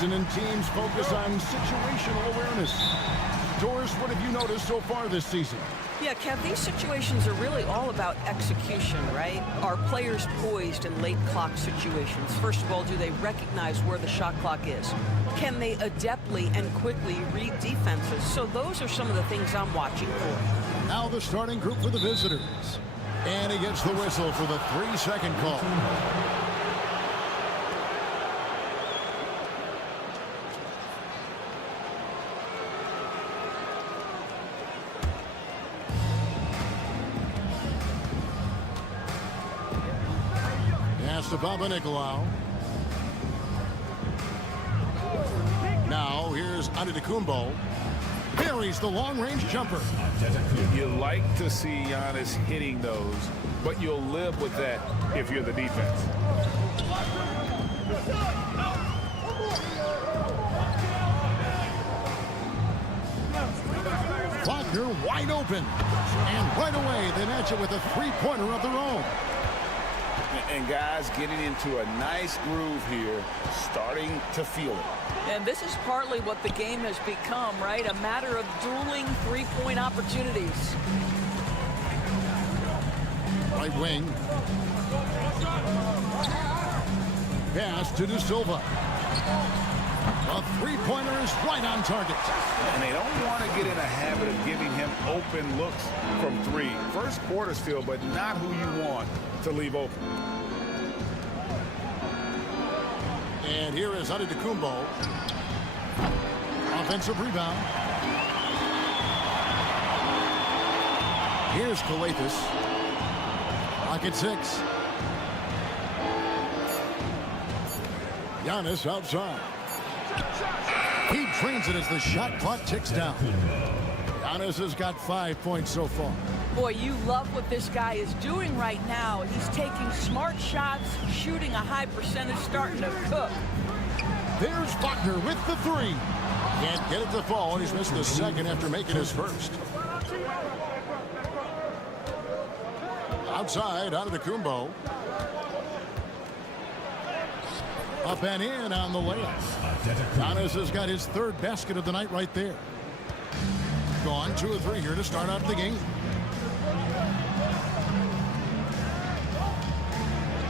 And teams focus on situational awareness. Doris, what have you noticed so far this season? Yeah, Kev, these situations are really all about execution, right? Are players poised in late clock situations? First of all, do they recognize where the shot clock is? Can they adeptly and quickly read defenses? So those are some of the things I'm watching for. Now the starting group for the visitors. And he gets the whistle for the 3-second call. To Baba Nicolau. Now here's Antetokounmpo. Buries the long-range jumper. You like to see Giannis hitting those, but you'll live with that if you're the defense. Wagner wide open. And right away, they match it with a three-pointer of their own. And guys getting into a nice groove here, starting to feel it. And this is partly what the game has become, right? A matter of dueling three-point opportunities. Right wing. Pass to De Silva. A three-pointer is right on target. And they don't want to get in a habit of giving him open looks from three. First quarter still, but not who you want to leave open. And here is Antetokounmpo. Offensive rebound. Here's Calathes. Pocket 6. Giannis outside. He drains it as the shot clock ticks down. Giannis has got 5 points so far. Boy, you love what this guy is doing right now. He's taking smart shots, shooting a high percentage, starting to cook. There's Wagner with the three. Can't get it to fall, and he's missed the second after making his first. Outside, Antetokounmpo. Up and in on the layup. Giannis has got his third basket of the night right there. Gone 2 of 3 here to start out the game.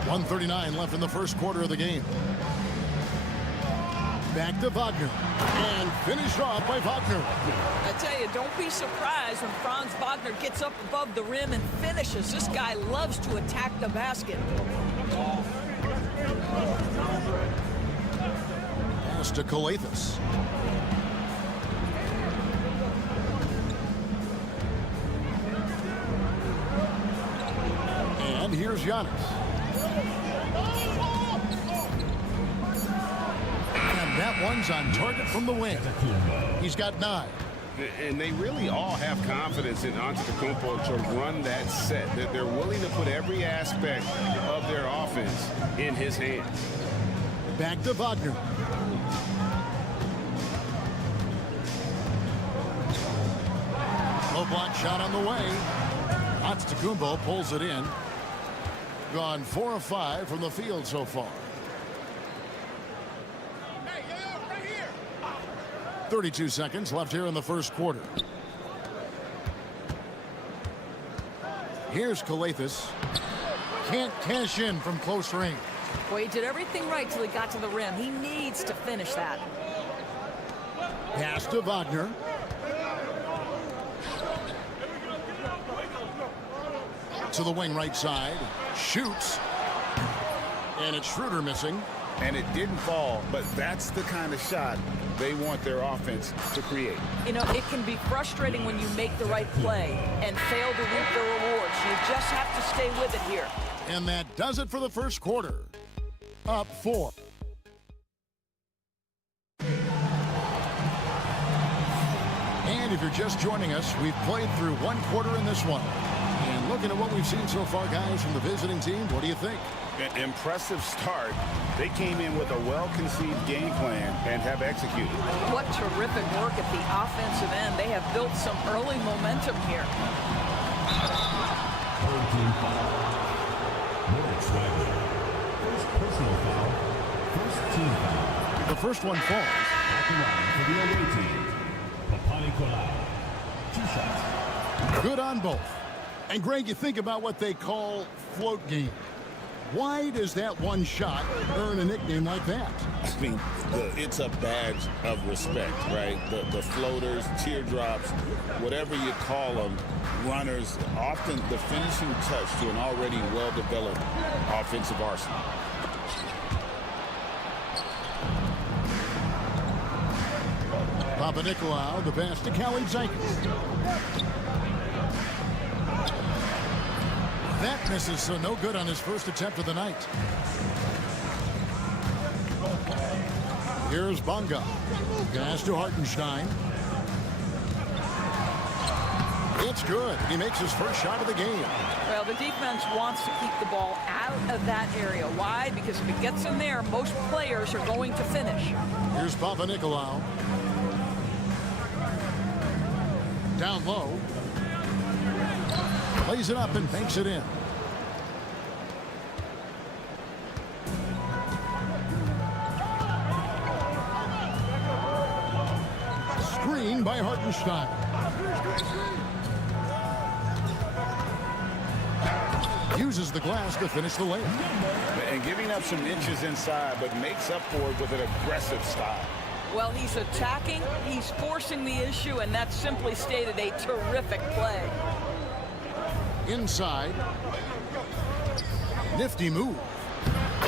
1:39 left in the first quarter of the game. Back to Wagner. And finished off by Wagner. I tell you, don't be surprised when Franz Wagner gets up above the rim and finishes. This guy loves to attack the basket. Pass to Calathes. And here's Giannis. And that one's on target from the wing. He's got 9. And they really all have confidence in Antetokounmpo to run that set. That they're willing to put every aspect of their offense in his hands. Back to Wagner. Low block shot on the way. Antetokounmpo pulls it in. Gone 4 of 5 from the field so far. 32 seconds left here in the first quarter. Here's Calathes. Can't cash in from close range. Well, he did everything right till he got to the rim. He needs to finish that. Pass to Wagner. To the wing right side. Shoots. And it's Schroeder missing. And it didn't fall, but that's the kind of shot they want their offense to create. You know, it can be frustrating when you make the right play and fail to reap the rewards. You just have to stay with it here. And that does it for the first quarter. Up 4. And if you're just joining us, we've played through 1 quarter in this one. And Looking at what we've seen so far, guys, from the visiting team, what do you think? Impressive start. They came in with a well-conceived game plan and have executed. What terrific work at the offensive end. They have built some early momentum here. Team foul. Norwich Swagger. First personal foul. First team foul. The first one falls. At the line for the away team. Papanikolaou. 2 shots. Good on both. And Greg, you think about what they call float game. Why does that one shot earn a nickname like that? I mean, it's a badge of respect, right? The floaters, teardrops, whatever you call them, runners, often the finishing touch to an already well-developed offensive arsenal. Papanikolaou, the pass to Kalaitzakis. That misses, so no good on his first attempt of the night. Here's Bonga. Pass to Hartenstein. It's good. He makes his first shot of the game. Well, the defense wants to keep the ball out of that area. Why? Because if it gets in there, most players are going to finish. Here's Papanikolaou. Down low. Plays it up and banks it in. Screen by Hartenstein. Uses the glass to finish the layup. And giving up some inches inside, but makes up for it with an aggressive style. Well, he's attacking, he's forcing the issue, and that simply stated a terrific play. Inside. Nifty move.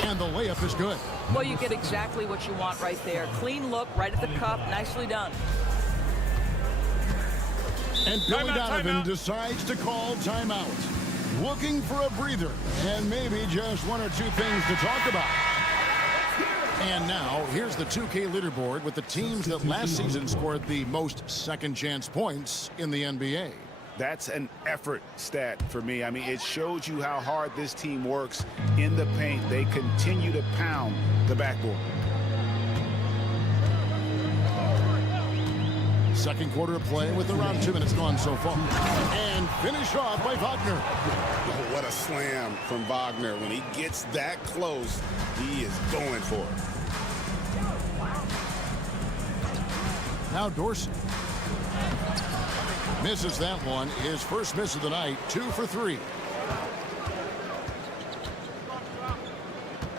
And the layup is good. Well, you get exactly what you want right there. Clean look, right at the cup, nicely done. And Billy Donovan decides to call timeout. Looking for a breather and maybe just one or two things to talk about. And now, here's the 2K leaderboard with the teams that last season scored the most second chance points in the NBA. That's an effort stat for me. I mean, it shows you how hard this team works in the paint. They continue to pound the backboard. Second quarter of play with around 2 minutes gone so far. And finished off by Wagner. Oh, what a slam from Wagner. When he gets that close, he is going for it. Now Dorsey. Misses that one. His first miss of the night. 2 for 3.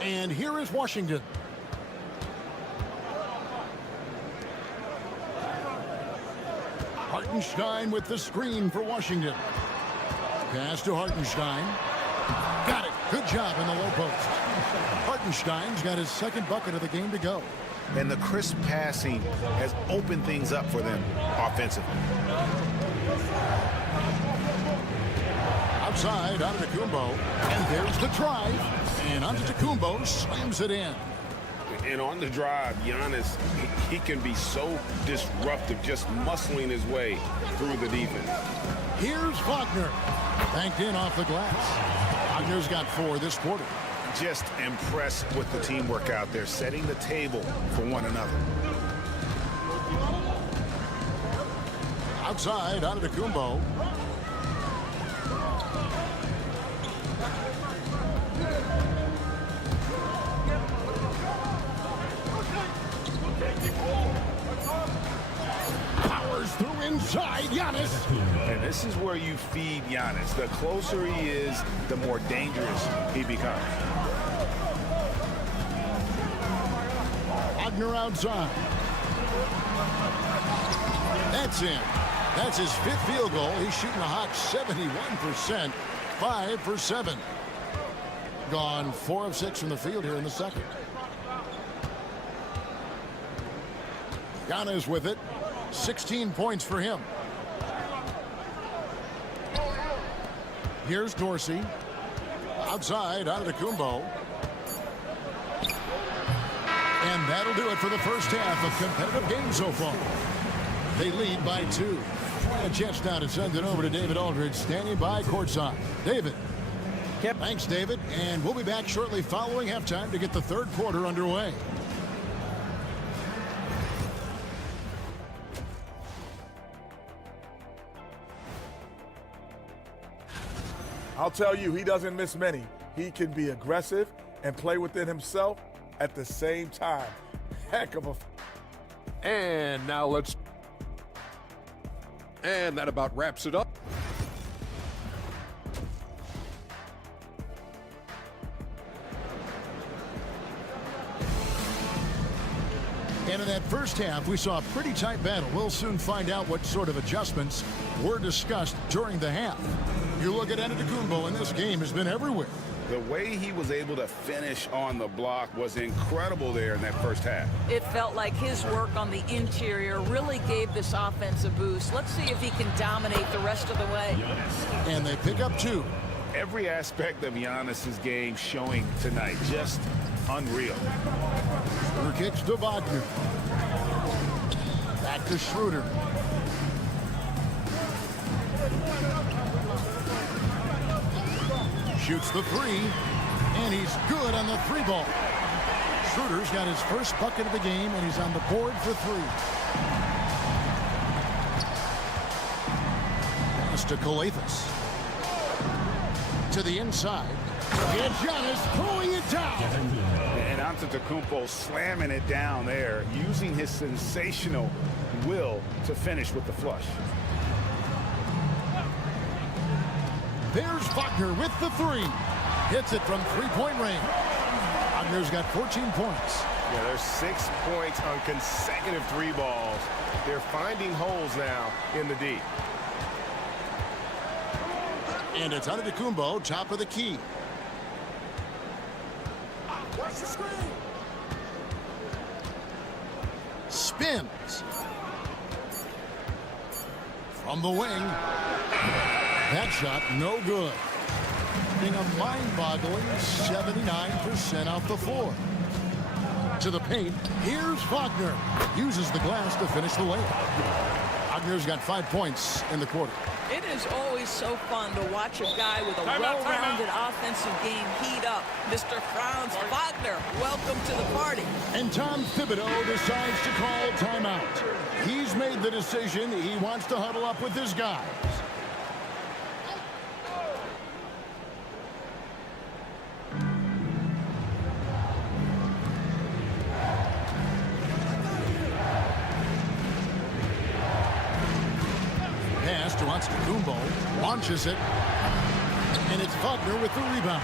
And here is Washington. Hartenstein with the screen for Washington. Pass to Hartenstein. Got it. Good job in the low post. Hartenstein's got his second bucket of the game to go. And the crisp passing has opened things up for them offensively. Outside, Antetokounmpo. And there's the drive. And Antetokounmpo slams it in. And on the drive, Giannis, he can be so disruptive, just muscling his way through the defense. Here's Wagner. Banked in off the glass. Wagner's got 4 this quarter. Just impressed with the teamwork out there, setting the table for one another. Outside, Antetokounmpo. Powers through inside, Giannis. And this is where you feed Giannis. The closer he is, the more dangerous he becomes. Wagner outside. That's in. That's his 5th field goal. He's shooting a hot 71%. 5 for 7. Gone 4 of 6 from the field here in the second. Giannis with it. 16 points for him. Here's Dorsey. Outside, Antetokounmpo. And that'll do it for the first half of competitive game so far. They lead by 2. And a chance now to send it over to David Aldridge, standing by courtside. David. Yep. Thanks, David. And we'll be back shortly following halftime to get the third quarter underway. I'll tell you, he doesn't miss many. He can be aggressive and play within himself at the same time. Heck of a... And now let's... And that about wraps it up. And in that first half, we saw a pretty tight battle. We'll soon find out what sort of adjustments were discussed during the half. You look at Antetokounmpo, and this game has been everywhere. The way he was able to finish on the block was incredible there in that first half. It felt like his work on the interior really gave this offense a boost. Let's see if he can dominate the rest of the way. And they pick up 2. Every aspect of Giannis's game showing tonight, just unreal. Schroeder kicks to Wagner. Back to Schroeder. Shoots the 3, and he's good on the 3-ball. Schroeder's got his first bucket of the game, and he's on the board for 3. Pass to Calathes. To the inside. And Giannis throwing it down. And Antetokounmpo slamming it down there, using his sensational will to finish with the flush. There's Wagner with the 3. Hits it from three-point range. Wagner's got 14 points. Yeah, there's 6 points on consecutive 3 balls. They're finding holes now in the D. And it's Antetokounmpo, top of the key. Spins. From the wing. That shot, no good. Being a mind-boggling 79% off the floor. To the paint, here's Wagner. Uses the glass to finish the layup. Wagner's got 5 points in the quarter. It is always so fun to watch a guy with a well-rounded offensive game heat up. Mr. Franz Wagner, welcome to the party. And Tom Thibodeau decides to call timeout. He's made the decision. He wants to huddle up with his guys. Pass to Antetokounmpo, launches it, and it's Wagner with the rebound.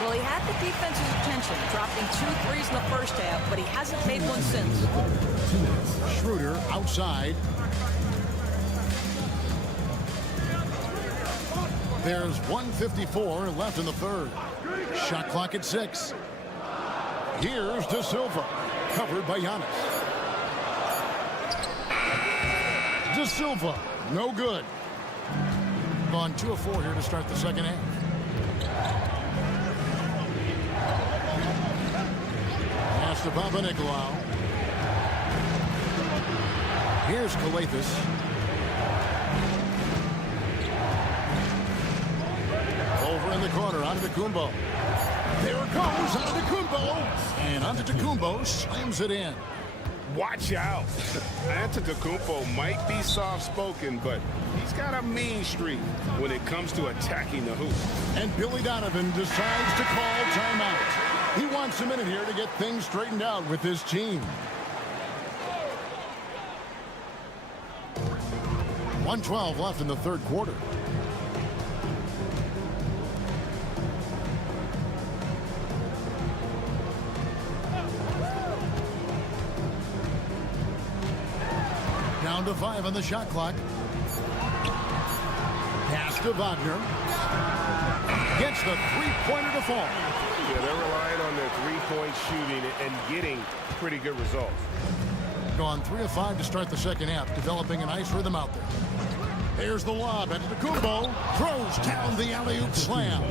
Well, he had the defense's attention, dropping 2 threes in the first half, but he hasn't made one since. Schroeder outside. There's 1:54 left in the third. Shot clock at 6. Here's De Silva, covered by Giannis. De Silva, no good. Gone 2 of 4 here to start the second half. Pass to Papanikolaou. Here's Calathes. Over in the corner, Antetokounmpo. There it goes, Antetokounmpo. And Antetokounmpo slams it in. Watch out. Antetokounmpo might be soft-spoken, but he's got a mean streak when it comes to attacking the hoop. And Billy Donovan decides to call timeout. He wants a minute here to get things straightened out with his team. 1:12 left in the third quarter. Down to 5 on the shot clock. Pass to Wagner. Gets the three-pointer to fall. Yeah, they're relying on their three-point shooting and getting pretty good results. Gone 3 of 5 to start the second half, developing a nice rhythm out there. There's the lob. Antetokounmpo throws down the alley-oop slam.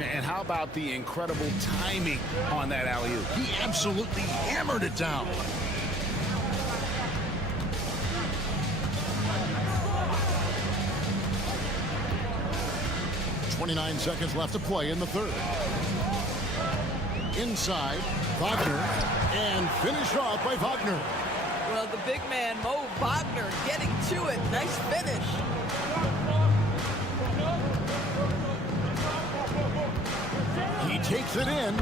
And how about the incredible timing on that alley-oop? He absolutely hammered it down. 29 seconds left to play in the third. Inside, Wagner, and finished off by Wagner. Well, the big man, Mo Wagner, getting to it. Nice finish. He takes it in,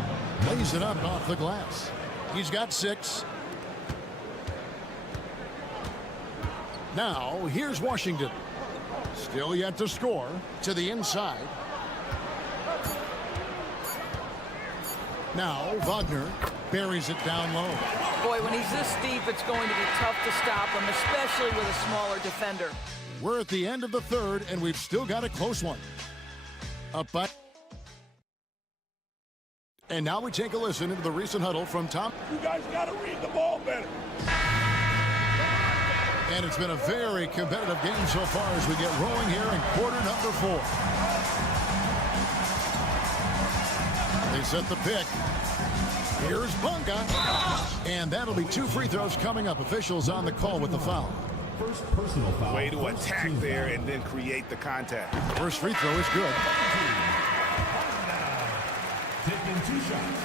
lays it up off the glass. He's got 6. Now, here's Washington. Still yet to score. To the inside. Now, Wagner buries it down low. Boy, when he's this deep, it's going to be tough to stop him, especially with a smaller defender. We're at the end of the third, and we've still got a close one. Up by... And now we take a listen into the recent huddle from Tom. You guys got to read the ball better. And it's been a very competitive game so far as we get rolling here in quarter number 4. They set the pick. Here's Bunga. And that'll be 2 free throws coming up. Officials on the call with the foul. First personal foul. Way to attack there and then create the contact. First free throw is good. Taking 2 shots.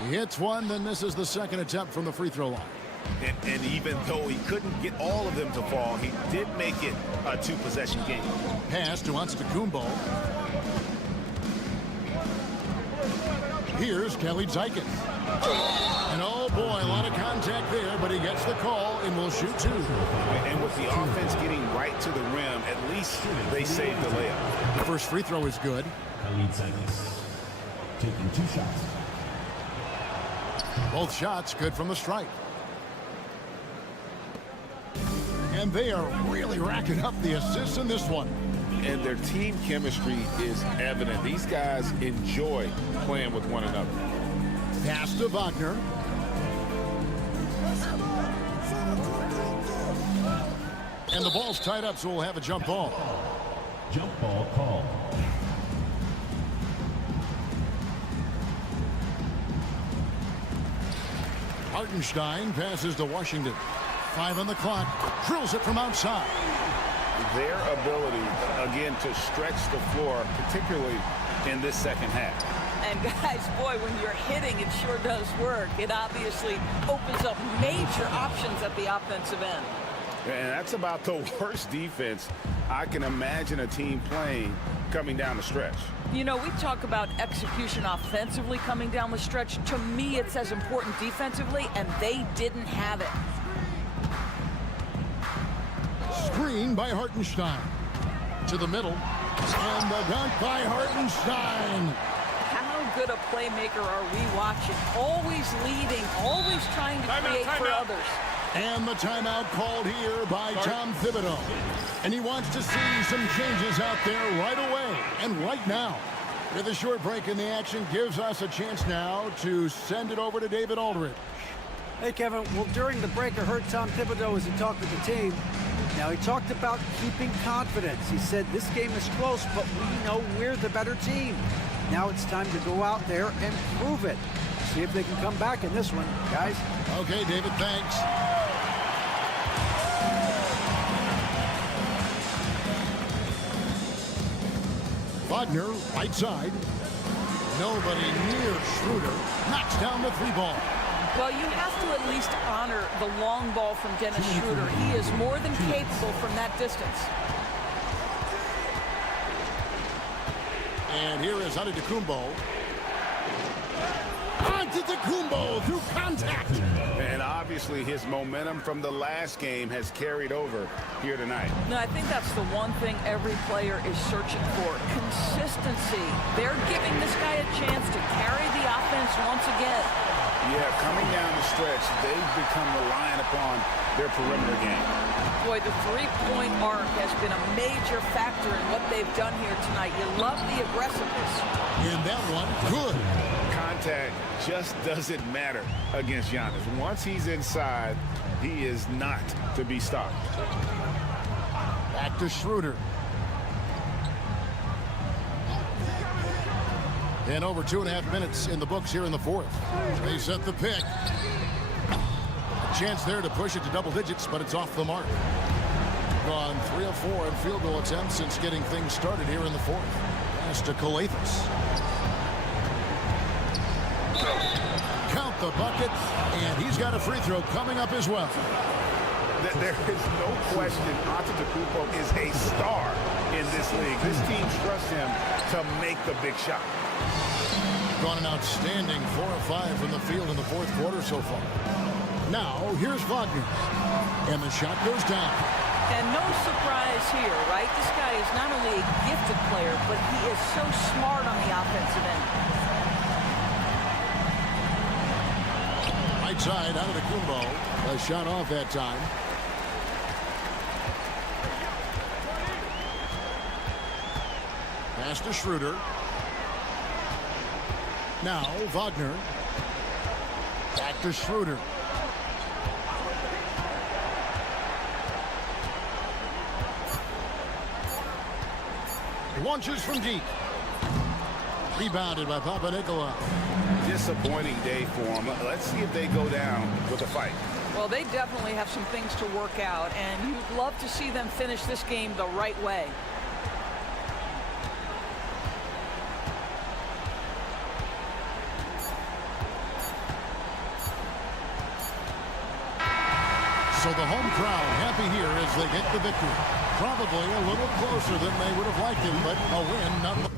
He hits one, then misses the second attempt from the free throw line. And even though he couldn't get all of them to fall, he did make it a 2-possession game. Pass to Antetokounmpo. Here's Kelly Zeiken. And oh boy, a lot of contact there, but he gets the call and will shoot 2. And with the offense getting right to the rim, at least they saved the layup. The first free throw is good. Khalid Zeiken taking 2 shots. Both shots good from the stripe. And they are really racking up the assists in this one. And their team chemistry is evident. These guys enjoy playing with one another. Pass to Wagner. And the ball's tied up, so we'll have a jump ball. Jump ball call. Hartenstein passes to Washington. 5 on the clock. Drills it from outside. Their ability, again, to stretch the floor, particularly in this second half. And guys, boy, when you're hitting, it sure does work. It obviously opens up major options at the offensive end. And that's about the worst defense I can imagine a team playing coming down the stretch. You know, we talk about execution offensively coming down the stretch. To me, it's as important defensively, and they didn't have it. Screen by Hartenstein. To the middle. And the dunk by Hartenstein. How good a playmaker are we watching? Always leading, always trying to create for others. And the timeout called here by Tom Thibodeau. And he wants to see some changes out there right away and right now. With a short break in the action gives us a chance now to send it over to David Aldridge. Hey, Kevin. Well, during the break, I heard Tom Thibodeau as he talked with the team. Now, he talked about keeping confidence. He said this game is close, but we know we're the better team. Now it's time to go out there and prove it. See if they can come back in this one, guys. Okay, David, thanks. Wagner, right side. Nobody near Schroeder. Knocks down the 3-ball. Well, you have to at least honor the long ball from Dennis Schroeder. He is more than capable from that distance. And here is Antetokounmpo. Antetokounmpo through contact. And obviously his momentum from the last game has carried over here tonight. No, I think that's the one thing every player is searching for. Consistency. They're giving this guy a chance to carry the offense once again. Yeah, coming down the stretch, they've become reliant upon their perimeter game. Boy, the three-point arc has been a major factor in what they've done here tonight. You love the aggressiveness. And that one, good. Contact just doesn't matter against Giannis. Once he's inside, he is not to be stopped. Back to Schroeder. And over 2.5 minutes in the books here in the fourth. They set the pick. A chance there to push it to double digits, but it's off the mark. gone 3 of 4 in field goal attempts since getting things started here in the fourth. Pass to Kalathis. Count the bucket, and he's got a free throw coming up as well. There is no question Antetokounmpo is a star in this league. This team trusts him to make the big shot. Gone an outstanding 4 of 5 from the field in the fourth quarter so far. Now, here's Wagner. And the shot goes down. And no surprise here, right? This guy is not only a gifted player, but he is so smart on the offensive end. Right side out of the Kumbo. A shot off that time. Pass to Schroeder. Now Wagner. Back to Schroeder. Launches from deep. Rebounded by Papanikolaou. Disappointing day for him. Let's see if they go down with a fight. Well, they definitely have some things to work out, and you'd love to see them finish this game the right way. So the home crowd happy here as they get the victory. Probably a little closer than they would have liked it, but a win nonetheless.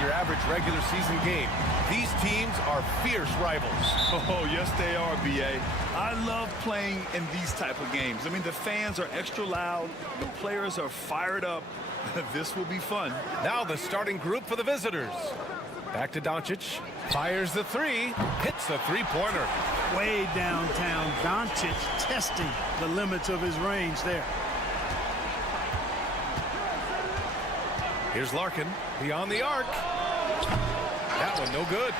your average regular season game. These teams are fierce rivals. Oh, yes, they are, B.A. I love playing in these type of games. I mean, the fans are extra loud. The players are fired up. This will be fun. Now the starting group for the visitors. Back to Doncic. Fires the three. Hits the three-pointer. Way downtown. Doncic testing the limits of his range there. Here's Larkin beyond the arc. That one no good.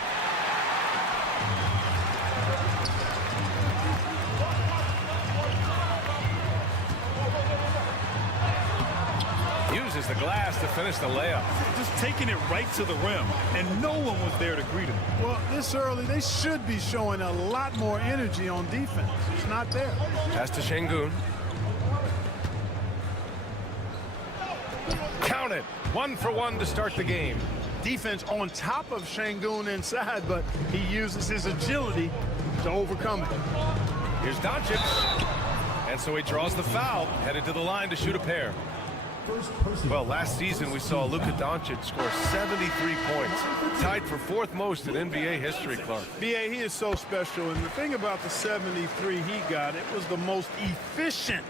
Uses the glass to finish the layup. Just taking it right to the rim, and no one was there to greet him. Well, this early, they should be showing a lot more energy on defense. It's not there. Pass to Şengün. Count it. 1 for 1 to start the game. Defense on top of Şengün inside, but he uses his agility to overcome it. Here's Doncic. And so he draws the foul, headed to the line to shoot a pair. Well, last season we saw Luka Doncic score 73 points, tied for 4th most in NBA history, Clark. B.A., he is so special, and the thing about the 73 he got, it was the most efficient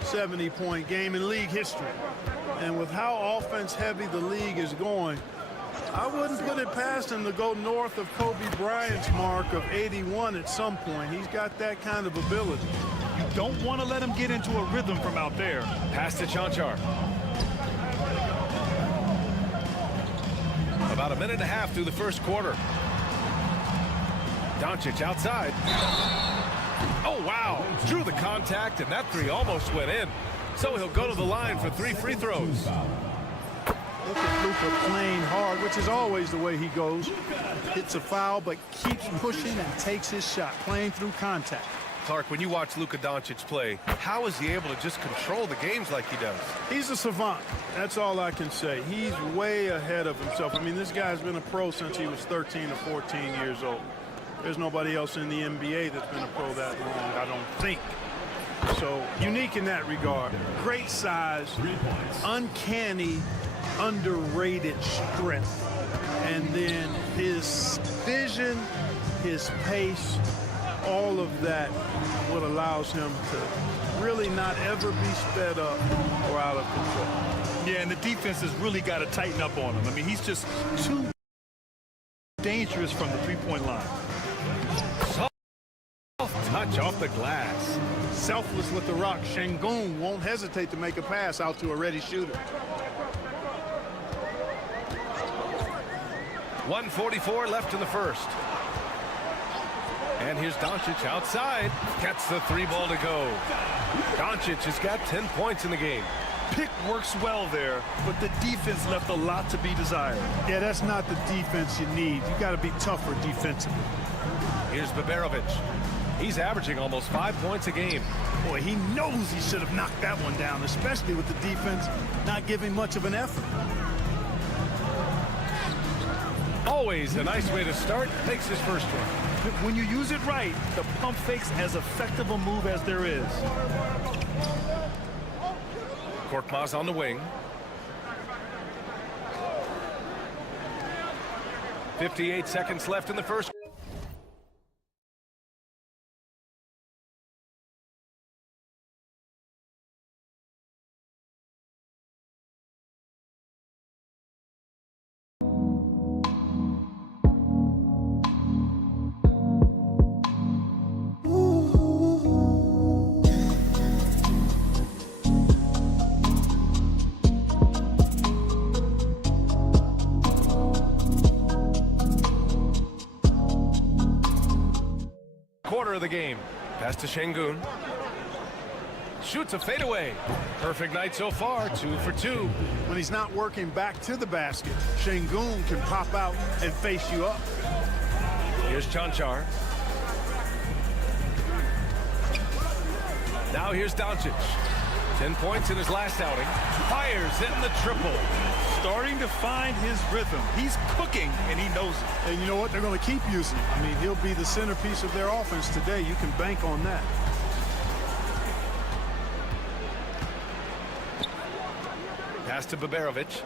70-point game in league history. And with how offense-heavy the league is going, I wouldn't put it past him to go north of Kobe Bryant's mark of 81 at some point. He's got that kind of ability. You don't want to let him get into a rhythm from out there. Pass to Chanchar. About a minute and a half through the first quarter. Doncic outside. Oh, wow. Drew the contact, and that three almost went in. So he'll go to the line for 3 free throws. Look at Luka playing hard, which is always the way he goes. Hits a foul, but keeps pushing and takes his shot, playing through contact. Clark, when you watch Luka Doncic play, how is he able to just control the games like he does? He's a savant. That's all I can say. He's way ahead of himself. I mean, this guy's been a pro since he was 13 or 14 years old. There's nobody else in the NBA that's been a pro that long, I don't think. So, unique in that regard. Great size, uncanny, underrated strength. And then his vision, his pace, all of that, what allows him to really not ever be sped up or out of control. Yeah, and the defense has really got to tighten up on him. I mean, he's just too dangerous from the three-point line. Touch off the glass. Selfless with the rock. Şengün won't hesitate to make a pass out to a ready shooter. 1:44 left in the first. And here's Doncic outside. Gets the 3 ball to go. Doncic has got 10 points in the game. Pick works well there, but the defense left a lot to be desired. Yeah, that's not the defense you need. You got to be tougher defensively. Here's Baberovic. He's averaging almost 5 points a game. Boy, he knows he should have knocked that one down, especially with the defense not giving much of an effort. Always a nice way to start. Takes his first one. When you use it right, the pump fake's as effective a move as there is. Korkmaz on the wing. 58 seconds left in the first. Quarter of the game. Pass to Şengün. Shoots a fadeaway. Perfect night so far. 2 for 2. When he's not working back to the basket, Şengün can pop out and face you up. Here's Chanchar. Now here's Doncic. 10 points in his last outing. Fires in the triple. Starting to find his rhythm. He's cooking, and he knows it. And you know what? They're going to keep using him. I mean, he'll be the centerpiece of their offense today. You can bank on that. Pass to Baberovic.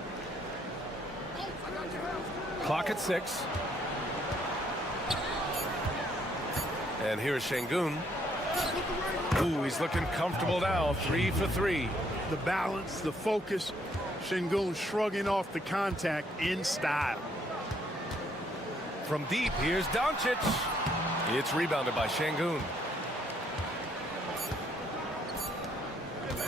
Clock at 6. And here's Şengün. Ooh, he's looking comfortable now. 3 for 3. The balance, the focus. Şengün shrugging off the contact in style. From deep, here's Doncic. It's rebounded by Şengün.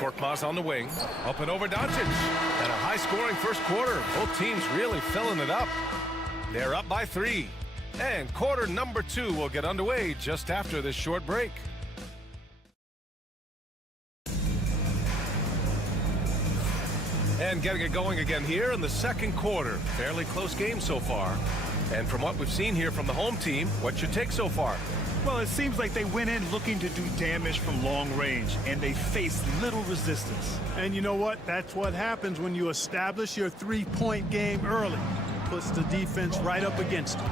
Korkmaz on the wing. Up and over Doncic. And a high-scoring first quarter. Both teams really filling it up. They're up by 3. And quarter number 2 will get underway just after this short break. And getting it going again here in the second quarter. Fairly close game so far. And from what we've seen here from the home team, what's your take so far? Well, it seems like they went in looking to do damage from long range, and they faced little resistance. And you know what? That's what happens when you establish your three-point game early. Puts the defense right up against it.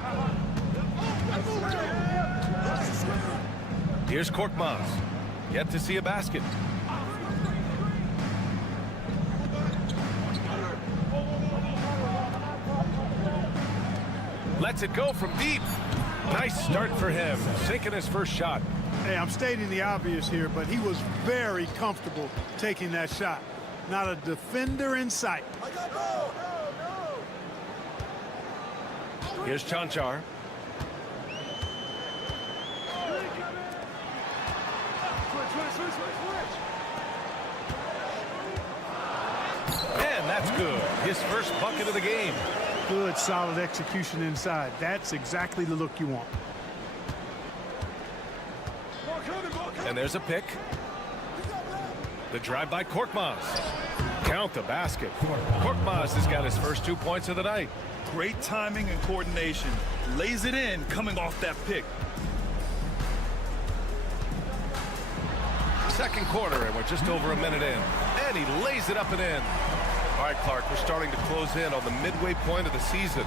Here's Korkmaz. Yet to see a basket. lets it go from deep. Nice start for him, sinking his first shot. Hey, I'm stating the obvious here, but he was very comfortable taking that shot. Not a defender in sight. Here's Chanchar. And that's good. His first bucket of the game. Good, solid execution inside. That's exactly the look you want. And there's a pick. The drive by Korkmaz. Count the basket. Korkmaz has got his first 2 points of the night. Great timing and coordination. Lays it in coming off that pick. Second quarter, and we're just over a minute in. And he lays it up and in. All right, Clark, we're starting to close in on the midway point of the season.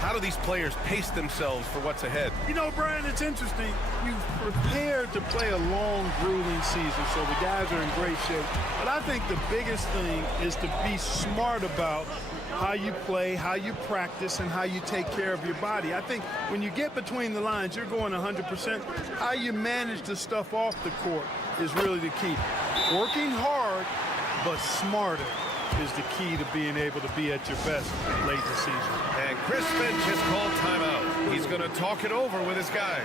How do these players pace themselves for what's ahead? You know, Brian, it's interesting. You've prepared to play a long, grueling season, so the guys are in great shape. But I think the biggest thing is to be smart about how you play, how you practice, and how you take care of your body. I think when you get between the lines, you're going 100%. How you manage the stuff off the court is really the key. Working hard, but smarter is the key to being able to be at your best late in the season. And Chris Finch has called timeout. He's going to talk it over with his guys.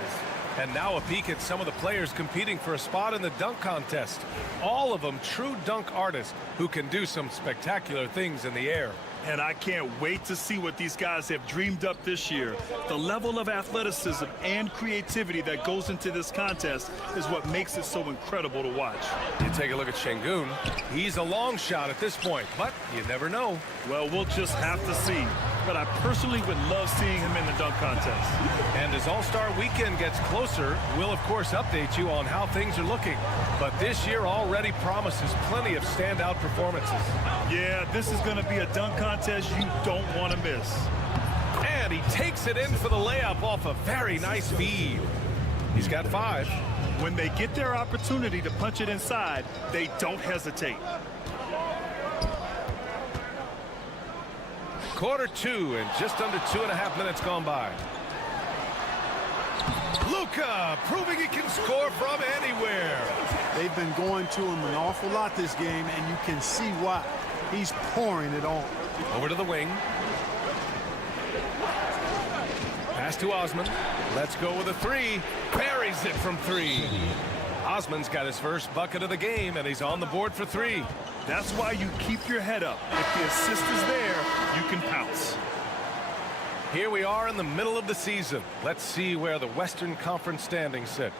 And now a peek at some of the players competing for a spot in the dunk contest. All of them true dunk artists who can do some spectacular things in the air. And I can't wait to see what these guys have dreamed up this year. The level of athleticism and creativity that goes into this contest is what makes it so incredible to watch. You take a look at Şengün. He's a long shot at this point, but you never know. Well, we'll just have to see. But I personally would love seeing him in the dunk contest. And as All-Star Weekend gets closer, we'll of course update you on how things are looking. But this year already promises plenty of standout performances. Yeah, this is going to be a dunk contest you don't want to miss. And he takes it in for the layup off a very nice feed. He's got 5. When they get their opportunity to punch it inside, they don't hesitate. Quarter 2 and just under 2.5 minutes gone by. Luka proving he can score from anywhere. They've been going to him an awful lot this game, and you can see why. He's pouring it on. Over to the wing. Pass to Osman. Let's go with a 3. Buries it from 3. Osman's got his first bucket of the game, and he's on the board for 3. That's why you keep your head up. If the assist is there, you can pounce. Here we are in the middle of the season. Let's see where the Western Conference standings sit.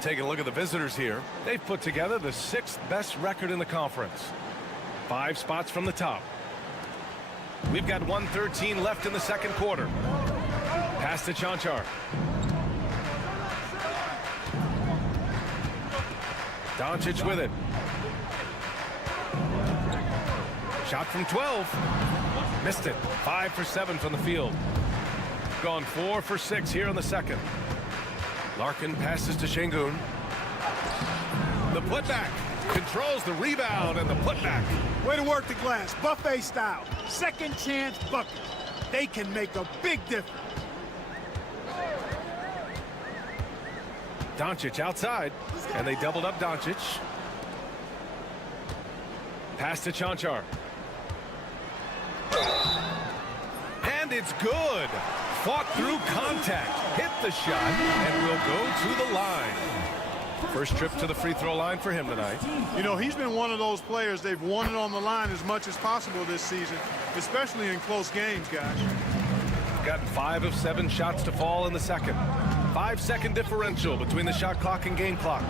Taking a look at the visitors here. They've put together the 6th best record in the conference. 5 spots from the top. We've got 1:13 left in the second quarter. Pass to Chanchar. Doncic with it. Shot from 12. Missed it. 5 for 7 from the field. Gone 4 for 6 here in the second. Larkin passes to Şengün. The putback. Controls the rebound and the putback. Way to work the glass. Buffet style. Second chance bucket. They can make a big difference. Doncic outside. And they doubled up Doncic. Pass to Chanchar. And it's good. Fought through contact. Hit the shot and will go to the line. First trip to the free throw line for him tonight. You know, he's been one of those players, they've won it on the line as much as possible this season, especially in close games, guys. Gotten 5 of 7 shots to fall in the second. 5-second differential between the shot clock and game clock.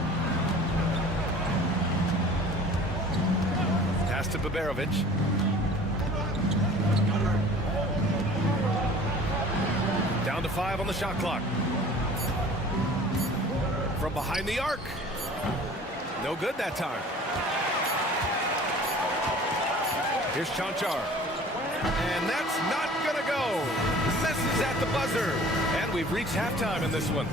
Pass to Baberovic. Down to 5 on the shot clock. From behind the arc. No good that time. Here's Chanchar. And that's not going to go. Misses at the buzzer. And we've reached halftime in this one.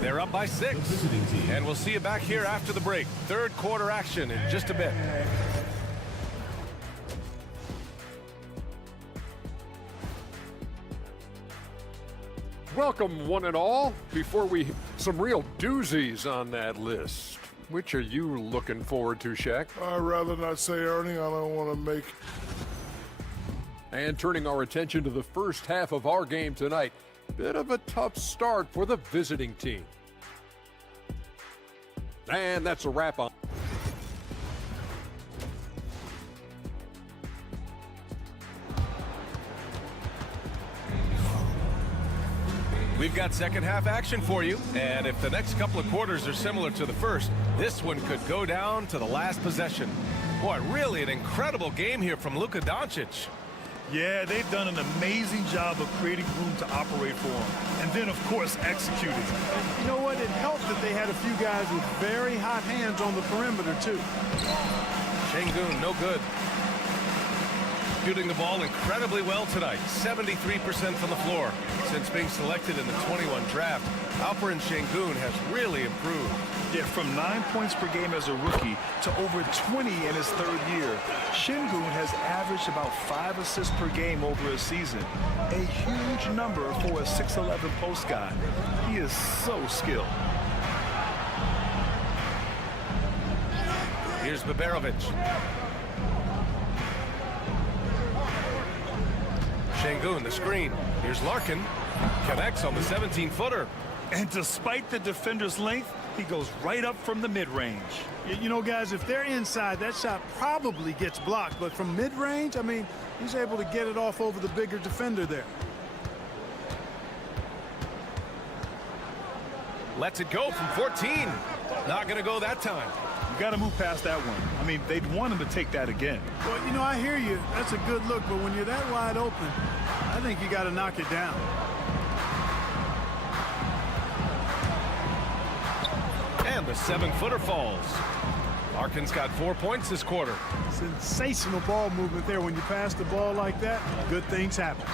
They're up by 6. And we'll see you back here after the break. Third quarter action in just a bit. welcome one and all. Before we some real doozies on that list. Which are you looking forward to, Shaq? I'd rather not say, Ernie. I don't want to make... And turning our attention to the first half of our game tonight. Bit of a tough start for the visiting team. And that's a wrap on. We've got second half action for you, and if the next couple of quarters are similar to the first, this one could go down to the last possession. Boy, really an incredible game here from Luka Doncic. Yeah, they've done an amazing job of creating room to operate for him. And then, of course, executing. You know what? It helped that they had a few guys with very hot hands on the perimeter, too. Şengün, no good. Shooting the ball incredibly well tonight. 73% from the floor. Since being selected in the 21 draft, Alperen Şengün has really improved. Yeah, from 9 points per game as a rookie to over 20 in his third year. Şengün has averaged about 5 assists per game over a season. A huge number for a 6'11 post guy. He is so skilled. Here's Baberovic. Şengün, the screen. Here's Larkin. Connects on the 17-footer. And despite the defender's length, he goes right up from the mid-range. You know, guys, if they're inside, that shot probably gets blocked. But from mid-range, I mean, he's able to get it off over the bigger defender there. Lets it go from 14. Not going to go that time. You got to move past that one. I mean, they'd want him to take that again. Well, you know, I hear you. That's a good look. But when you're that wide open, I think you got to knock it down. And the 7-footer falls. Larkin's got 4 points this quarter. Sensational ball movement there. When you pass the ball like that, good things happen.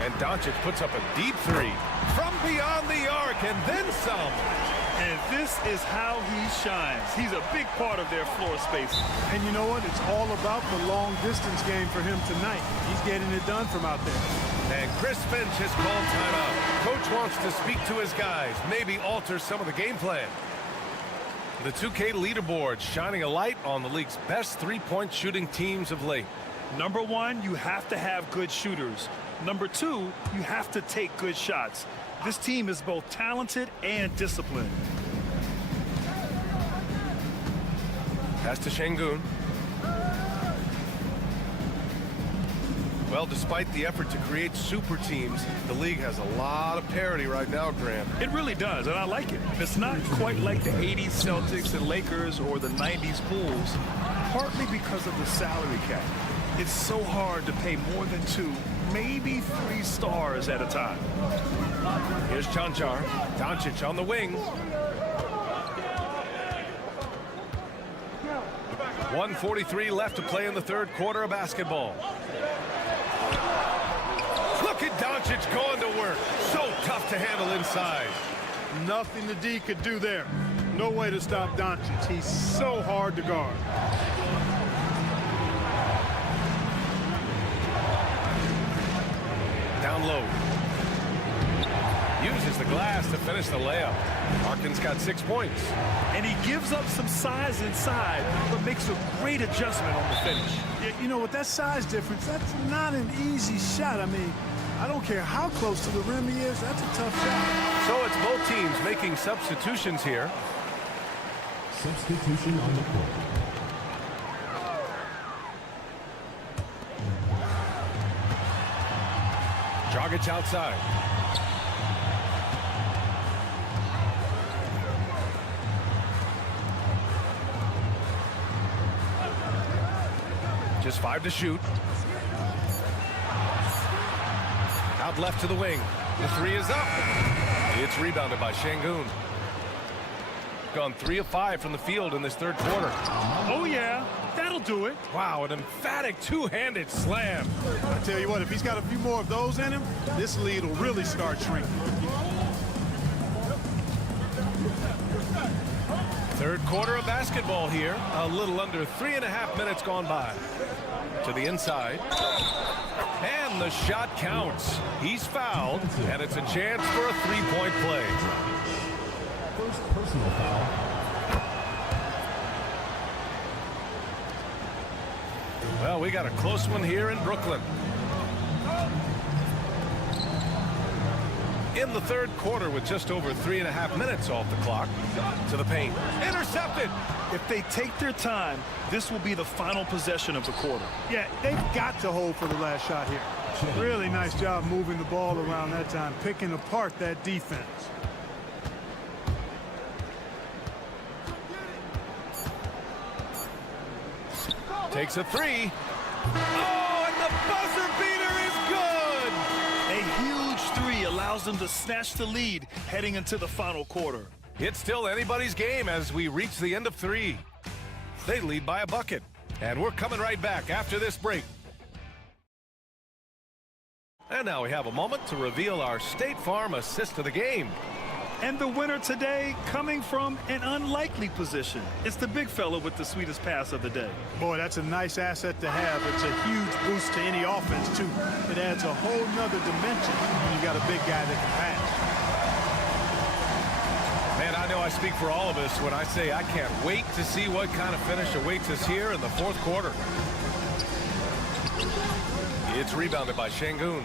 And Doncic puts up a deep three from beyond the arc and then some. And this is how he shines. He's a big part of their floor space. And you know what? It's all about the long distance game for him tonight. He's getting it done from out there. And Chris Finch has called timeout. Coach wants to speak to his guys, maybe alter some of the game plan. The 2K leaderboard shining a light on the league's best three-point shooting teams of late. Number one, you have to have good shooters. Number two, you have to take good shots. This team is both talented and disciplined. Pass to Şengün. Well, despite the effort to create super teams, the league has a lot of parity right now, Graham. It really does, and I like it. It's not quite like the 80s Celtics and Lakers or the 90s Bulls, partly because of the salary cap. It's so hard to pay more than 2, maybe 3 stars at a time. Here's Cancar. Doncic on the wing. 1:43 left to play in the third quarter of basketball. Look at Doncic going to work. So tough to handle inside. Nothing the D could do there. No way to stop Doncic. He's so hard to guard. Down low. Uses the glass to finish the layup. Larkin's got 6 points. And he gives up some size inside, but makes a great adjustment on the finish. Yeah, you know, with that size difference, that's not an easy shot. I mean, I don't care how close to the rim he is, that's a tough shot. So it's both teams making substitutions here. Substitution on the court. Dragic outside. Just 5 to shoot. Out left to the wing. The 3 is up. It's rebounded by Şengün. Gone 3 of 5 from the field in this third quarter. Oh, yeah. That'll do it. Wow, an emphatic two-handed slam. I tell you what, if he's got a few more of those in him, this lead will really start shrinking. Third quarter of basketball here. A little under 3.5 minutes gone by. To the inside. And the shot counts. He's fouled, and it's a chance for a three-point play. First personal foul. Well, we got a close one here in Brooklyn. In the third quarter with just over 3.5 minutes off the clock. To the paint. Intercepted. If they take their time, this will be the final possession of the quarter. Yeah, they've got to hold for the last shot here. Really nice job moving the ball around that time, picking apart that defense. Takes a three. Oh, and the buzzer beater is good! A huge three allows them to snatch the lead heading into the final quarter. It's still anybody's game as we reach the end of three. They lead by a bucket. And we're coming right back after this break. And now we have a moment to reveal our State Farm assist of the game. And the winner today coming from an unlikely position. It's the big fella with the sweetest pass of the day. Boy, that's a nice asset to have. It's a huge boost to any offense, too. It adds a whole nother dimension when you got a big guy that can pass. Man, I know I speak for all of us when I say I can't wait to see what kind of finish awaits us here in the fourth quarter. It's rebounded by Şengün.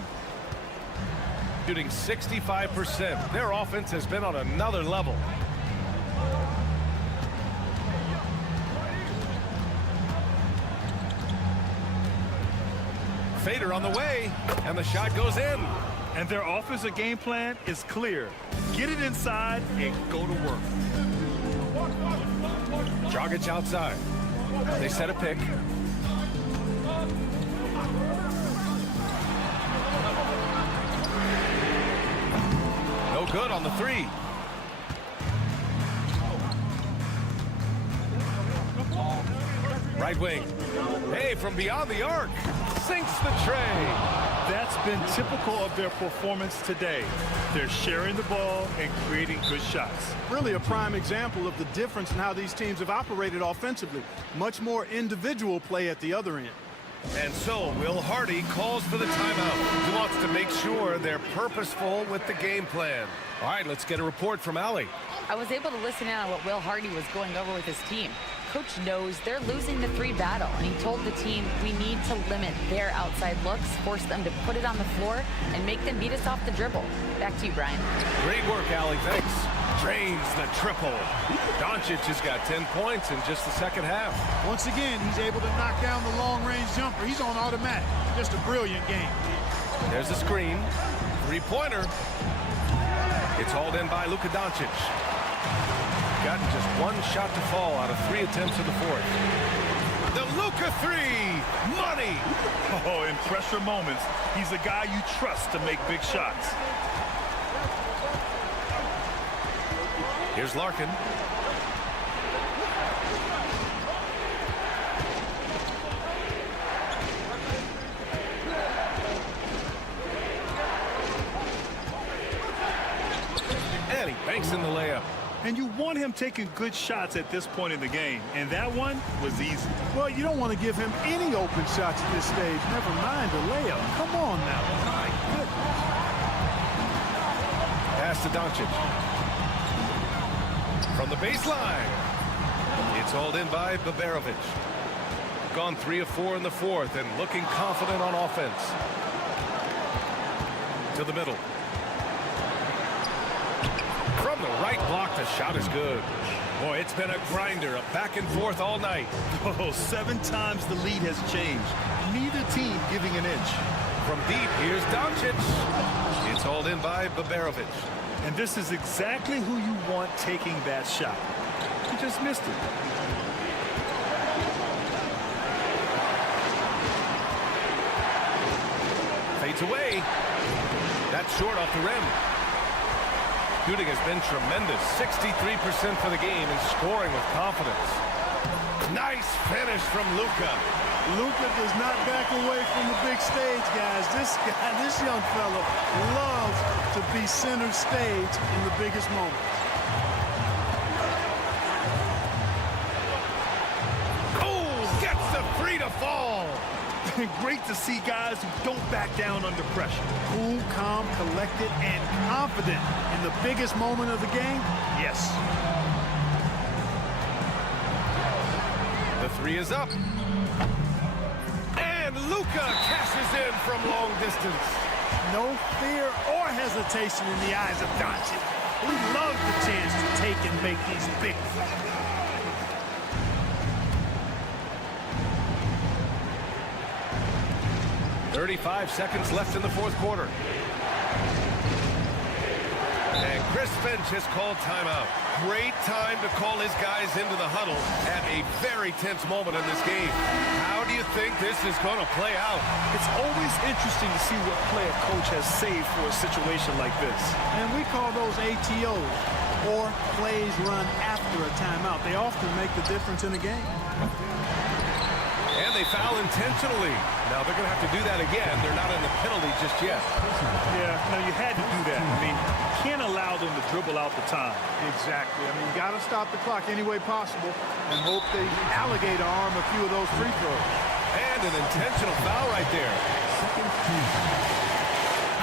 Shooting 65%. Their offense has been on another level. Fader on the way, and the shot goes in. And their offensive game plan is clear. Get it inside and go to work. Dragic outside. They set a pick. No good on the three. Right wing. Hey, from beyond the arc. Sinks the tray. That's been typical of their performance today. They're sharing the ball and creating good shots. Really a prime example of the difference in how these teams have operated offensively. Much more individual play at the other end. And so Will Hardy calls for the timeout. He wants to make sure they're purposeful with the game plan. All right, let's get a report from Allie. I was able to listen in on what Will Hardy was going over with his team. Coach knows they're losing the three battle, and he told the team we need to limit their outside looks, force them to put it on the floor, and make them beat us off the dribble. Back to you, Brian. Great work, Allie. Thanks. Drains the triple. Doncic has got 10 points in just the second half. Once again, he's able to knock down the long-range jumper. He's on automatic. Just a brilliant game. There's a screen. Three-pointer. It's hauled in by Luka Doncic. Gotten just one shot to fall out of 3 attempts in the fourth. The Luka three. Money. Oh, in pressure moments, he's a guy you trust to make big shots. Here's Larkin. And he banks in the layup. And you want him taking good shots at this point in the game. And that one was easy. Well, you don't want to give him any open shots at this stage. Never mind the layup. Come on now. My goodness. Pass to Doncic. From the baseline. It's hauled in by Baberovic. Gone 3 of 4 in the fourth and looking confident on offense. To the middle. From the right block, the shot is good. Boy, it's been a grinder, a back and forth all night. Oh, 7 times the lead has changed. Neither team giving an inch. From deep, here's Doncic. It's hauled in by Baberovic. And this is exactly who you want taking that shot. He just missed it. Fades away. That's short off the rim. Shooting has been tremendous. 63% for the game and scoring with confidence. Nice finish from Luka. Luka does not back away from the big stage, guys. This young fella loves to be center stage in the biggest moments. Oh, gets the three to fall. Great to see guys who don't back down under pressure. Cool, calm, collected, and confident in the biggest moment of the game. Yes. The three is up. And Luka cashes in from long distance. No fear or hesitation in the eyes of Doncic. He loves the chance to take and make these big ones. 35 seconds left in the fourth quarter. And Chris Finch has called timeout. Great time to call his guys into the huddle at a very tense moment in this game. How do you think this is going to play out? It's always interesting to see what play a coach has saved for a situation like this. And we call those ATOs, or plays run after a timeout. They often make the difference in a game. And they foul intentionally. Now they're going to have to do that again. They're not in the penalty just yet. Yeah, no, you had to do that. I mean, you can't allow them to dribble out the time. Exactly. I mean, you got to stop the clock any way possible and hope they alligator arm a few of those free throws. And an intentional foul right there.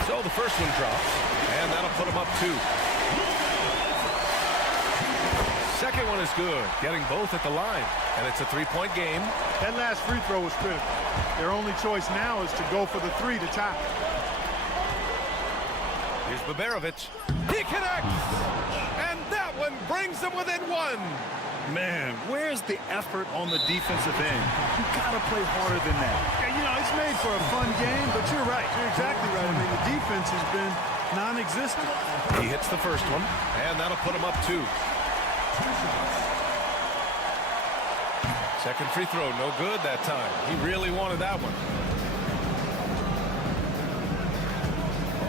So the first one drops, and that'll put them up 2. Second one is good, getting both at the line, and it's a 3-point game. That last free throw was critical. Their only choice now is to go for the 3 to tie. Here's Baberovic. He connects, and that one brings them within 1. Man, where's the effort on the defensive end? You gotta play harder than that. Yeah, you know, it's made for a fun game, but you're right. You're exactly right. I mean, the defense has been non-existent. He hits the first one, and that'll put him up 2. Second free throw, no good that time. He really wanted that one.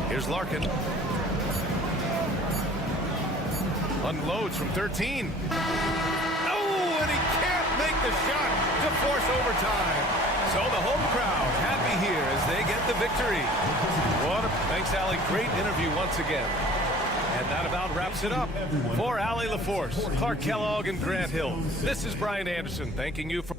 Here's Larkin. Unloads from 13. Oh, and he can't make the shot to force overtime. So the home crowd happy here as they get the victory. Thanks, Allie. Great interview once again. And that about wraps it up. For Allie LaForce, Clark Kellogg, and Grant Hill, this is Brian Anderson thanking you for...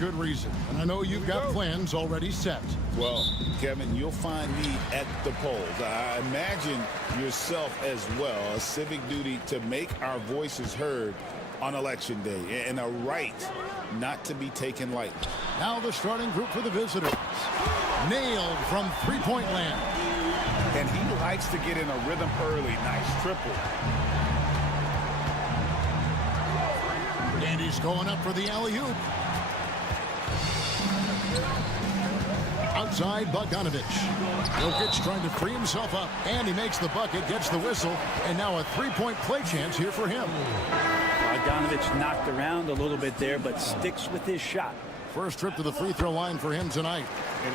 good reason. And I know you've got plans already set. Well, Kevin, you'll find me at the polls. I imagine yourself as well. A civic duty to make our voices heard on Election Day, and a right not to be taken lightly. Now the starting group for the visitors. Nailed from three-point land. And he likes to get in a rhythm early. Nice triple. And he's going up for the alley-oop. Outside, Bogdanovic. Jokic trying to free himself up, and he makes the bucket, gets the whistle, and now a three-point play chance here for him. Bogdanovic knocked around a little bit there, but sticks with his shot. First trip to the free throw line for him tonight.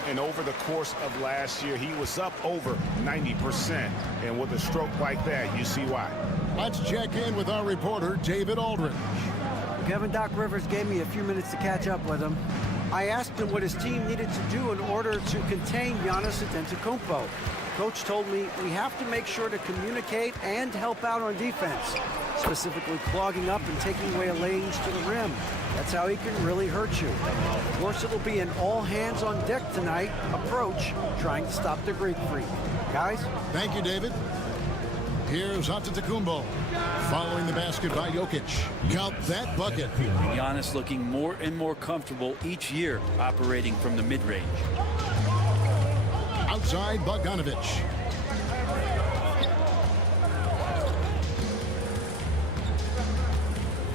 And over the course of last year, he was up over 90%. And with a stroke like that, you see why. Let's check in with our reporter, David Aldridge. Kevin, Doc Rivers gave me a few minutes to catch up with him. I asked him what his team needed to do in order to contain Giannis Antetokounmpo. Coach told me we have to make sure to communicate and help out on defense, specifically clogging up and taking away lanes to the rim. That's how he can really hurt you. Of course, it'll be an all-hands-on-deck tonight approach, trying to stop the Greek Freak. Guys? Thank you, David. Here's Antetokounmpo, following the basket by Jokic. Count that bucket. Giannis looking more and more comfortable each year operating from the mid-range. Outside, Bogdanovic.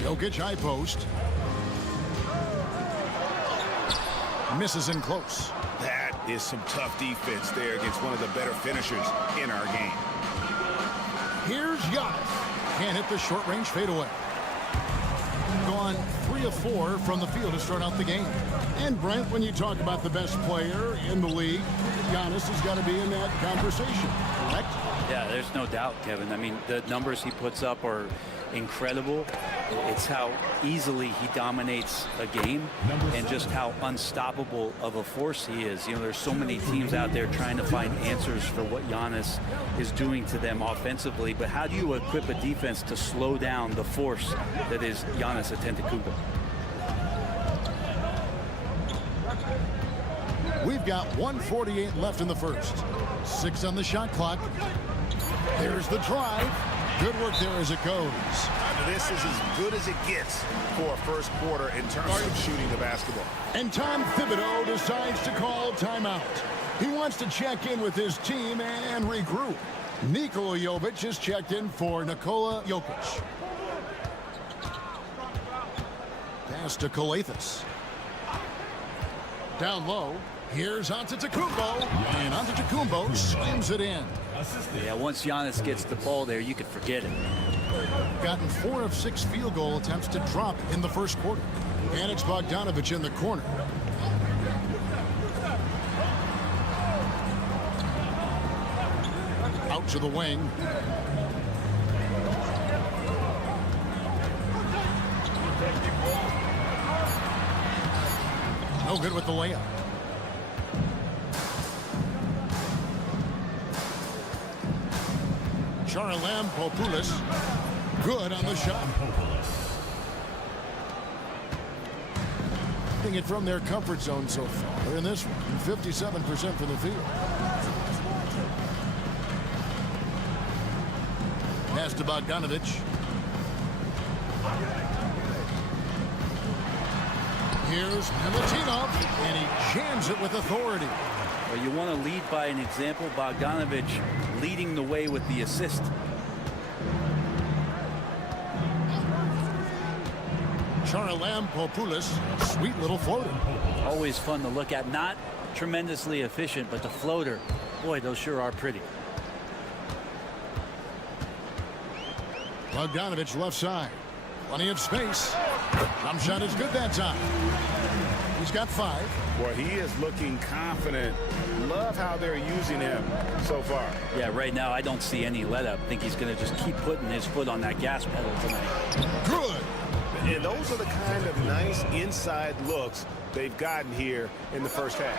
Jokic high post. Misses in close. That is some tough defense there against one of the better finishers in our game. Here's Giannis. Can't hit the short-range fadeaway. Gone 3 of 4 from the field to start out the game. And Brent, when you talk about the best player in the league, Giannis has got to be in that conversation, correct? Yeah, there's no doubt, Kevin. I mean, the numbers he puts up are incredible. It's how easily he dominates a game and just how unstoppable of a force he is. You know, there's so many teams out there trying to find answers for what Giannis is doing to them offensively, but how do you equip a defense to slow down the force that is Giannis Antetokounmpo? We've got 1:48 left in the first. 6 on the shot clock. There's the drive. Good work there as it goes. This is as good as it gets for a first quarter in terms of shooting the basketball. And Tom Thibodeau decides to call timeout. He wants to check in with his team and regroup. Nikola Jovic has checked in for Nikola Jokic. Pass to Kalathis. Down low. Here's Antetokounmpo. And Antetokounmpo slams it in. Yeah, once Giannis gets the ball there, you can forget it. Gotten 4 of 6 field goal attempts to drop in the first quarter. And it's Bogdanovic in the corner. Out to the wing. No good with the layup. Charalampopoulos, good on the shot. Getting it from their comfort zone so far in this one, 57% from the field. Pass to Bogdanovic. Here's Milutinov, and he jams it with authority. Well, you want to lead by an example. Bogdanovic leading the way with the assist. Charalampopoulos, sweet little floater. Always fun to look at. Not tremendously efficient, but the floater, boy, those sure are pretty. Bogdanovic left side. Plenty of space. Jump shot is good that time. He's got 5. Well, he is looking confident. Love how they're using him so far. Yeah, right now I don't see any let up. I think he's going to just keep putting his foot on that gas pedal tonight. Good. And those are the kind of nice inside looks they've gotten here in the first half.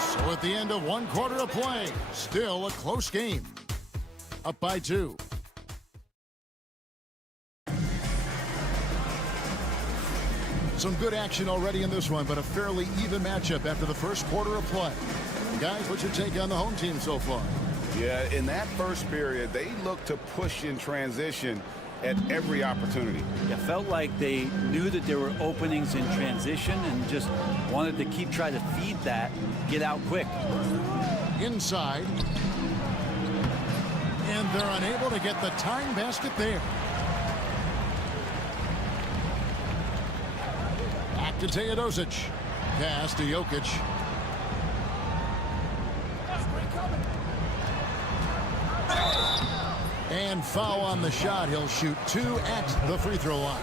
So at the end of 1 quarter of play, still a close game. Up by 2. Some good action already in this one, but a fairly even matchup after the first quarter of play. Guys, what's your take on the home team so far? Yeah, in that first period, they looked to push in transition at every opportunity. It felt like they knew that there were openings in transition and just wanted to keep trying to feed that, get out quick. Inside. And they're unable to get the tying basket there. Back to Teodosic. Pass to Jokic. And foul on the shot. He'll shoot 2 at the free throw line.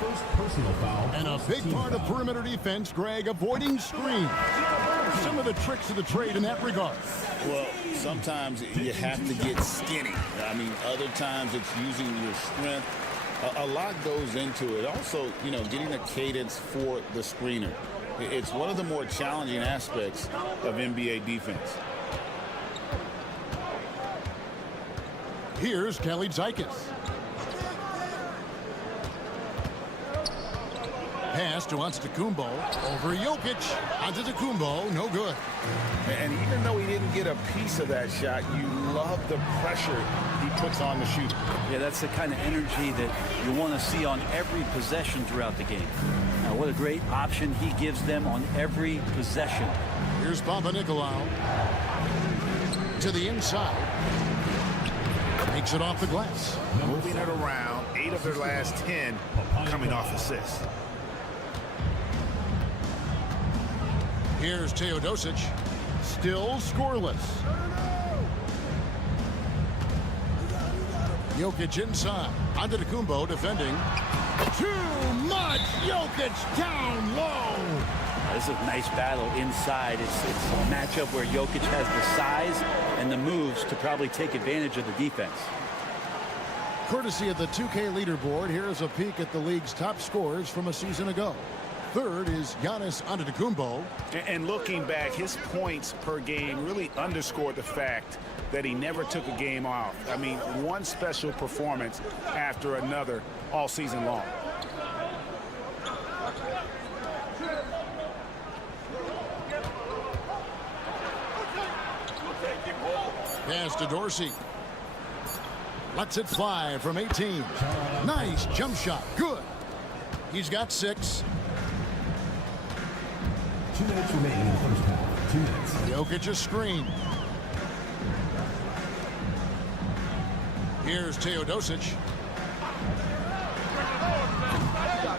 First personal foul. And a big part of perimeter defense, Greg, avoiding screens. Some of the tricks of the trade in that regard. Well, sometimes you have to get skinny. I mean, other times it's using your strength. A lot goes into it. Also, you know, getting a cadence for the screener. It's one of the more challenging aspects of NBA defense. Here's Kelly Zeikis. Pass to Antetokounmpo over Jokic. Antetokounmpo, no good. And even though he didn't get a piece of that shot, you love the pressure he puts on the shooter. Yeah, that's the kind of energy that you want to see on every possession throughout the game. Now, what a great option he gives them on every possession. Here's Papanikolaou. To the inside. Makes it off the glass. Moving it around, 8 of their last 10 coming off assists. Here's Teodosic. Still scoreless. Jokic inside. Antetokounmpo defending. Too much. Jokic down low. This is a nice battle inside. It's a matchup where Jokic has the size and the moves to probably take advantage of the defense. Courtesy of the 2K leaderboard, here is a peek at the league's top scorers from a season ago. Third is Giannis Antetokounmpo. And looking back, his points per game really underscored the fact that he never took a game off. I mean, one special performance after another all season long. Pass to Dorsey. Lets it fly from 18. Nice jump shot. Good. He's got 6. 2 minutes remaining in the first half. 2 minutes. Jokic a screen. Here's Teodosic.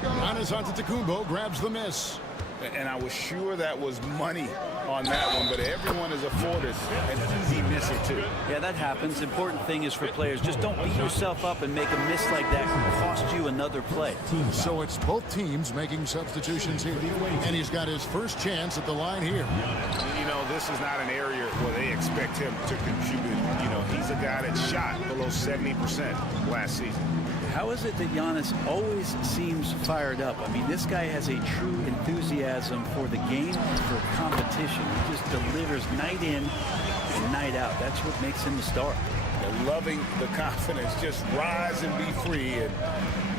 Giannis Antetokounmpo grabs the miss. And I was sure that was money on that one, but everyone is afforded an easy miss or two. Yeah, that happens. Important thing is for players, just don't beat yourself up and make a miss like that cost you another play. So it's both teams making substitutions here. And he's got his first chance at the line here. You know, this is not an area where they expect him to contribute. You know, he's a guy that shot below 70% last season. How is it that Giannis always seems fired up? I mean, this guy has a true enthusiasm for the game and for competition. He just delivers night in and night out. That's what makes him a star. They're loving the confidence. Just rise and be free. And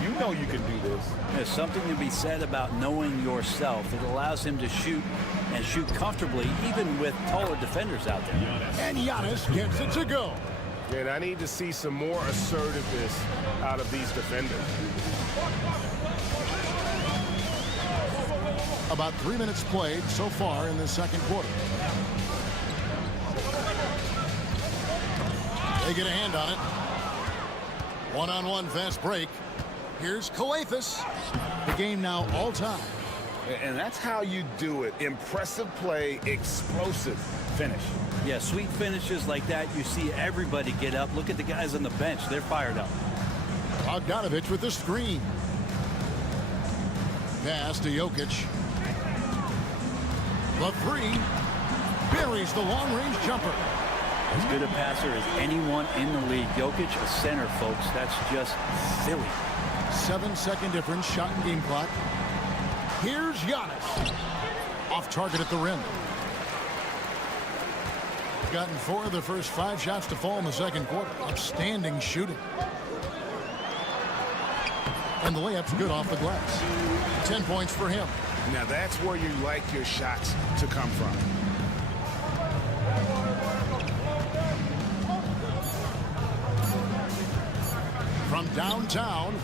you know you can do this. There's something to be said about knowing yourself. It allows him to shoot and shoot comfortably, even with taller defenders out there. And Giannis gets it to go. And I need to see some more assertiveness out of these defenders. About 3 minutes played so far in the second quarter. They get a hand on it. One-on-one fast break. Here's Kalathis. The game now all time. And that's how you do it. Impressive play, explosive finish. Yeah, sweet finishes like that, you see everybody get up. Look at the guys on the bench. They're fired up. Bogdanovich with the screen. Pass to Jokic. The 3. Buries the long-range jumper. As good a passer as anyone in the league. Jokic, a center, folks. That's just silly. 7-second difference, shot and game clock. Here's Giannis. Off target at the rim. Gotten 4 of the first 5 shots to fall in the second quarter. Outstanding shooting. And the layup's good off the glass. 10 points for him. Now that's where you like your shots to come from. From downtown.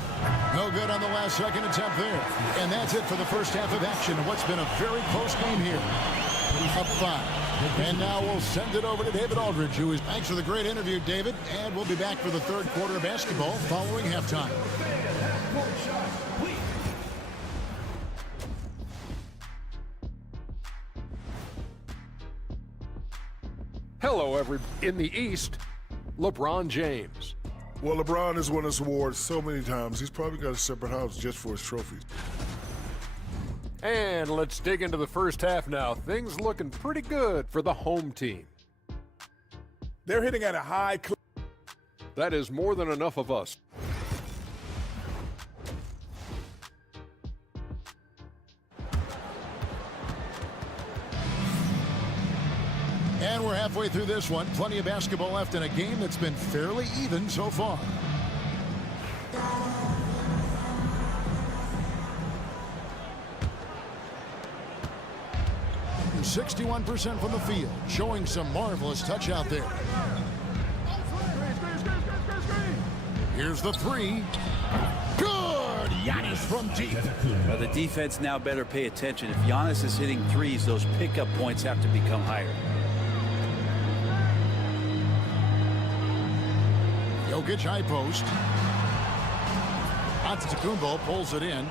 No good on the last second attempt there. And that's it for the first half of action. What's been a very close game here. Up 5. And now we'll send it over to David Aldridge, who is... Thanks for the great interview, David. And we'll be back for the third quarter of basketball following halftime. Hello, in the East, LeBron James. Well, LeBron has won this award so many times, he's probably got a separate house just for his trophies. And let's dig into the first half now. Things looking pretty good for the home team. They're hitting at a high clip. That is more than enough of us. And we're halfway through this one. Plenty of basketball left in a game that's been fairly even so far. 61% from the field, showing some marvelous touch out there. Here's the 3. Good! Giannis from deep. Well, the defense now better pay attention. If Giannis is hitting threes, those pickup points have to become higher. Jokic high post. Antetokounmpo pulls it in.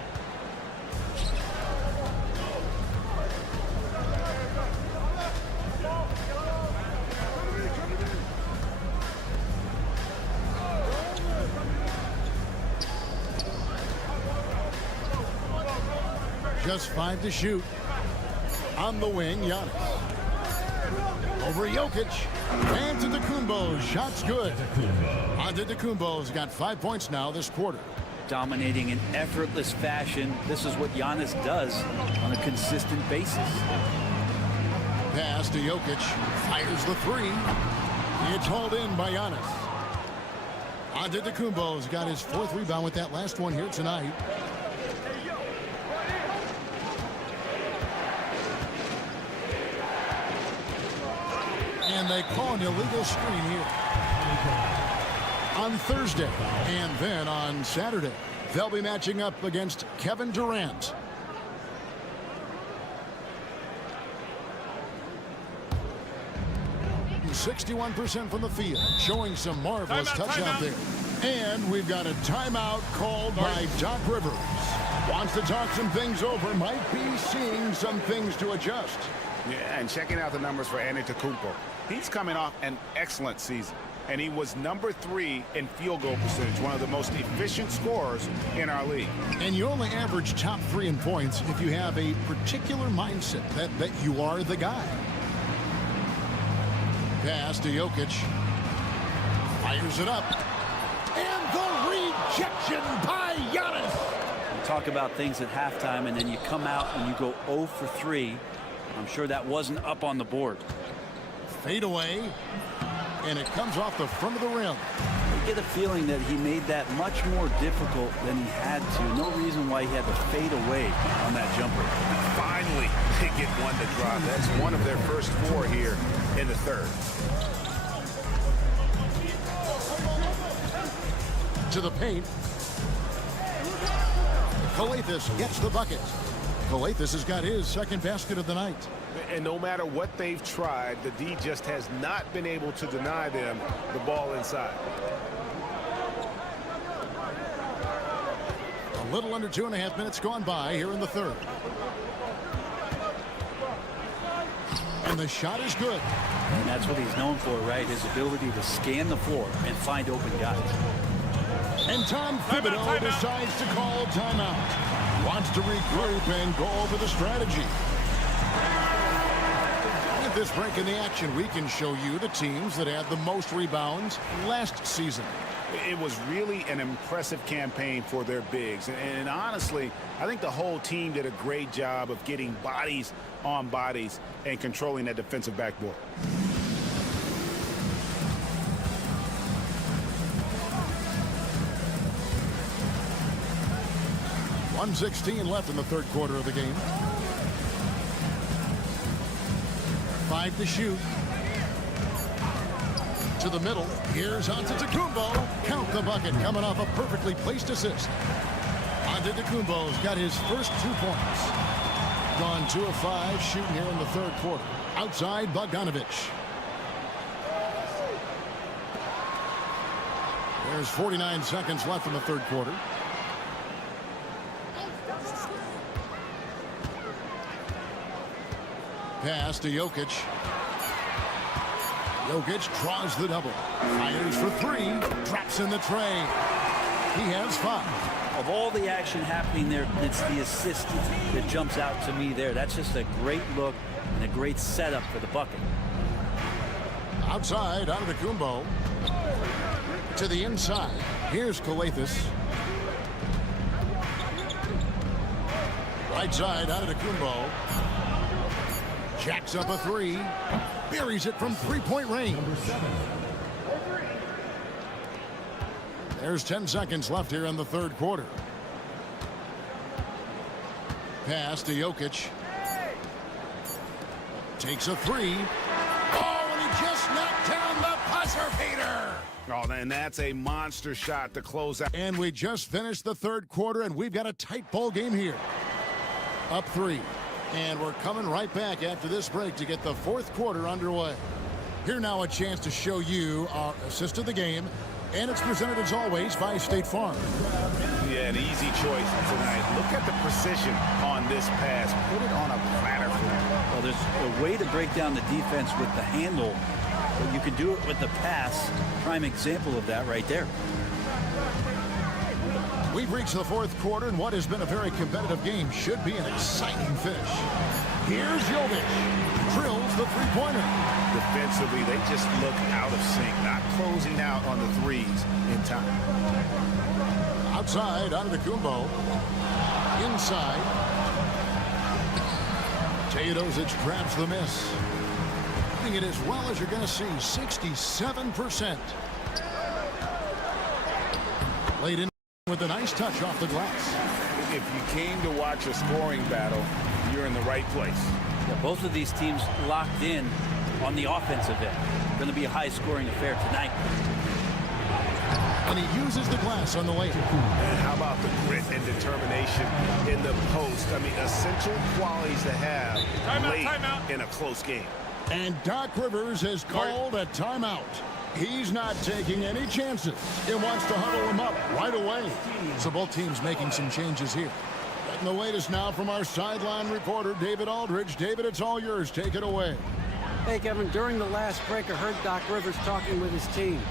Just 5 to shoot. On the wing, Giannis. Over Jokic. Antetokounmpo's shot's good. Antetokounmpo's got 5 points now this quarter. Dominating in effortless fashion. This is what Giannis does on a consistent basis. Pass to Jokic. Fires the 3. It's hauled in by Giannis. Antetokounmpo's got his 4th rebound with that last one here tonight. And they call an illegal screen here on Thursday. And then on Saturday, they'll be matching up against Kevin Durant. .61% from the field, showing some marvelous touch out there. And we've got a timeout called by Doc Rivers. Wants to talk some things over, might be seeing some things to adjust. Yeah, and checking out the numbers for Antetokounmpo. He's coming off an excellent season, and he was number 3 in field goal percentage, one of the most efficient scorers in our league. And you only average top 3 in points if you have a particular mindset that you are the guy. Pass to Jokic. Fires it up. And the rejection by Giannis. You talk about things at halftime, and then you come out and you go 0 for 3. I'm sure that wasn't up on the board. Fade away. And it comes off the front of the rim. I get a feeling that he made that much more difficult than he had to. No reason why he had to fade away on that jumper. Finally, they get one to drop. That's one of their first 4 here in the 3rd. To the paint. Calathes gets the bucket. Calathes has got his 2nd basket of the night. And no matter what they've tried, the D just has not been able to deny them the ball inside. A little under 2.5 minutes gone by here in the 3rd. And the shot is good. And that's what he's known for, right? His ability to scan the floor and find open guys. And Tom Thibodeau decides to call timeout. Wants to regroup and go over the strategy. With this break in the action, we can show you the teams that had the most rebounds last season. It was really an impressive campaign for their bigs. And honestly, I think the whole team did a great job of getting bodies on bodies and controlling that defensive backboard. .116 left in the 3rd quarter of the game. 5 to shoot. To the middle. Here's Antetokounmpo. Count the bucket coming off a perfectly placed assist. Antetokounmpo's got his first 2 points. Gone 2 of 5 shooting here in the 3rd quarter. Outside Bogdanovic. There's 49 seconds left in the 3rd quarter. Pass to Jokic. Jokic draws the double. Fires for 3. Drops in the tray. He has 5. Of all the action happening there, it's the assist that jumps out to me there. That's just a great look and a great setup for the bucket. Outside, Antetokounmpo. To the inside. Here's Calathes. Right side, Antetokounmpo. Jacks up a 3. Buries it from 3-point range. There's 10 seconds left here in the 3rd quarter. Pass to Jokic. Takes a 3. Oh, and he just knocked down the buzzer beater. Oh, and that's a monster shot to close out. And we just finished the 3rd quarter, and we've got a tight ball game here. Up 3. And we're coming right back after this break to get the 4th quarter underway. Here now a chance to show you our assist of the game. And it's presented as always by State Farm. Yeah, an easy choice tonight. Look at the precision on this pass. Put it on a platter for him. Well, there's a way to break down the defense with the handle, but you can do it with the pass. Prime example of that right there. We've reached the fourth quarter, and what has been a very competitive game should be an exciting finish. Here's Jovic. Drills the three-pointer. Defensively, they just look out of sync, not closing out on the threes in time. Outside, Antetokounmpo. Inside. Teodosic grabs the miss. Hitting it as well as you're going to see, 67%. Laid in with a nice touch off the glass. If you came to watch a scoring battle, you're in the right place. Yeah, both of these teams locked in on the offensive end. Going to be a high-scoring affair tonight. And he uses the glass on the lay. And how about the grit and determination in the post? I mean, essential qualities to have late in a close game. And Doc Rivers has called a timeout. He's not taking any chances. He wants to huddle him up right away. So both teams making some changes here. Getting the latest now from our sideline reporter, David Aldridge. David, it's all yours. Take it away. Hey, Kevin, during the last break, I heard Doc Rivers talking with his team.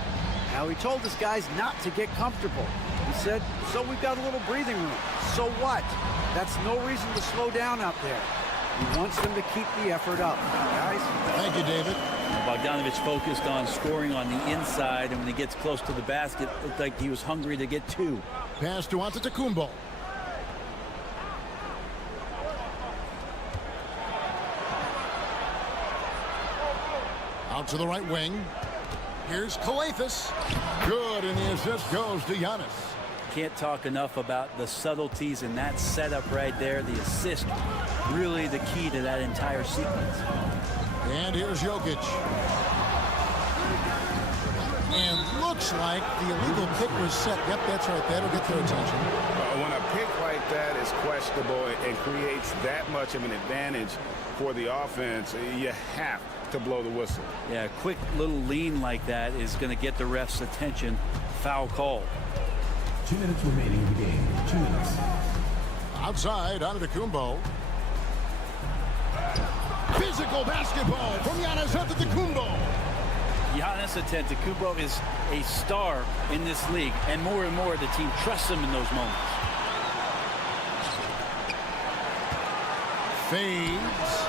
Now, he told his guys not to get comfortable. He said, so we've got a little breathing room. So what? That's no reason to slow down out there. He wants them to keep the effort up. Guys? Thank you, David. Bogdanovich focused on scoring on the inside, and when he gets close to the basket, it looked like he was hungry to get two. Pass to Antetokounmpo. Out to the right wing. Here's Kalathis. Good, and the assist goes to Giannis. Can't talk enough about the subtleties in that setup right there. The assist, really the key to that entire sequence. And here's Jokic. And looks like the illegal pick was set. Yep, that's right. That'll get their attention. When a pick like that is questionable and creates that much of an advantage for the offense, you have to blow the whistle. Yeah, a quick little lean like that is going to get the ref's attention. Foul call. 2 minutes remaining in the game. 2 minutes. Outside, Antetokounmpo. Physical basketball from Giannis Antetokounmpo. Giannis Antetokounmpo is a star in this league, and more the team trusts him in those moments. Fades.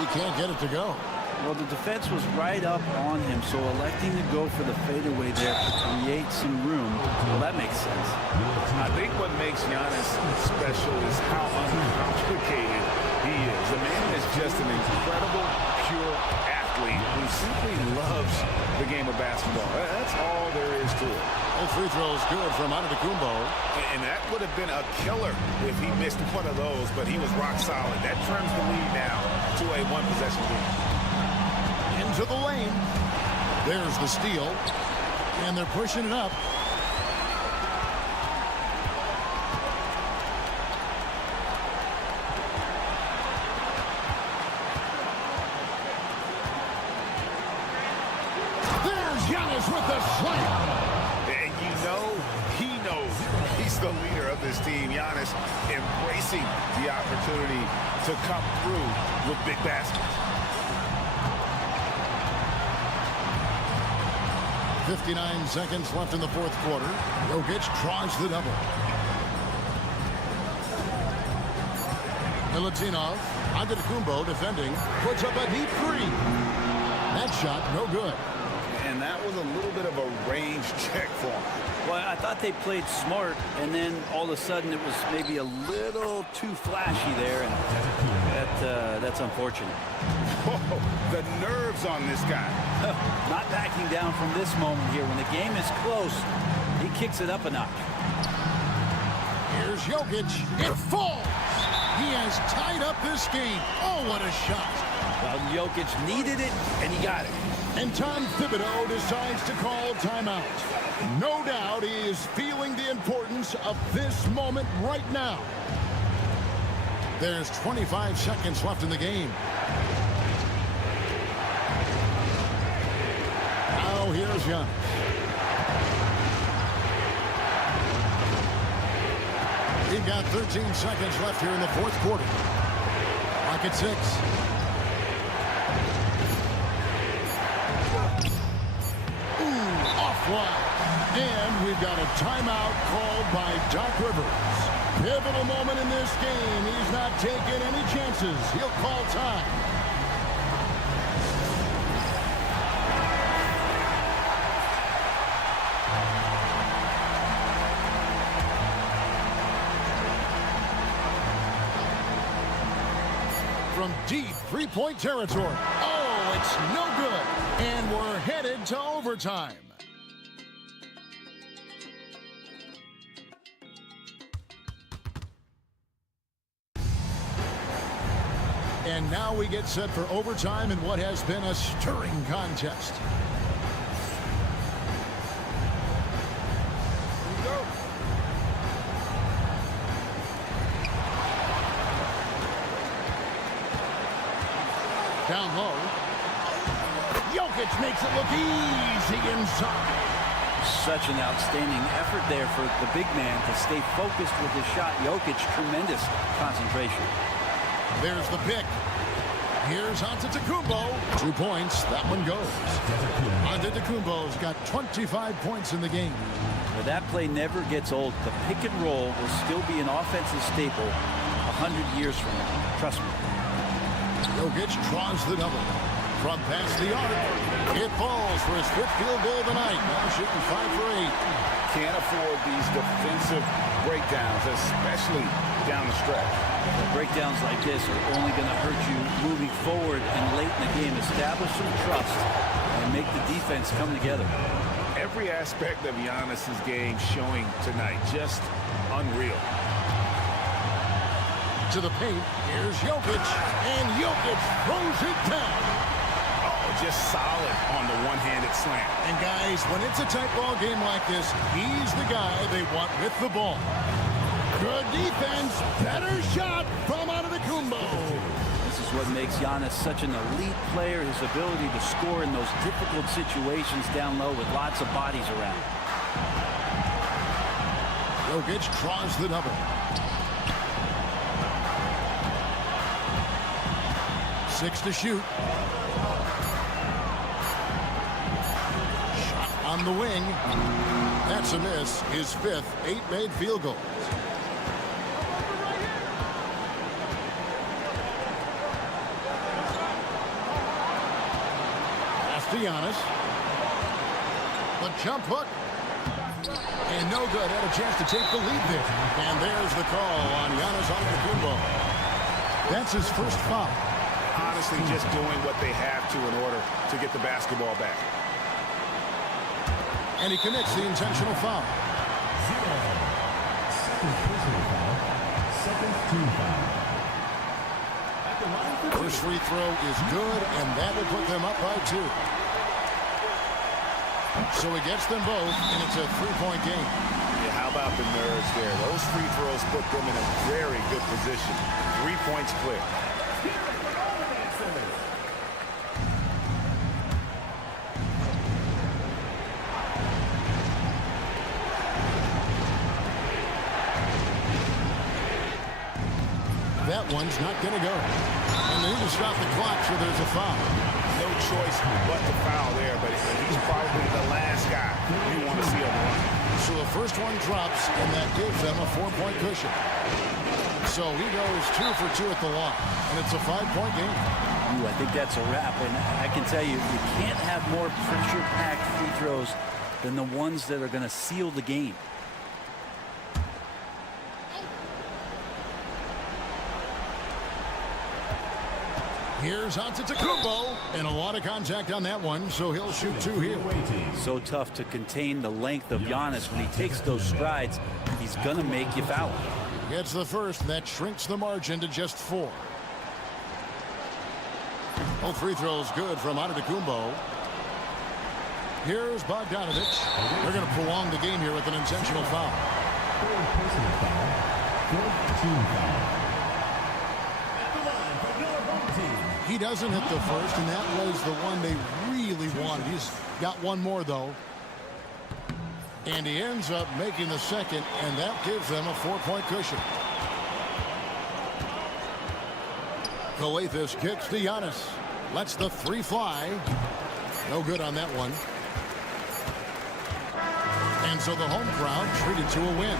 He can't get it to go. Well, the defense was right up on him, so electing to go for the fadeaway there to create some room, well, that makes sense. I think what makes Giannis special is how uncomplicated he is. The man is just an incredible, pure athlete who simply loves the game of basketball. That's all there is to it. All free throws good from Antetokounmpo. And that would have been a killer if he missed one of those, but he was rock solid. That turns the lead now to a one-possession game. Into the lane. There's the steal. And they're pushing it up. There's Giannis with the slam. And you know, he knows he's the leader of this team. Giannis embracing the opportunity to come through with big baskets. 59 seconds left in the fourth quarter. Jokic tries the double. Milutinov, Antetokounmpo defending, puts up a deep three. That shot no good. And that was a little bit of a range check for him. Well, I thought they played smart, and then all of a sudden it was maybe a little too flashy there, and that's unfortunate. Whoa, the nerves on this guy. Not backing down from this moment here. When the game is close, he kicks it up a notch. Here's Jokic. It falls. He has tied up this game. Oh, what a shot. Well, Jokic needed it, and he got it. And Tom Thibodeau decides to call timeout. No doubt he is feeling the importance of this moment right now. There's 25 seconds left in the game. Now here's Giannis. We've got 13 seconds left here in the fourth quarter. Clock at 6. fly. And we've got a timeout called by Doc Rivers. Pivotal moment in this game. He's not taking any chances. He'll call time. From deep three-point territory. Oh, it's no good. And we're headed to overtime. And now we get set for overtime in what has been a stirring contest. Down low. Jokic makes it look easy inside. Such an outstanding effort there for the big man to stay focused with his shot. Jokic, tremendous concentration. There's the pick. Here's Antetokounmpo. 2 points. That one goes. Antetokounmpo's got 25 points in the game. Well, that play never gets old. The pick and roll will still be an offensive staple 100 years from now. Trust me. Jokic draws the double. From past the arc, it falls for his 5th field goal of the night. Now shooting 5 for 8. Can't afford these defensive breakdowns, especially down the stretch. Breakdowns like this are only going to hurt you moving forward and late in the game. Establish some trust and make the defense come together. Every aspect of Giannis's game showing tonight, just unreal. To the paint, here's Jokic, and Jokic throws it down. Oh, just solid on the one-handed slam. And guys, when it's a tight ball game like this, he's the guy they want with the ball. Good defense, better shot from Antetokounmpo. This is what makes Giannis such an elite player, his ability to score in those difficult situations down low with lots of bodies around. Jokic draws the double. 6 to shoot. Shot on the wing. That's a miss. His 5th, 8 made field goals. Pass to Giannis. The jump hook. And no good. Had a chance to take the lead there. And there's the call on Giannis Antetokounmpo. That's his first foul. Honestly, just doing what they have to in order to get the basketball back. And he commits the intentional foul. Second personal foul. Second team foul. First free throw is good, and that will put them up by 2. So he gets them both, and it's a 3-point game. Yeah, how about the nerves there? Those free throws put them in a very good position. 3 points clear. That one's not going to go. And they need to stop the clock, so there's a foul. No choice but to foul there, but he's probably the last guy you want to see on the run. So the first one drops, and that gives them a 4-point cushion. So he goes 2 for 2 at the line, and it's a 5-point game. Ooh, I think that's a wrap, and I can tell you, you can't have more pressure-packed free throws than the ones that are going to seal the game. Here's Antetokounmpo, and a lot of contact on that one, so he'll shoot 2 here. So tough to contain the length of Giannis. When he takes those strides, he's going to make you foul. Gets the first, and that shrinks the margin to just 4. Both free throws good from Antetokounmpo. Here's Bogdanovic. They're going to prolong the game here with an intentional foul. Third personal foul. Fourth team foul. He doesn't hit the first, and that was the one they really wanted. He's got one more, though. And he ends up making the second, and that gives them a 4-point cushion. Coathis kicks to Giannis. Lets the 3 fly. No good on that one. And so the home crowd treated to a win.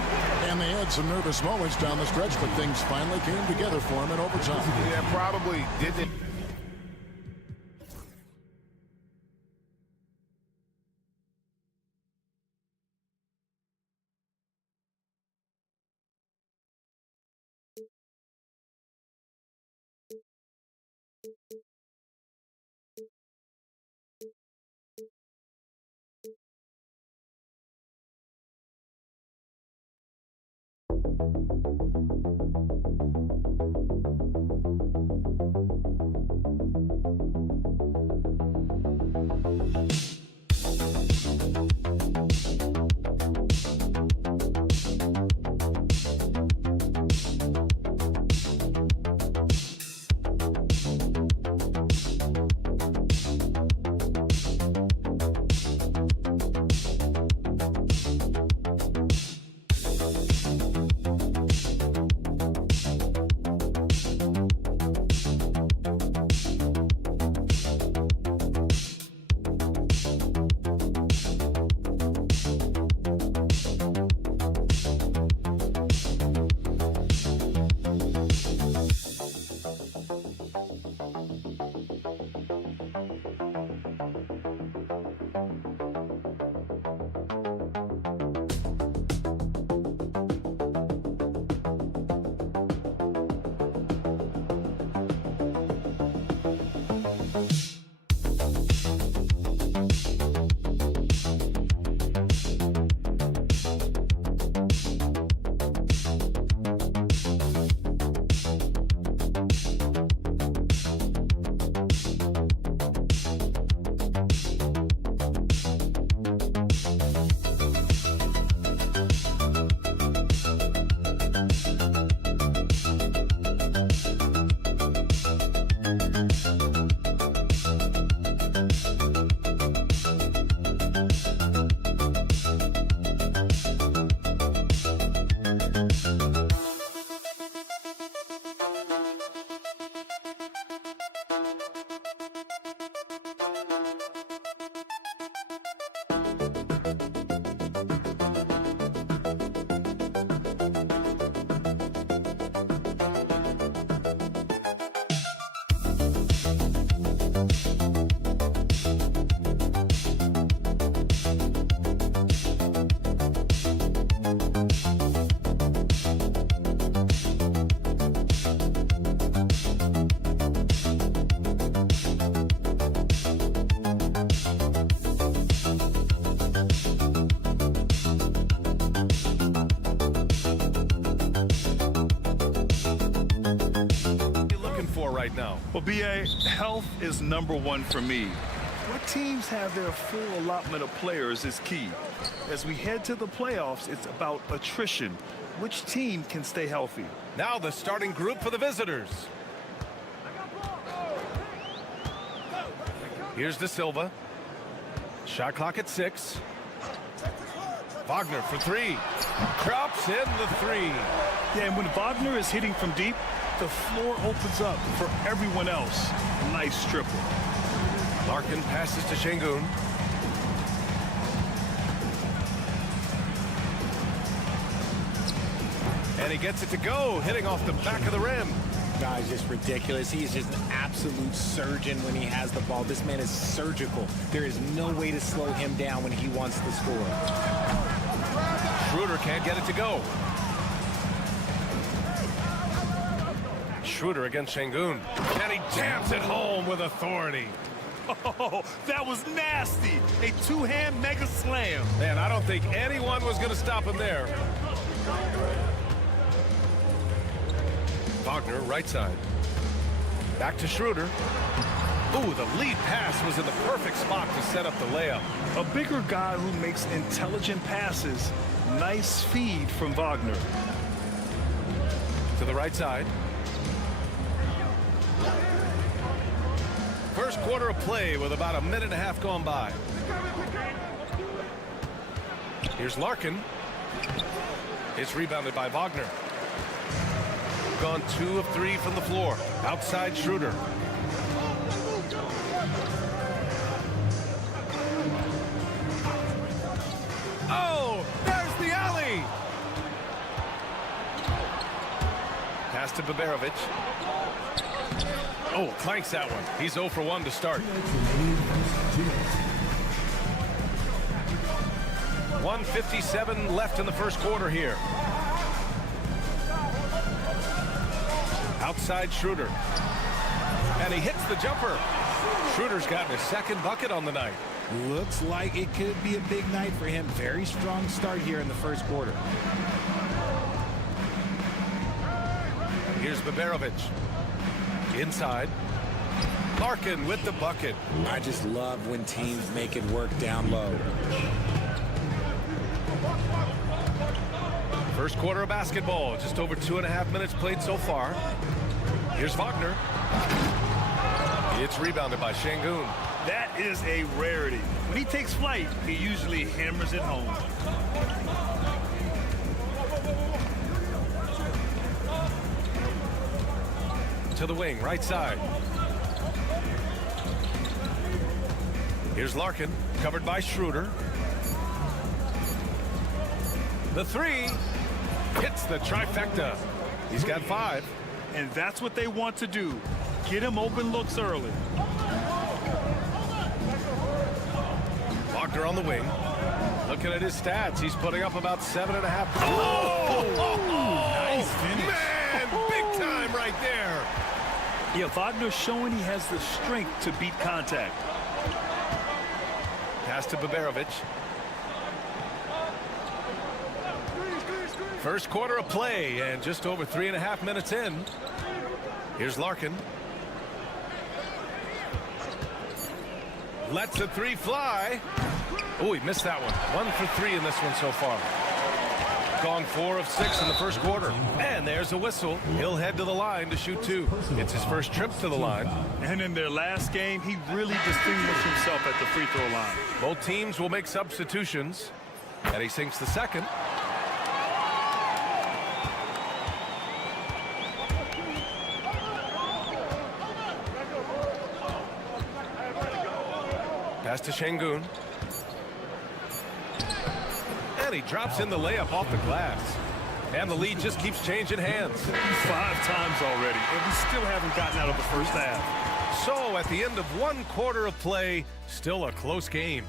And they had some nervous moments down the stretch, but things finally came together for them in overtime. Yeah, probably didn't. Now. Well, BA, health is #1 for me. What teams have their full allotment of players is key. As we head to the playoffs, it's about attrition. Which team can stay healthy? Now the starting group for the visitors. Here's De Silva. Shot clock at 6. Wagner for 3. Drops in the 3. Yeah, and when Wagner is hitting from deep, the floor opens up for everyone else. Nice triple. Larkin passes to Şengün. And he gets it to go, hitting off the back of the rim. Guy's just ridiculous. He's just an absolute surgeon when he has the ball. This man is surgical. There is no way to slow him down when he wants to score. Schroeder can't get it to go. Schroeder against Şengün. And he jams it home with authority. Oh, that was nasty. A two-hand mega slam. Man, I don't think anyone was going to stop him there. Wagner, right side. Back to Schroeder. Ooh, the lead pass was in the perfect spot to set up the layup. A bigger guy who makes intelligent passes. Nice feed from Wagner. To the right side. First quarter of play with about a minute and a half gone by. Here's Larkin. It's rebounded by Wagner. Gone 2 of 3 from the floor. Outside Schroeder. Oh, Pass to Baberovic. Oh, clanks that one. He's 0 for 1 to start. 1:57 left in the first quarter here. Outside Schroeder. And he hits the jumper. Schroeder's gotten his second bucket on the night. Looks like it could be a big night for him. Very strong start here in the first quarter. Here's Baberovic. Inside. Larkin with the bucket. I just love when teams make it work down low. First quarter of basketball. Just over 2.5 minutes played so far. Here's Wagner. It's rebounded by Şengün. That is a rarity. When he takes flight, he usually hammers it home. To the wing, right side. Here's Larkin, covered by Schroeder. The three hits the trifecta. He's got 5. And that's what they want to do. Get him open looks early. Wagner on the wing. Looking at his stats, he's putting up about 7.5. Oh! Nice finish. Man, big time right there. Yeah, Wagner's showing he has the strength to beat contact. Pass to Baberovic. First quarter of play and just over 3.5 minutes in. Here's Larkin. Lets the 3 fly. Oh, he missed that one. 1 for 3 in this one so far. Gone 4 of 6 in the first quarter. And there's a whistle. He'll head to the line to shoot 2. It's his first trip to the line. And in their last game, he really distinguished himself at the free throw line. Both teams will make substitutions. And he sinks the second. Pass to Şengün. And he drops in the layup off the glass. And the lead just keeps changing hands. 5 times already, and we still haven't gotten out of the first half. So at the end of 1 quarter of play, still a close game.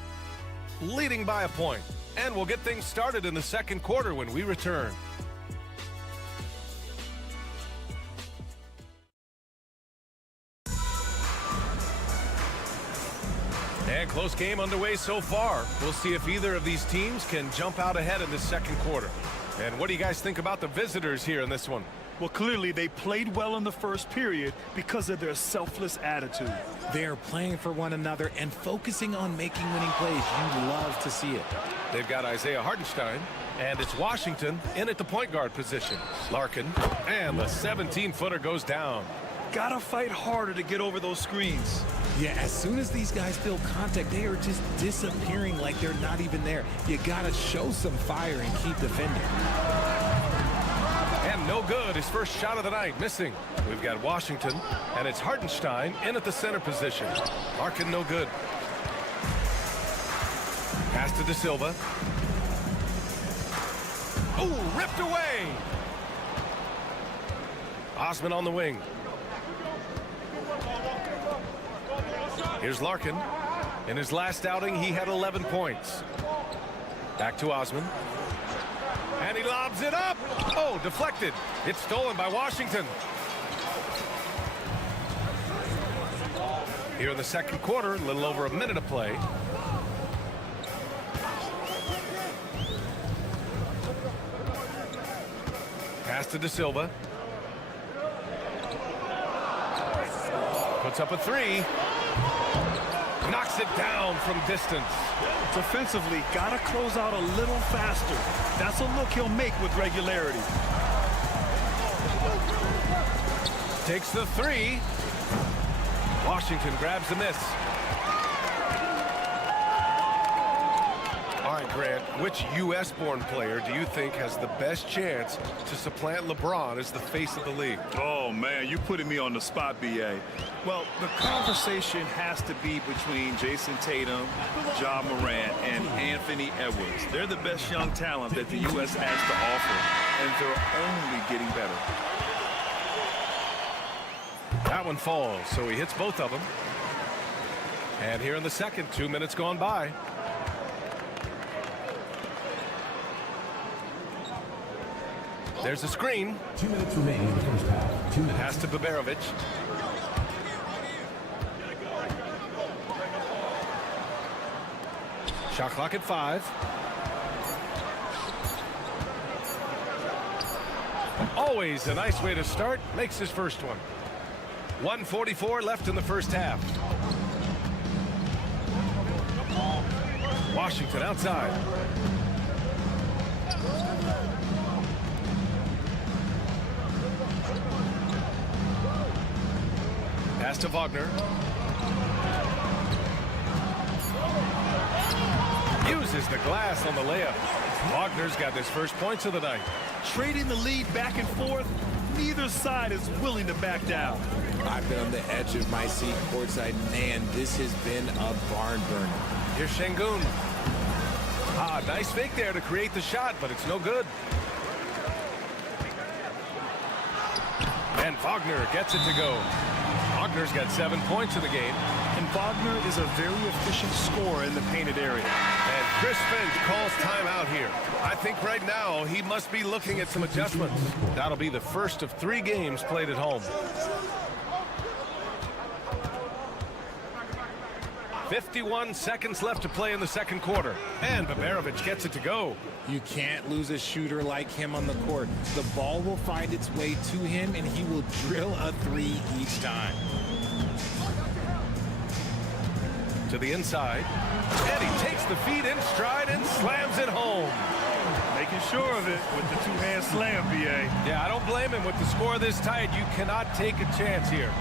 Leading by a point. And we'll get things started in the second quarter when we return. And close game underway so far. We'll see if either of these teams can jump out ahead in the second quarter. And what do you guys think about the visitors here in this one? Well, clearly they played well in the first period because of their selfless attitude. They're playing for one another and focusing on making winning plays. You love to see it. They've got Isaiah Hartenstein, and it's Washington in at the point guard position. Larkin, and the 17-footer goes down. Gotta fight harder to get over those screens. Yeah, as soon as these guys feel contact, they are just disappearing like they're not even there. You gotta show some fire and keep defending. And no good. His first shot of the night, missing. We've got Washington, and it's Hartenstein in at the center position. Larkin, no good. Pass to De Silva. Oh, ripped away. Osman on the wing. Here's Larkin. In his last outing, he had 11 points. Back to Osman. And he lobs it up. Oh, deflected. It's stolen by Washington. Here in the second quarter, a little over a minute of play. Pass to De Silva. Puts up a 3. Knocks it down from distance. Defensively, gotta close out a little faster. That's a look he'll make with regularity. Takes the 3. Washington grabs the miss. All right, Grant, which U.S.-born player do you think has the best chance to supplant LeBron as the face of the league? Oh, man, you're putting me on the spot, B.A. Well, the conversation has to be between Jason Tatum, Ja Morant, and Anthony Edwards. They're the best young talent that the U.S. has to offer, and they're only getting better. That one falls, so he hits both of them. And here in the second, 2 minutes gone by. There's a screen. 2 minutes remaining in the first half. 2 minutes. Pass to Baberovic. Shot clock at 5. Always a nice way to start. Makes his first one. 1:44 left in the first half. Washington outside. Pass to Wagner. Uses the glass on the layup. Wagner's got his first points of the night. Trading the lead back and forth, neither side is willing to back down. I've been on the edge of my seat courtside. Man, this has been a barn burner. Here's Şengün. Nice fake there to create the shot, but it's no good. And Wagner gets it to go. Wagner's got 7 points in the game. And Wagner is a very efficient scorer in the painted area. And Chris Finch calls timeout here. I think right now he must be looking at some adjustments. That'll be the first of 3 games played at home. 51 seconds left to play in the second quarter. And Baberovic gets it to go. You can't lose a shooter like him on the court. The ball will find its way to him, and he will drill a 3 each time. To the inside. And he takes the feed in stride and slams it home. Making sure of it with the two-hand slam, B.A. Yeah, I don't blame him. With the score this tight, you cannot take a chance here.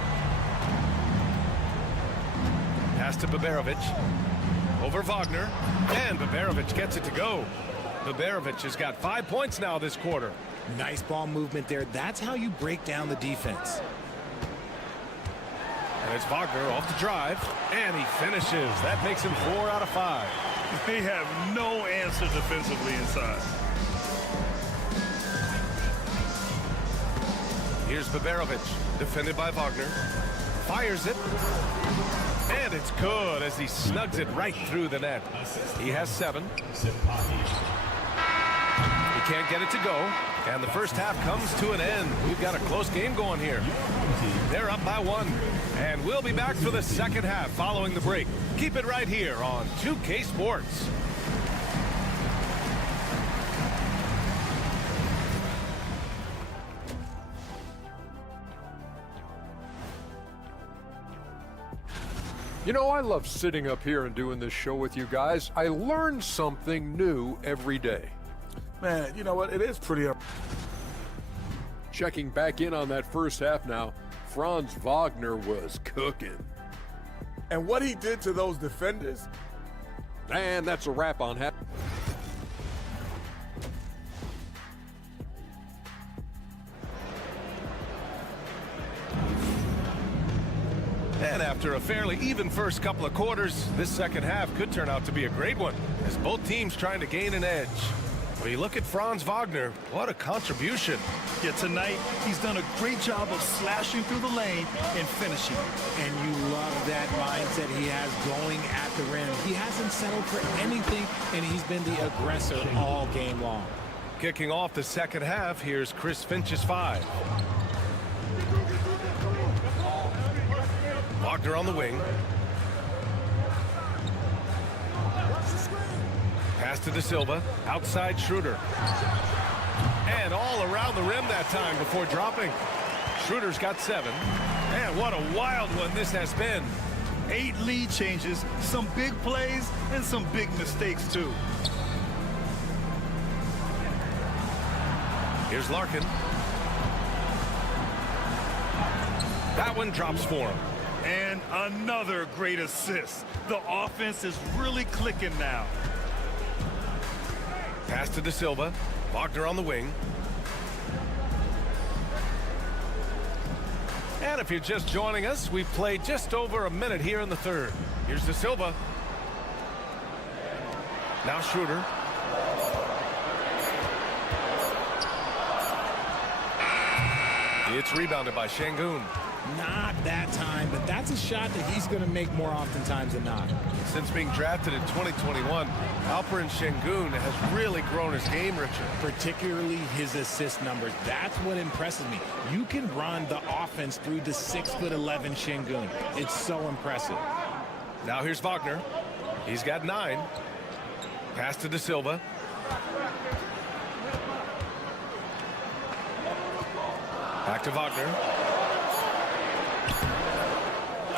Pass to Baberovic. Over Wagner. And Baberovic gets it to go. Baberovic has got 5 points now this quarter. Nice ball movement there. That's how you break down the defense. And it's Wagner off the drive. And he finishes. That makes him 4 out of 5. They have no answer defensively inside. Here's Baberovic. Defended by Wagner. Fires it. And it's good as he snugs it right through the net. He has 7. He can't get it to go. And the first half comes to an end. We've got a close game going here. They're up by 1. And we'll be back for the second half following the break. Keep it right here on 2K Sports. You know, I love sitting up here and doing this show with you guys. I learn something new every day. Man, you know what? It is pretty... Checking back in on that first half now, Franz Wagner was cooking. And what he did to those defenders... And that's a wrap on half. And after a fairly even first couple of quarters, this second half could turn out to be a great one, as both teams trying to gain an edge. When you look at Franz Wagner, what a contribution. Yeah, tonight he's done a great job of slashing through the lane and finishing. And you love that mindset he has going at the rim. He hasn't settled for anything, and he's been the aggressor all game long. Kicking off the second half, here's Chris Finch's 5. Wagner on the wing. Pass to De Silva. Outside Schroeder. And all around the rim that time before dropping. Schroeder's got 7. Man, what a wild one this has been. 8 lead changes, some big plays, and some big mistakes, too. Here's Larkin. That one drops for him. And another great assist. The offense is really clicking now. Pass to De Silva. Wagner on the wing. And if you're just joining us, we've played just over a minute here in the third. Here's De Silva. Now Schroeder. It's rebounded by Şengün. Not that time, but that's a shot that he's going to make more oftentimes than not. Since being drafted in 2021, Alperen Şengün has really grown his game, Richard. Particularly his assist numbers. That's what impresses me. You can run the offense through the 6'11" Şengün. It's so impressive. Now here's Wagner. He's got 9. Pass to De Silva. Back to Wagner.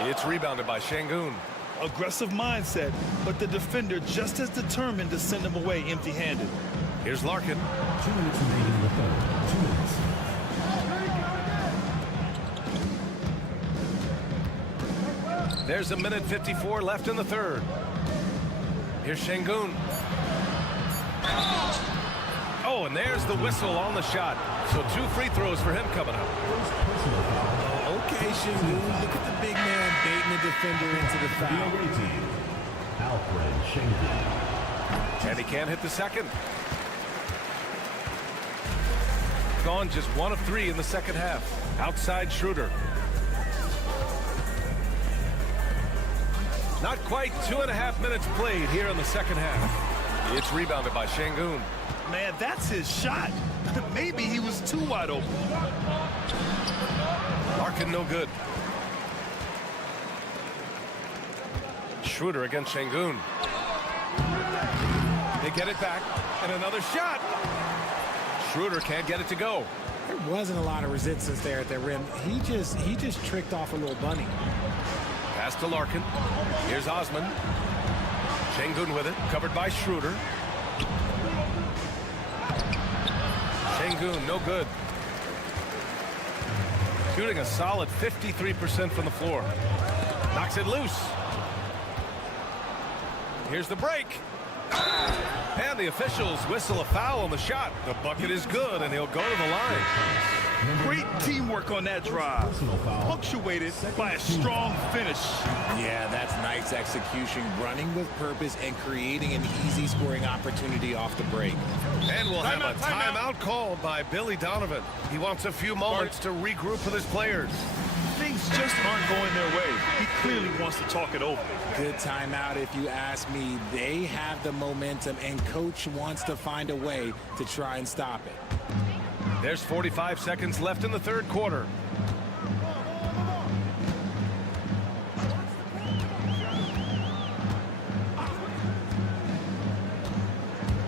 It's rebounded by Şengün. Aggressive mindset, but the defender just as determined to send him away empty-handed. Here's Larkin. 2 minutes remaining in the third. 2 minutes. There's 1:54 left in the third. Here's Şengün. Oh, and there's the whistle on the shot. So 2 free throws for him coming up. Okay, Şengün, look at the big man baiting the defender into the foul. Alperen Şengün. And he can't hit the second. Gone just 1 of 3 in the second half. Outside Schroeder. Not quite 2.5 minutes played here in the second half. It's rebounded by Şengün. Man, that's his shot. Maybe he was too wide open. Larkin no good. Schroeder against Şengün. They get it back, and another shot. Schroeder can't get it to go. There wasn't a lot of resistance there at the rim. He just tricked off a little bunny. Pass to Larkin. Here's Osman. Şengün with it, covered by Schroeder. Şengün, no good. Shooting a solid 53% from the floor. Knocks it loose. Here's the break. And the officials whistle a foul on the shot. The bucket is good, and he'll go to the line. Great teamwork on that drive. Punctuated by a strong finish. Yeah, that's nice execution. Running with purpose and creating an easy scoring opportunity off the break. And we'll have a timeout called by Billy Donovan. He wants a few moments to regroup with his players. Things just aren't going their way. He clearly wants to talk it over. Good timeout if you ask me. They have the momentum, and coach wants to find a way to try and stop it. There's 45 seconds left in the third quarter.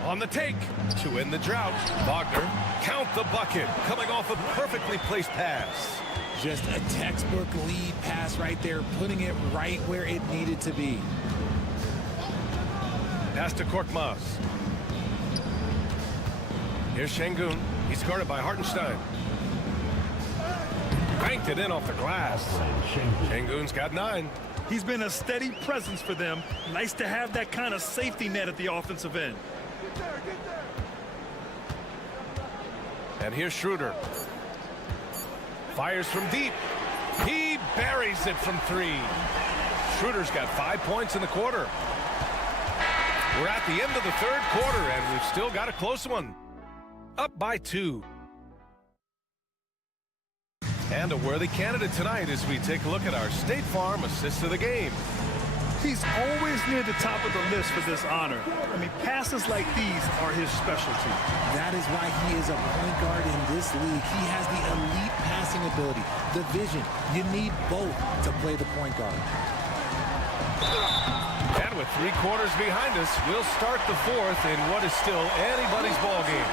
On the take to end the drought. Wagner, count the bucket, coming off a perfectly placed pass. Just a textbook lead pass right there, putting it right where it needed to be. Pass to Korkmaz. Here's Şengün. He's guarded by Hartenstein. Banked it in off the glass. Şengün's got 9. He's been a steady presence for them. Nice to have that kind of safety net at the offensive end. And here's Schroeder. Fires from deep. He buries it from 3. Schroeder's got 5 points in the quarter. We're at the end of the third quarter, and we've still got a close one. Up by 2. And a worthy candidate tonight as we take a look at our State Farm assist of the game. He's always near the top of the list for this honor. I mean, passes like these are his specialty. That is why he is a point guard in this league. He has the elite passing ability, the vision. You need both to play the point guard. And with 3 quarters behind us, we'll start the fourth in what is still anybody's ball game.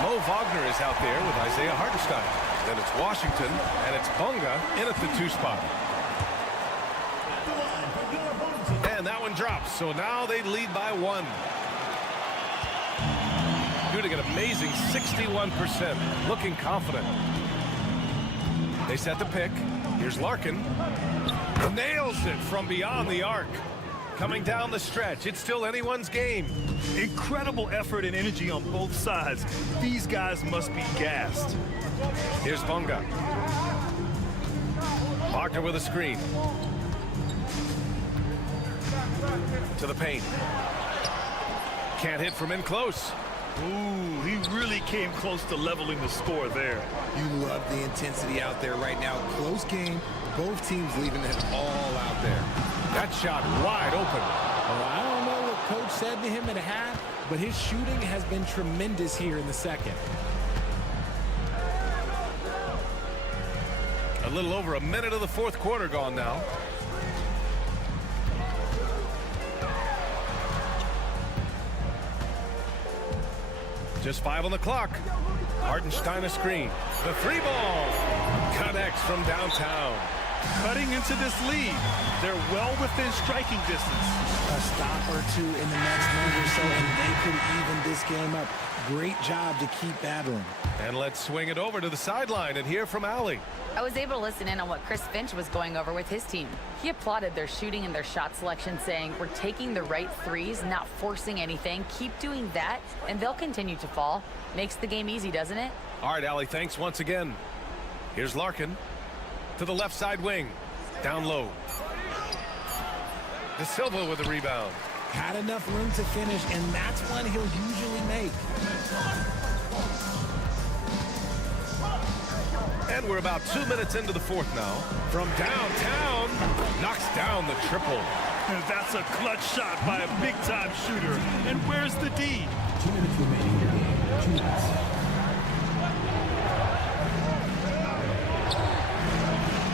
Mo Wagner is out there with Isaiah Hartenstein. Then it's Washington, and it's Bonga in at the 2 spot. And that one drops, so now they lead by 1. Shooting an amazing 61%, looking confident. They set the pick. Here's Larkin. Nails it from beyond the arc. Coming down the stretch, it's still anyone's game. Incredible effort and energy on both sides. These guys must be gassed. Here's Bonga. Wagner with a screen. To the paint. Can't hit from in close. Ooh, he really came close to leveling the score there. You love the intensity out there right now. Close game. Both teams leaving it all out there. That shot wide open. Well, I don't know what Coach said to him at half, but his shooting has been tremendous here in the second. A little over a minute of the fourth quarter gone now. Just 5 on the clock. Hartenstein a screen. The 3-ball connects from downtown. Cutting into this lead. They're well within striking distance. A stop or two in the next minute or so, and they could even this game up. Great job to keep battling. And let's swing it over to the sideline and hear from Allie. I was able to listen in on what Chris Finch was going over with his team. He applauded their shooting and their shot selection, saying, we're taking the right threes, not forcing anything. Keep doing that, and they'll continue to fall. Makes the game easy, doesn't it? All right, Allie, thanks once again. Here's Larkin to the left side wing. Down low. De Silva with the rebound. Had enough room to finish, and that's one he'll usually make. And we're about 2 minutes into the fourth now. From downtown, knocks down the triple. And that's a clutch shot by a big-time shooter. And where's the D? 2 minutes remaining in the game. 2 minutes.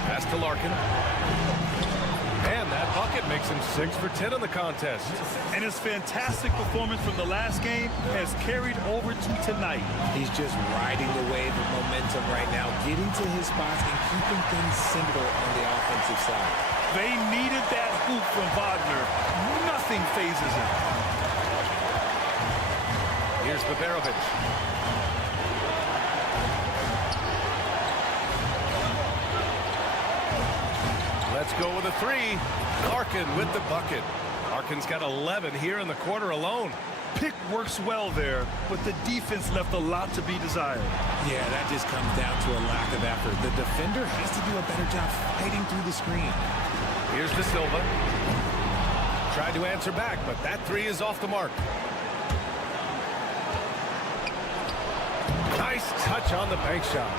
Pass to Larkin. And that bucket makes him 6 for 10 in the contest. And his fantastic performance from the last game has carried over to tonight. He's just riding the wave of momentum right now, getting to his spots and keeping things simple on the offensive side. They needed that hoop from Wagner. Nothing phases him. Here's Baberovic. Let's go with a 3. Larkin with the bucket. Larkin's got 11 here in the quarter alone. Pick works well there, but the defense left a lot to be desired. Yeah, that just comes down to a lack of effort. The defender has to do a better job fighting through the screen. Here's De Silva. Tried to answer back, but that 3 is off the mark. Nice touch on the bank shot.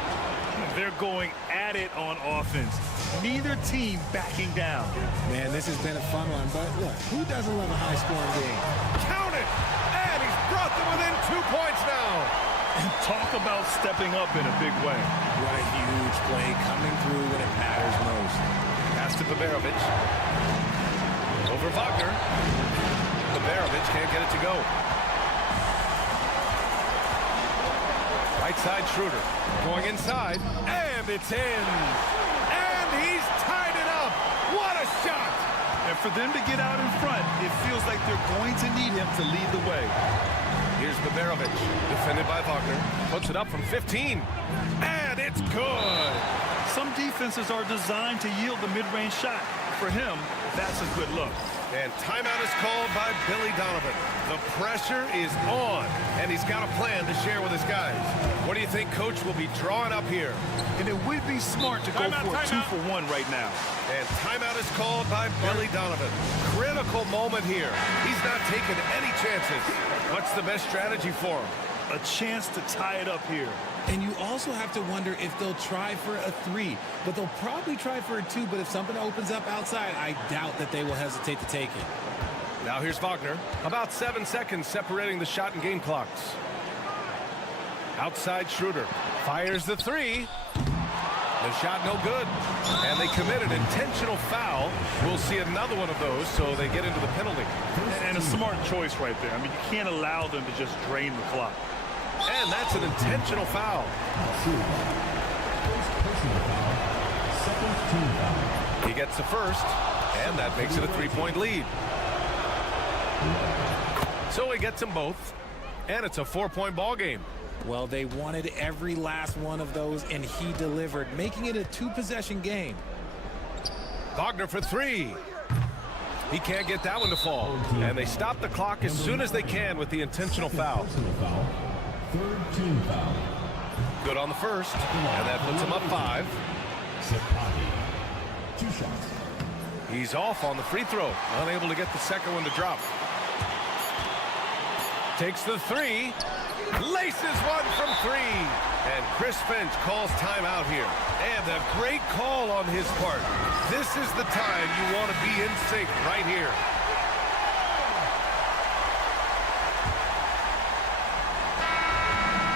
They're going at it on offense. Neither team backing down. Man, this has been a fun one, but look, who doesn't love a high-scoring game? Count it! And he's brought them within 2 points now. And talk about stepping up in a big way. What a huge play coming through when it matters most. Pass to Baberovic. Over Wagner. Baberovic can't get it to go. Right side Schroeder. Going inside. And it's in. And he's tied it up. What a shot. And for them to get out in front, it feels like they're going to need him to lead the way. Here's Baberovic. Defended by Wagner. Puts it up from 15. And it's good. Some defenses are designed to yield the mid-range shot. For him, that's a good look. And timeout is called by Billy Donovan. The pressure is on, and he's got a plan to share with his guys. What do you think Coach will be drawing up here? And it would be smart to go for a 2-for-1 right now. And timeout is called by Billy Donovan. Critical moment here. He's not taking any chances. What's the best strategy for him? A chance to tie it up here. And you also have to wonder if they'll try for a 3, but they'll probably try for a 2, but if something opens up outside, I doubt that they will hesitate to take it. Now here's Wagner. About 7 seconds separating the shot and game clocks. Outside Schroeder. Fires the 3. The shot no good. And they commit an intentional foul. We'll see another one of those, so they get into the penalty. And a smart choice right there. I mean, you can't allow them to just drain the clock. And that's an intentional foul. He gets the first, and that makes it a 3-point lead. So he gets them both, and it's a 4-point ball game. Well, they wanted every last one of those, and he delivered, making it a 2-possession game. Wagner for 3. He can't get that one to fall. And they stop the clock as soon as they can with the intentional foul. Third team foul. Good on the first, and that puts him up 5. 2 shots. He's off on the free throw, unable to get the second one to drop. Takes the 3, Laces one from three. And Chris Finch calls timeout here. And a great call on his part. This is the time you want to be in sync right here.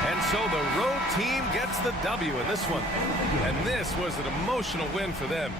And so the road team gets the W in this one. And this was an emotional win for them.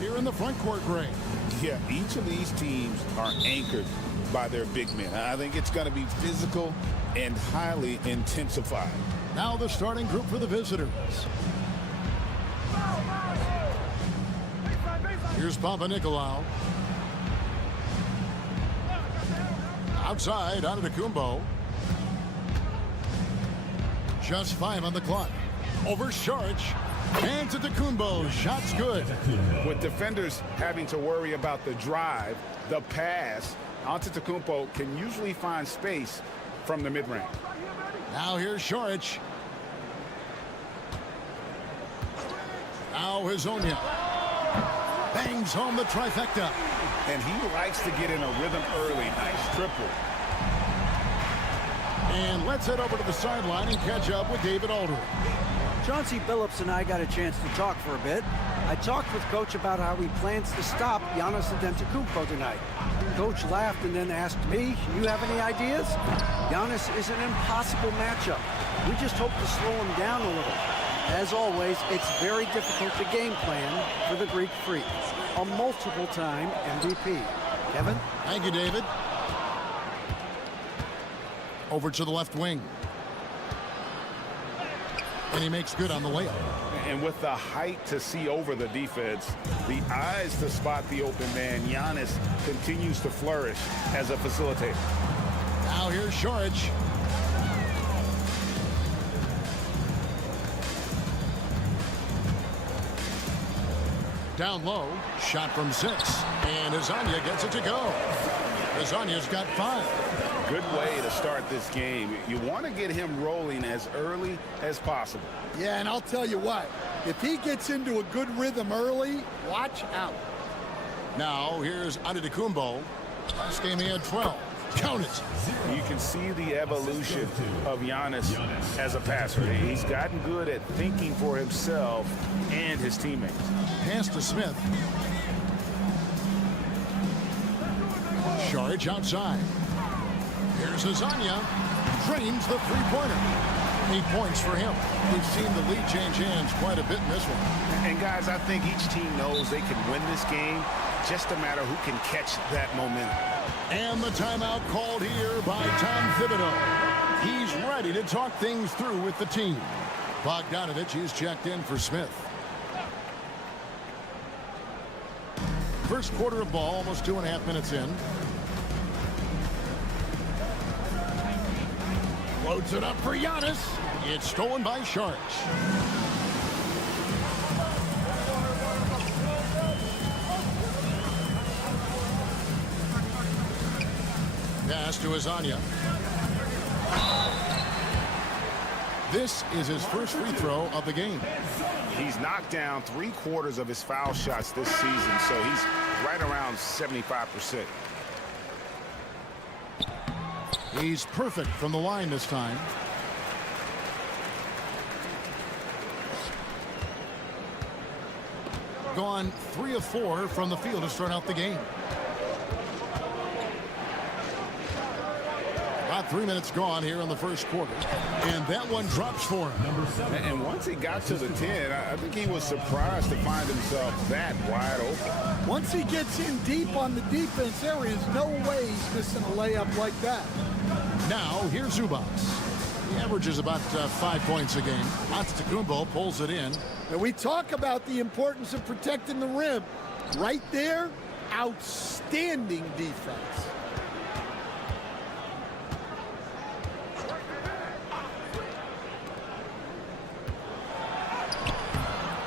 Here in the front court, Gray. Yeah, each of these teams are anchored by their big men. I think it's going to be physical and highly intensified. Now the starting group for the visitors. Here's Papanikolaou. Outside, Antetokounmpo. Just 5 on the clock. Over Saric. Antetokounmpo, shot's good. With defenders having to worry about the drive, the pass, Antetokounmpo can usually find space from the mid-range. Now here's Saric. Now Hazonia. Bangs home the trifecta. And he likes to get in a rhythm early. Nice triple. And let's head over to the sideline and catch up with David Aldridge. Chauncey Billups and I got a chance to talk for a bit. I talked with Coach about how he plans to stop Giannis Antetokounmpo tonight. Coach laughed and then asked me, you have any ideas? Giannis is an impossible matchup. We just hope to slow him down a little. As always, it's very difficult to game plan for the Greek Freak, a multiple-time MVP. Kevin? Thank you, David. Over to the left wing. And he makes good on the layup. And with the height to see over the defense, the eyes to spot the open man, Giannis continues to flourish as a facilitator. Now here's Saric. Down low, shot from 6. And Hazonia gets it to go. Hazonia's got 5. Good way to start this game. You want to get him rolling as early as possible. Yeah, and I'll tell you what, if he gets into a good rhythm early, watch out. Now here's Antetokounmpo. Last game he had 12. Count it. You can see the evolution of Giannis as a passer. He's gotten good at thinking for himself and his teammates. Pass to Smith. Saric outside. Here's Hazonia. Drains the three-pointer. 8 points for him. We've seen the lead change hands quite a bit in this one. And guys, I think each team knows they can win this game. Just a matter who can catch that momentum. And the timeout called here by Tom Thibodeau. He's ready to talk things through with the team. Bogdanovich is checked in for Smith. First quarter of ball, almost 2.5 minutes in. Loads it up for Giannis. It's stolen by Saric. Pass to Hazonia. This is his first free throw of the game. He's knocked down 3/4 of his foul shots this season, so he's right around 75%. He's perfect from the line this time. Gone 3 of 4 from the field to start out the game. About 3 minutes gone here in the first quarter. And that one drops for him. And once he got to the 10, I think he was surprised to find himself that wide open. Once he gets in deep on the defense, there is no way he's missing a layup like that. Now, here's Zubac. He averages about 5 points a game. Antetokounmpo pulls it in. And we talk about the importance of protecting the rim. Right there, outstanding defense.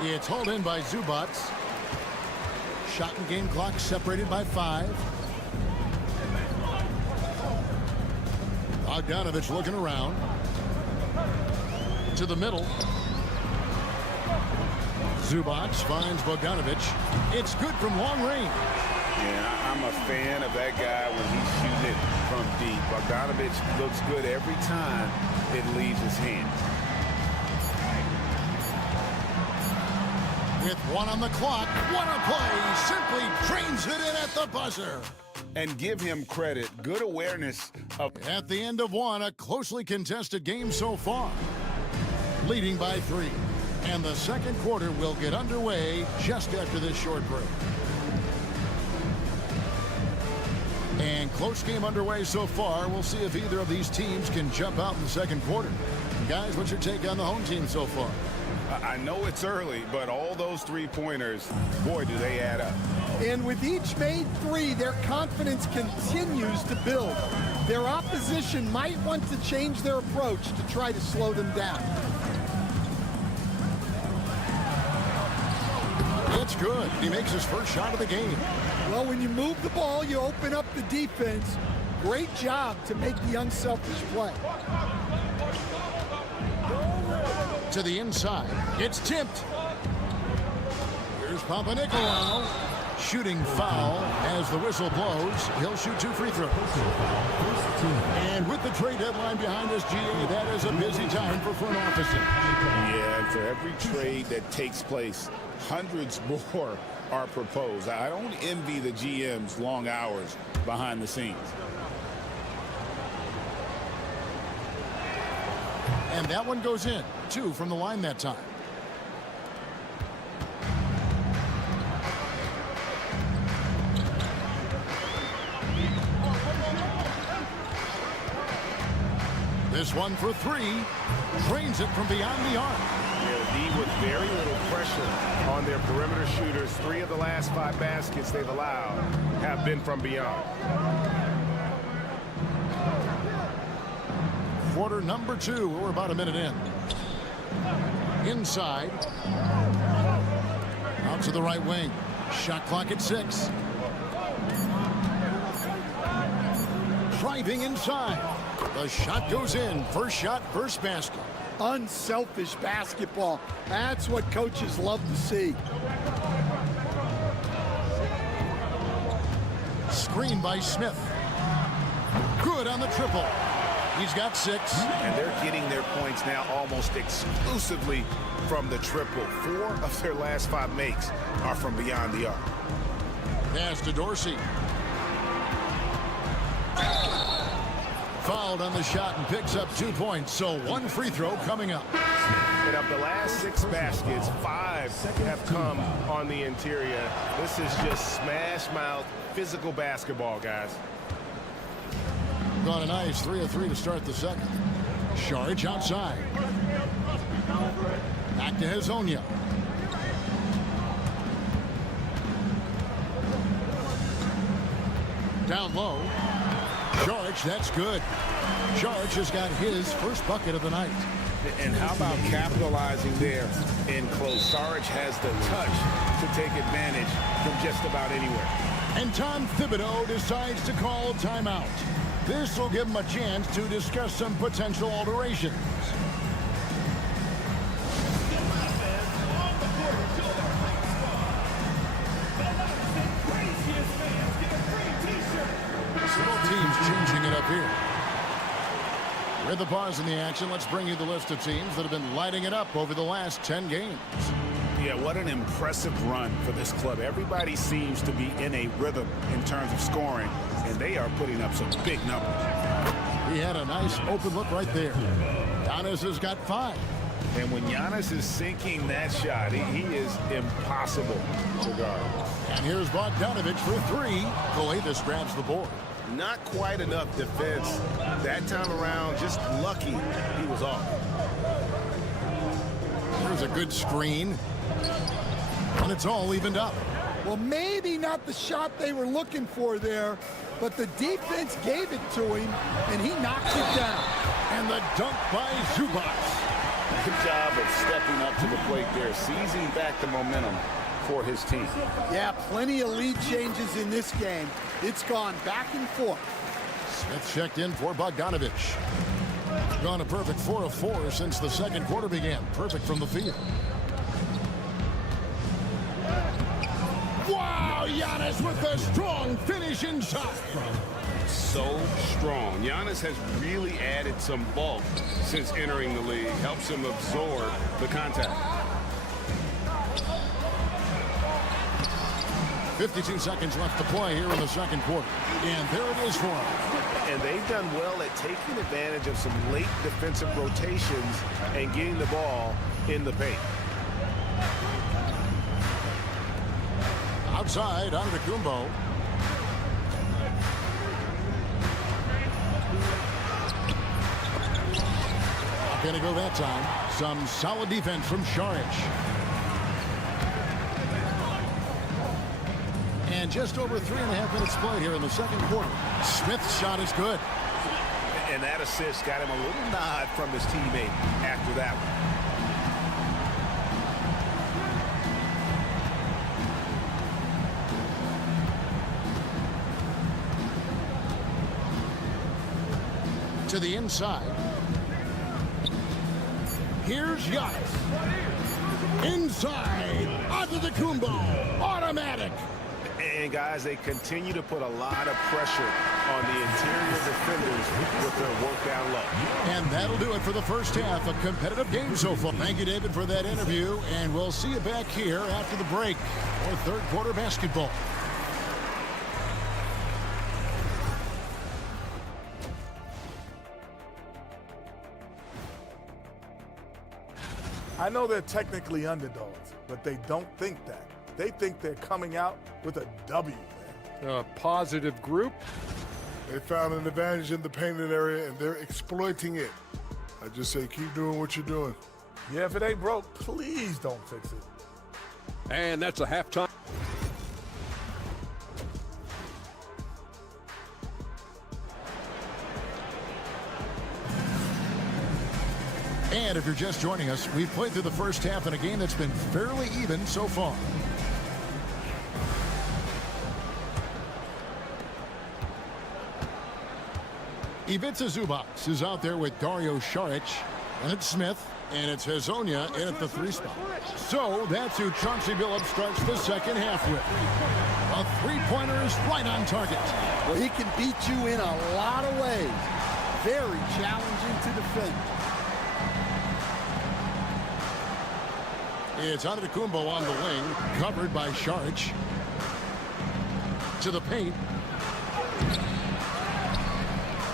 It's hauled in by Zubac. Shot and game clock separated by 5. Bogdanovich looking around. To the middle. Zubac finds Bogdanovich. It's good from long range. Yeah, I'm a fan of that guy when he's shooting it from deep. Bogdanovich looks good every time it leaves his hand. With 1 on the clock, what a play! Simply drains it in at the buzzer. And give him credit. Good awareness of... At the end of 1, a closely contested game so far. Leading by 3. And the second quarter will get underway just after this short break. And close game underway so far. We'll see if either of these teams can jump out in the second quarter. Guys, what's your take on the home team so far? I know it's early, but all those three-pointers, boy, do they add up. And with each made 3, their confidence continues to build. Their opposition might want to change their approach to try to slow them down. It's good. He makes his first shot of the game. Well, when you move the ball, you open up the defense. Great job to make the unselfish play. To the inside. It's tipped. Here's Papanikolaou. Shooting foul as the whistle blows. He'll shoot 2 free throws. And with the trade deadline behind us, GA, that is a busy time for front offices. Yeah, and for every trade that takes place, hundreds more are proposed. I don't envy the GM's long hours behind the scenes. And that one goes in. 2 from the line that time. This one for 3. Drains it from beyond the arc. Yeah, D with very little pressure on their perimeter shooters. 3 of the last 5 baskets they've allowed have been from beyond. Quarter number 2. We're about a minute in. Inside. Out to the right wing. Shot clock at 6. Driving inside. The shot goes in. First shot, first basket. Unselfish basketball. That's what coaches love to see. Screen by Smith. Good on the triple. He's got 6. And they're getting their points now almost exclusively from the triple. 4 of their last 5 makes are from beyond the arc. Pass to Dorsey. Fouled on the shot and picks up 2 points. So 1 free throw coming up. And of the last 6 baskets, 5 have come on the interior. This is just smash mouth physical basketball, guys. Got a nice 3 of 3 to start the second. Saric outside. Back to Hezonja. Down low. Saric, that's good. Saric has got his first bucket of the night. And how about capitalizing there in close? Saric has the touch to take advantage from just about anywhere. And Tom Thibodeau decides to call timeout. This will give him a chance to discuss some potential alterations. Both teams changing it up here. With the pause in the action, let's bring you the list of teams that have been lighting it up over the last 10 games. Yeah, what an impressive run for this club. Everybody seems to be in a rhythm in terms of scoring, and they are putting up some big numbers. He had a nice open look right there. Giannis has got 5. And when Giannis is sinking that shot, he is impossible to guard. And here's Bogdanovic for 3. Kolevis grabs the board. Not quite enough defense that time around. Just lucky he was off. There's a good screen. And it's all evened up. Well, maybe not the shot they were looking for there, but the defense gave it to him, and he knocked it down. And the dunk by Zubac. Good job of stepping up to the plate there, seizing back the momentum for his team. Yeah, plenty of lead changes in this game. It's gone back and forth. Smith checked in for Bogdanovic. Gone a perfect 4 of 4 since the second quarter began. Perfect from the field. Wow, Giannis with a strong finish inside. So strong. Giannis has really added some bulk since entering the league. Helps him absorb the contact. 52 seconds left to play here in the second quarter. And there it is for him. And they've done well at taking advantage of some late defensive rotations and getting the ball in the paint. Outside, Antetokounmpo. Not gonna go that time. Some solid defense from Šarić. And just over 3.5 minutes played here in the second quarter. Smith's shot is good. And that assist got him a little nod from his teammate after that one. To the inside. Here's Giannis. Inside. Antetokounmpo. Automatic. And guys, they continue to put a lot of pressure on the interior defenders with their work down low. And that'll do it for the first half. A competitive game so far. Thank you, David, for that interview. And we'll see you back here after the break for third quarter basketball. I know they're technically underdogs, but they don't think that. They think they're coming out with a W, man. A positive group. They found an advantage in the painted area, and they're exploiting it. I just say keep doing what you're doing. Yeah, if it ain't broke, please don't fix it. And that's a halftime. And if you're just joining us, we've played through the first half in a game that's been fairly even so far. Ivica Zubac is out there with Dario Šarić, and it's Smith, and it's Hezonja in at the 3 spot. So that's who Chauncey Billups starts the second half with. A three-pointer is right on target. Well, he can beat you in a lot of ways. Very challenging to defend. It's Antetokounmpo on the wing, covered by Šarić. To the paint.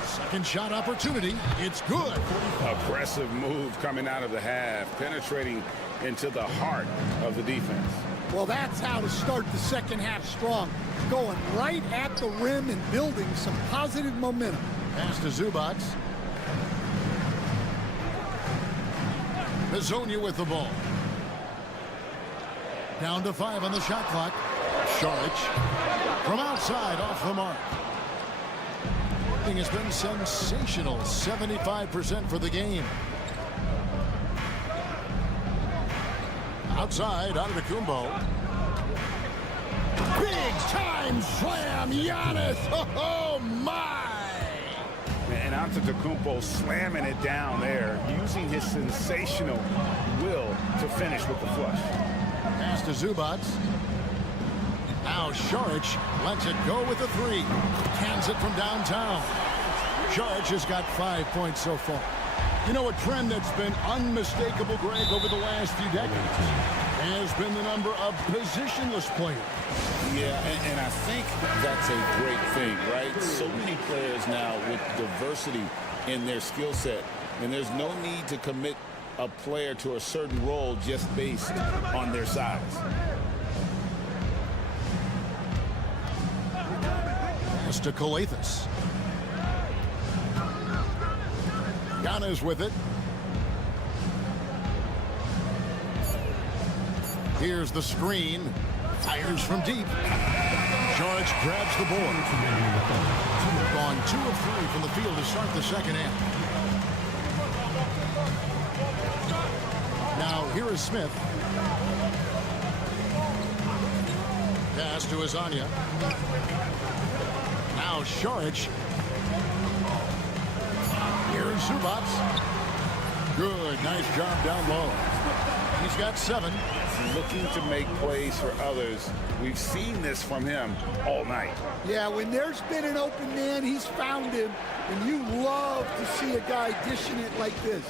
Second shot opportunity. It's good. Aggressive move coming out of the half, penetrating into the heart of the defense. Well, that's how to start the second half strong. Going right at the rim and building some positive momentum. Pass to Zubac. Hezonja with the ball. Down to 5 on the shot clock. Šarić from outside off the mark. Has been sensational. 75% for the game. Outside, Antetokounmpo. Big time slam, Giannis. Oh my! And Antetokounmpo slamming it down there, using his sensational will to finish with the flush. Pass to Zubac. Now Šarić lets it go with a three. Cans it from downtown. Šarić has got 5 points so far. You know, a trend that's been unmistakable, Greg, over the last few decades has been the number of positionless players. Yeah, and I think that's a great thing, right? So many players now with diversity in their skill set, and there's no need to commit a player to a certain role just based on their size. Pass to Calathes. Giannis with it. Here's the screen. Fires from deep. Šarić grabs the board. Gone 2 of 3 from the field to start the second half. Now here is Smith. Pass to Azania. Now Šarić. Here's Zubac. Good, nice job down low. He's got 7. Looking to make plays for others. We've seen this from him all night. Yeah, when there's been an open man, he's found him, and you love to see a guy dishing it like this.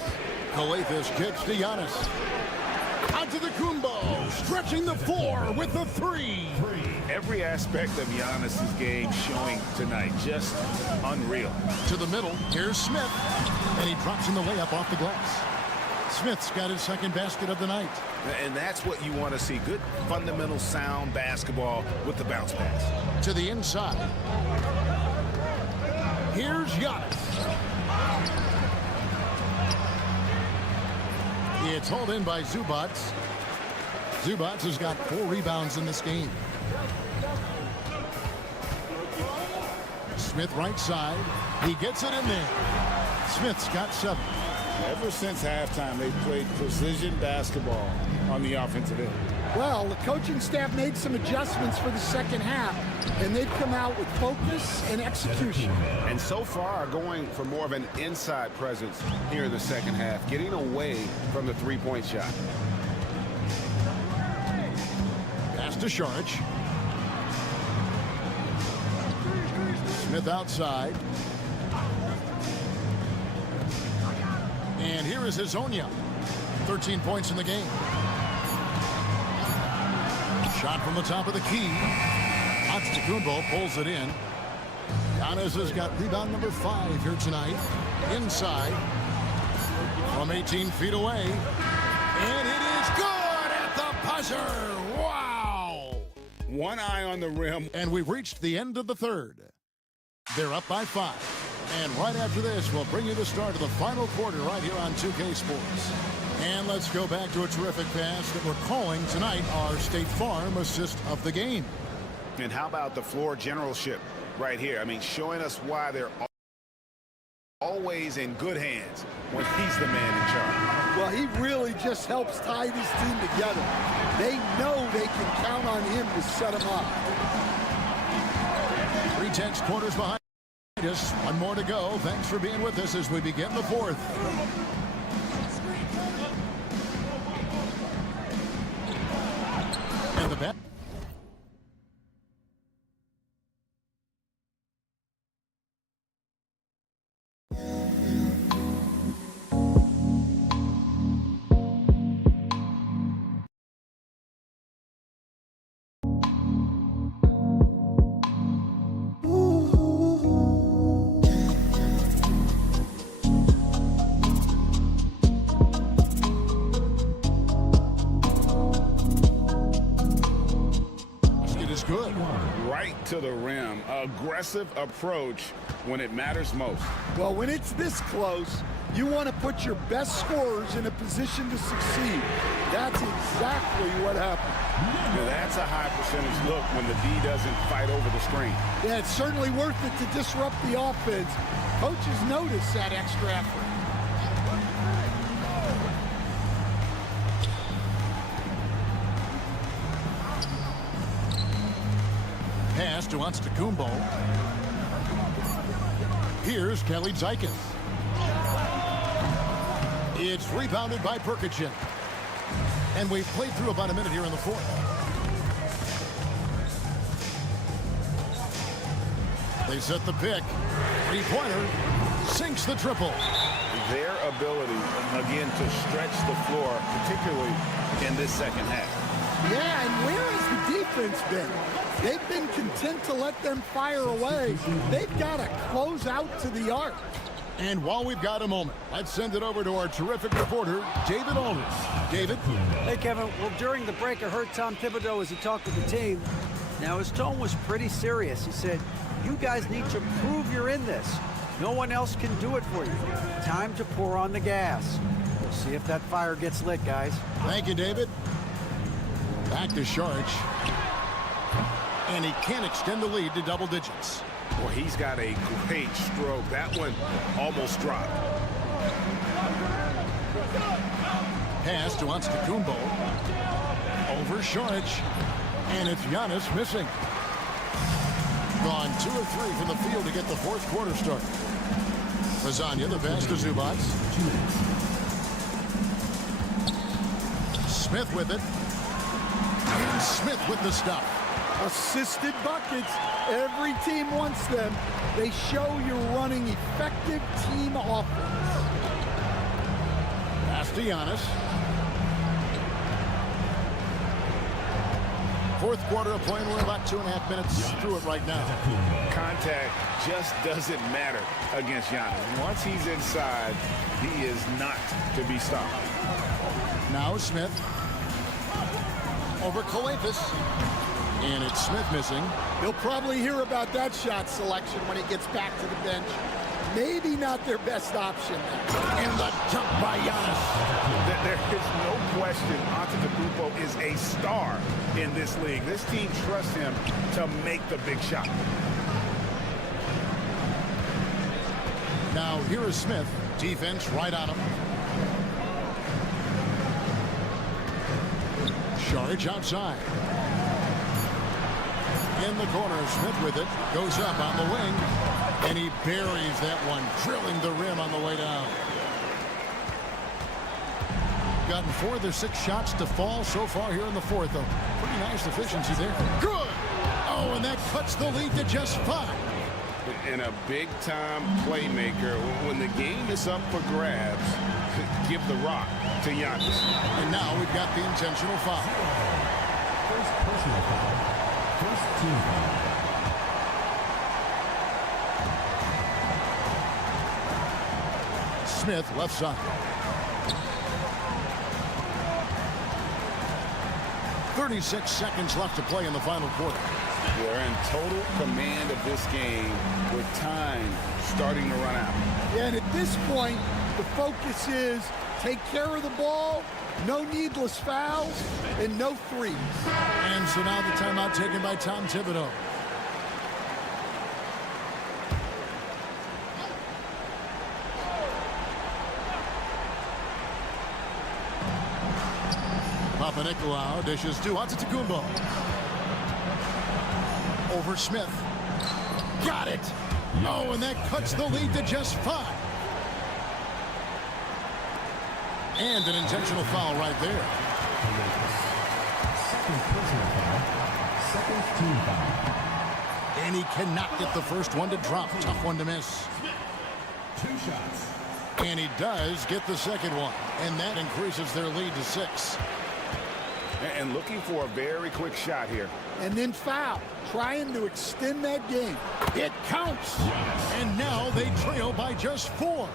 Calathes kicks to Giannis. Antetokounmpo stretching the floor with the 3. Every aspect of Giannis's game showing tonight, just unreal. To the middle, here's Smith, and he drops in the layup off the glass. Smith's got his second basket of the night. And that's what you want to see. Good, fundamental, sound basketball with the bounce pass. To the inside. Here's Giannis. It's hauled in by Zubac. Zubac has got 4 rebounds in this game. Smith right side. He gets it in there. Smith's got 7. Ever since halftime, they've played precision basketball on the offensive end. Well, the coaching staff made some adjustments for the second half, and they've come out with focus and execution. And so far, going for more of an inside presence here in the second half, getting away from the three-point shot. Pass to Šarić. Smith outside. And here is Azania. 13 points in the game. Shot from the top of the key. Antetokounmpo pulls it in. Giannis has got rebound number 5 here tonight. Inside. From 18 feet away. And it is good at the buzzer. Wow. One eye on the rim. And we've reached the end of the third. They're up by 5. And right after this, we'll bring you the start of the final quarter right here on 2K Sports. And let's go back to a terrific pass that we're calling tonight our State Farm assist of the game. And how about the floor generalship right here? I mean, showing us why they're always in good hands when he's the man in charge. Well, he really just helps tie this team together. They know they can count on him to set them up. 3 quarters behind us. 1 more to go. Thanks for being with us as we begin the 4th. And the back. Good. Right to the rim. Aggressive approach when it matters most. Well, when it's this close, you want to put your best scorers in a position to succeed. That's exactly what happened. Now, that's a high percentage look when the D doesn't fight over the screen. Yeah, it's certainly worth it to disrupt the offense. Coaches notice that extra effort. Pass to Antetokounmpo. Here's Kelly Zeikis. It's rebounded by Perkichin. And we've played through about a minute here in the 4th. They set the pick. Three-pointer. Sinks the triple. Their ability, again, to stretch the floor, particularly in this second half. Yeah, and where has the defense been? They've been content to let them fire away. They've got to close out to the arc. And while we've got a moment, let's send it over to our terrific reporter, David Aldridge. David? Hey, Kevin. Well, during the break, I heard Tom Thibodeau as he talked with the team. Now, his tone was pretty serious. He said, you guys need to prove you're in this. No one else can do it for you. Time to pour on the gas. We'll see if that fire gets lit, guys. Thank you, David. Back to Sharge. And he can't extend the lead to double digits. Well, he's got a great stroke. That one almost dropped. Pass to Antetokounmpo. Over Sharge. And it's Giannis missing. Gone 2 of 3 from the field to get the fourth quarter started. Lasagna, the pass to Zubac. Smith with it. And Smith with the stop. Assisted buckets. Every team wants them. They show you're running effective team offense. Pass to Giannis. Fourth quarter of play, and we're about 2.5 minutes through it right now. Contact just doesn't matter against Giannis. Once he's inside, he is not to be stopped. Now Smith. Over Kalafis. And it's Smith missing. He'll probably hear about that shot selection when he gets back to the bench. Maybe not their best option. And the jump by Giannis. There is no question Antetokounmpo is a star in this league. This team trusts him to make the big shot. Now here is Smith. Defense right on him. Sharge outside. In the corner, Smith with it. Goes up on the wing. And he buries that one, drilling the rim on the way down. Gotten 4 of their 6 shots to fall so far here in the fourth, though. Pretty nice efficiency there. Good! Oh, and that cuts the lead to just 5. And a big-time playmaker. When the game is up for grabs, give the rock to Giannis. And now we've got the intentional foul. First personal foul. First team foul. Smith left side. 36 seconds left to play in the final quarter. They're in total command of this game with time starting to run out. Yeah, and at this point, the focus is take care of the ball, no needless fouls, and no threes. And so now the timeout taken by Tom Thibodeau. Papanikolaou dishes to Antetokounmpo. Over Smith. Got it. Oh, and that cuts the lead to just 5. And an intentional foul right there. Second personal foul. Second team foul. And he cannot get the first one to drop. Tough one to miss. 2 shots. And he does get the second one. And that increases their lead to 6. And looking for a very quick shot here. And then foul, trying to extend that game. It counts. And now they trail by just 4.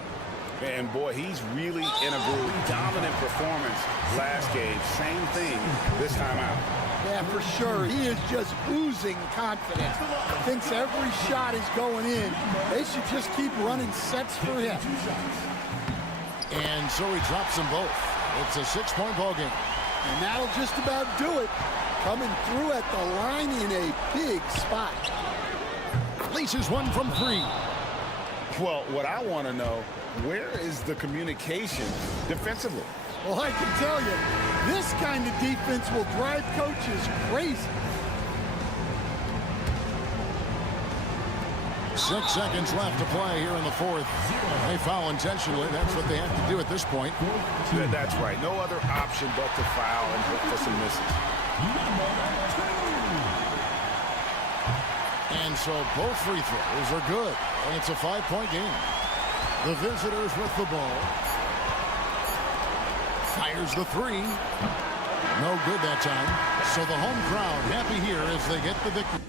And boy, he's really in a groove. Dominant performance last game. Same thing this time out. Yeah, for sure. He is just oozing confidence. Thinks every shot is going in. They should just keep running sets for him. And so he drops them both. It's a 6-point ball game. And that'll just about do it. Coming through at the line in a big spot. Laces one from 3. Well, what I want to know, where is the communication defensively? Well, I can tell you, this kind of defense will drive coaches crazy. 6 seconds left to play here in the fourth. They foul intentionally. That's what they have to do at this point. That's right. No other option but to foul and look for some misses. And so both free throws are good. And it's a 5-point game. The visitors with the ball. Fires the three. No good that time. So the home crowd happy here as they get the victory.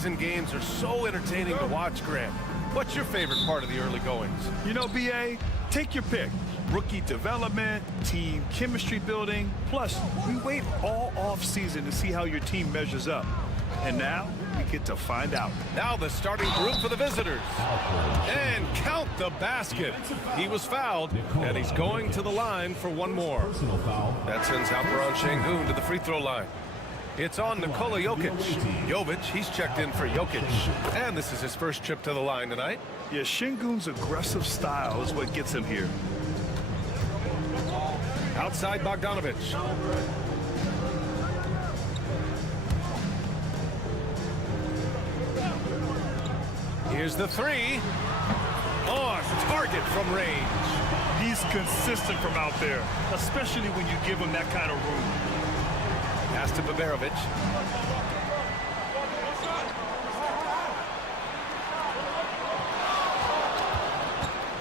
preseason games are so entertaining to watch, Grant. What's your favorite part of the early goings? You know, BA, take your pick. Rookie development, team chemistry building. Plus, we wait all off-season to see how your team measures up. And now, we get to find out. Now the starting group for the visitors. And count the basket. He was fouled, and he's going to the line for one more. That sends Alperon Şengün to the free throw line. It's on Nikola Jokic. Jovic, he's checked in for Jokic. And this is his first trip to the line tonight. Yeah, Şengün's aggressive style is what gets him here. Outside Bogdanovic. Here's the three. On target from range. He's consistent from out there, especially when you give him that kind of room. Pass to Baberovic.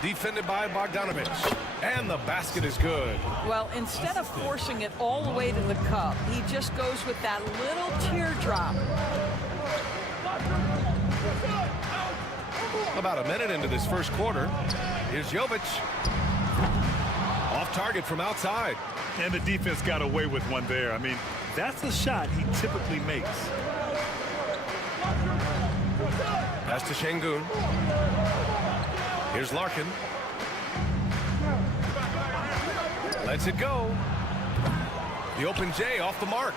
Defended by Bogdanovic. And the basket is good. Well, instead of forcing it all the way to the cup, he just goes with that little teardrop. About a minute into this first quarter. Here's Jovic. Off target from outside. And the defense got away with one there. I mean, that's a shot he typically makes. Pass to Şengün. Here's Larkin. Lets it go. The open J off the mark.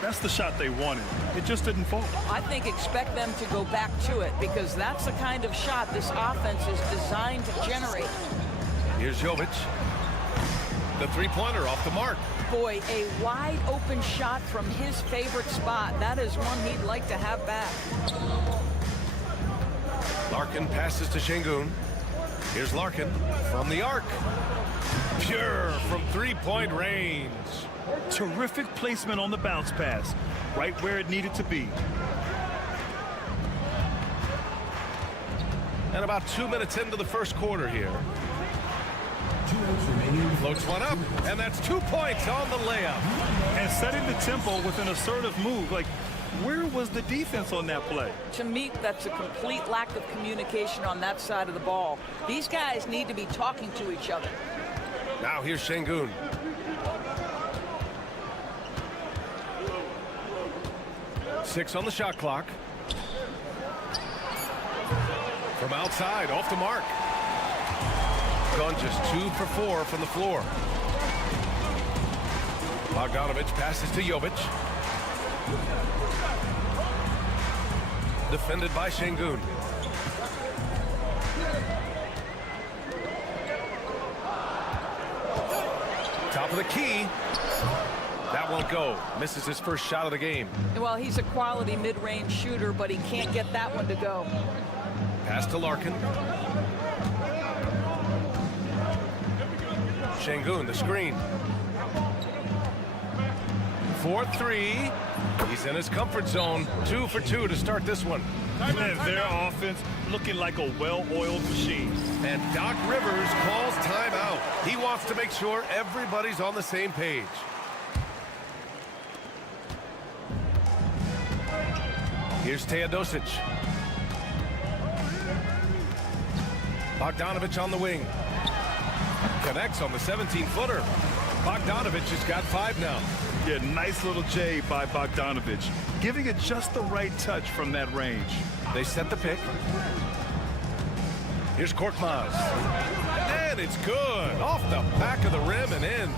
That's the shot they wanted. It just didn't fall. I think expect them to go back to it because that's the kind of shot this offense is designed to generate. Here's Jovic. The three-pointer off the mark. Boy, a wide open shot from his favorite spot. That is one he'd like to have back. Larkin passes to Şengün. Here's Larkin from the arc. Pure from three-point range. Terrific placement on the bounce pass. Right where it needed to be. And about 2 minutes into the first quarter here. Floats one up, and that's 2 points on the layup. And setting the tempo with an assertive move. Like, where was the defense on that play? To me, that's a complete lack of communication on that side of the ball. These guys need to be talking to each other. Now here's Şengün. Six on the shot clock. From outside, off the mark. Gone just 2 for 4 from the floor. Bogdanovic passes to Jovic. Defended by Şengün. Top of the key. That won't go. Misses his first shot of the game. Well, he's a quality mid-range shooter, but he can't get that one to go. Pass to Larkin. Şengün, the screen. 4-3. He's in his comfort zone. 2 for 2 to start this one. And their offense looking like a well-oiled machine. And Doc Rivers calls timeout. He wants to make sure everybody's on the same page. Here's Teodosic. Bogdanovic on the wing. Connects on the 17-footer. Bogdanovic has got 5 now. Yeah, nice little J by Bogdanovic. Giving it just the right touch from that range. They set the pick. Here's Korkmaz. And it's good. Off the back of the rim and in.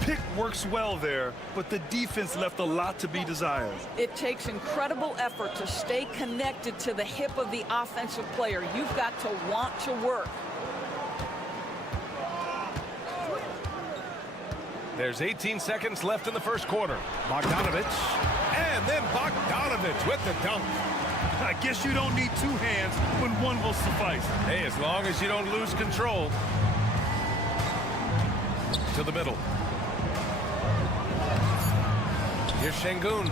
Pick works well there, but the defense left a lot to be desired. It takes incredible effort to stay connected to the hip of the offensive player. You've got to want to work. There's 18 seconds left in the first quarter. Bogdanovic. And then Bogdanovic with the dunk. I guess you don't need 2 hands when one will suffice. Hey, as long as you don't lose control. To the middle. Here's Şengün.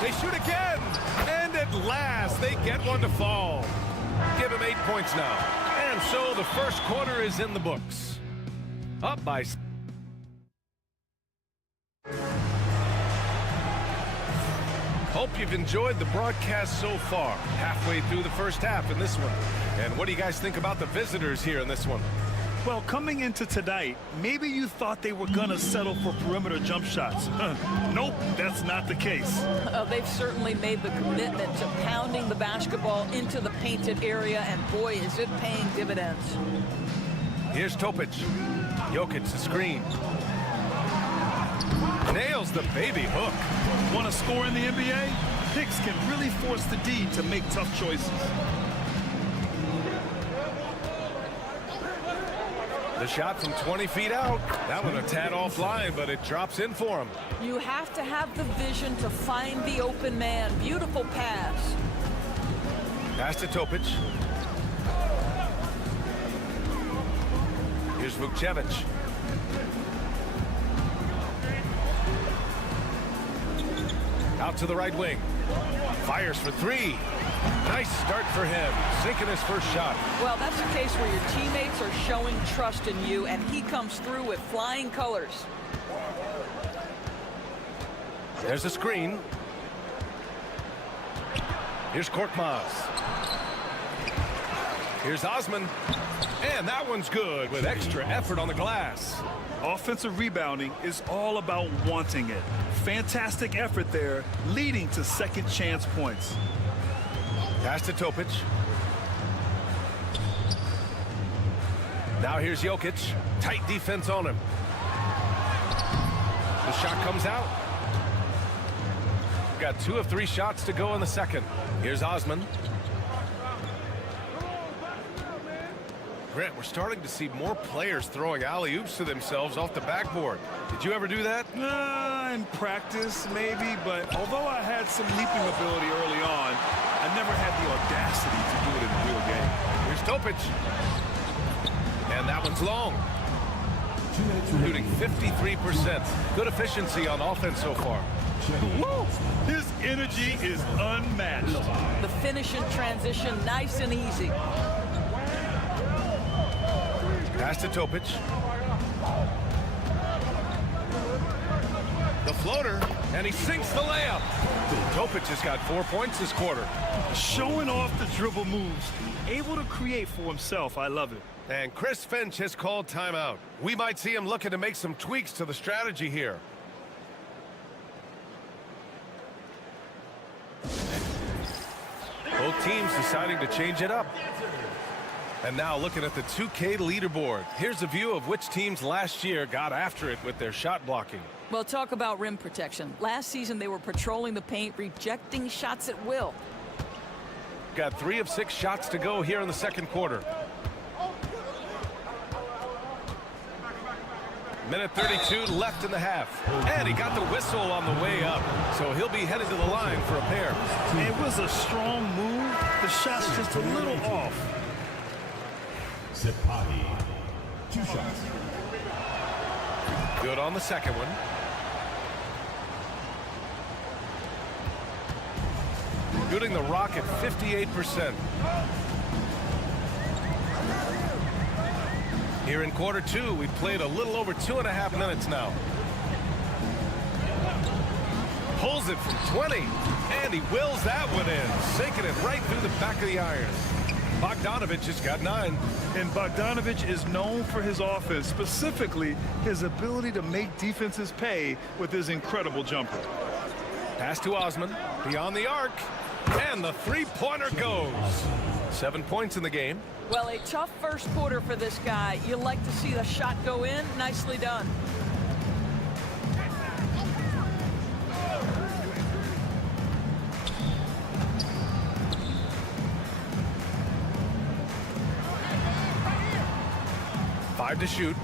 They shoot again. And at last, they get one to fall. Give him 8 points now. And so the first quarter is in the books. Up by... Hope you've enjoyed the broadcast so far. Halfway through the first half in this one. And what do you guys think about the visitors here in this one? Well, coming into tonight, maybe you thought they were going to settle for perimeter jump shots. Nope, that's not the case. They've certainly made the commitment to pounding the basketball into the painted area, and boy, is it paying dividends. Here's Topic. Jokic, the screen. Nails the baby hook. Want to score in the NBA? Picks can really force the D to make tough choices. The shot from 20 feet out. That one a tad offline, but it drops in for him. You have to have the vision to find the open man. Beautiful pass. Pass to Topic. Here's Vukcevic. Out to the right wing. Fires for three. Nice start for him. Sinking his first shot. Well, that's a case where your teammates are showing trust in you, and he comes through with flying colors. There's a screen. Here's Korkmaz. Here's Osman. And that one's good with extra effort on the glass. Offensive rebounding is all about wanting it. Fantastic effort there, leading to second chance points. Pass to Topic. Now here's Jokic. Tight defense on him. The shot comes out. Got 2 of 3 shots to go in the second. Here's Osman. Grant, we're starting to see more players throwing alley-oops to themselves off the backboard. Did you ever do that? In practice, maybe, but although I had some leaping ability early on, I never had the audacity to do it in a real game. Here's Topic. And that one's long. Shooting 53%. Good efficiency on offense so far. Woo! His energy is unmatched. The finish in transition, nice and easy. Pass to Topic. The floater, and he sinks the layup. Topic has got 4 points this quarter. Showing off the dribble moves. Able to create for himself. I love it. And Chris Finch has called timeout. We might see him looking to make some tweaks to the strategy here. Both teams deciding to change it up. And now looking at the 2K leaderboard. Here's a view of which teams last year got after it with their shot blocking. Well, talk about rim protection. Last season, they were patrolling the paint, rejecting shots at will. Got 3 of 6 shots to go here in the second quarter. Minute 32 left in the half. And he got the whistle on the way up. So he'll be headed to the line for a pair. It was a strong move. The shot's just a little off. Sepati, 2 shots. Good on the second one. Shooting the rock at 58%. Here in quarter 2, we've played a little over 2.5 minutes now. Pulls it from 20, and he wills that one in, sinking it right through the back of the iron. Bogdanovic has got 9. And Bogdanovic is known for his offense, specifically his ability to make defenses pay with his incredible jumper. Pass to Osman, beyond the arc, and the three-pointer goes. 7 points in the game. Well, a tough first quarter for this guy. You like to see the shot go in. Nicely done. Five to shoot.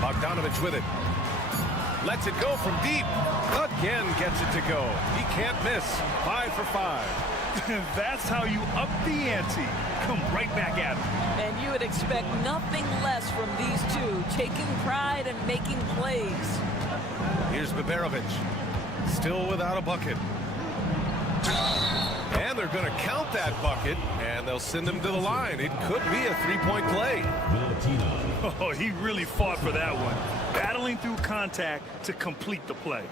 Bogdanovic with it. Lets it go from deep. Again gets it to go. He can't miss. 5 for 5. That's how you up the ante. Come right back at him. And you would expect nothing less from these two, taking pride and making plays. Here's Biberovic. Still without a bucket. And they're going to count that bucket, and they'll send him to the line. It could be a three-point play. Oh, he really fought for that one. Battling through contact to complete the play.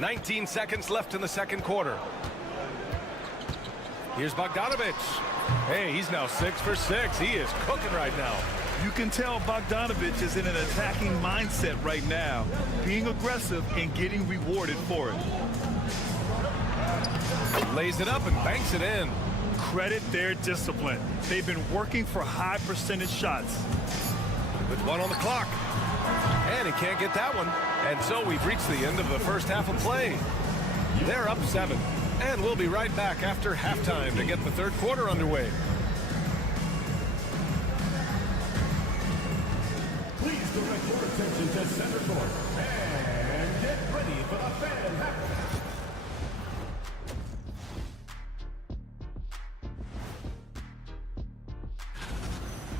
19 seconds left in the second quarter. Here's Bogdanovic. Hey, he's now 6 for 6. He is cooking right now. You can tell Bogdanovic is in an attacking mindset right now, being aggressive and getting rewarded for it. Lays it up and banks it in. Credit their discipline. They've been working for high percentage shots. With 1 on the clock. And he can't get that one. And so we've reached the end of the first half of play. They're up 7. And we'll be right back after halftime to get the third quarter underway. Please direct your attention to center court and get ready for the fan half.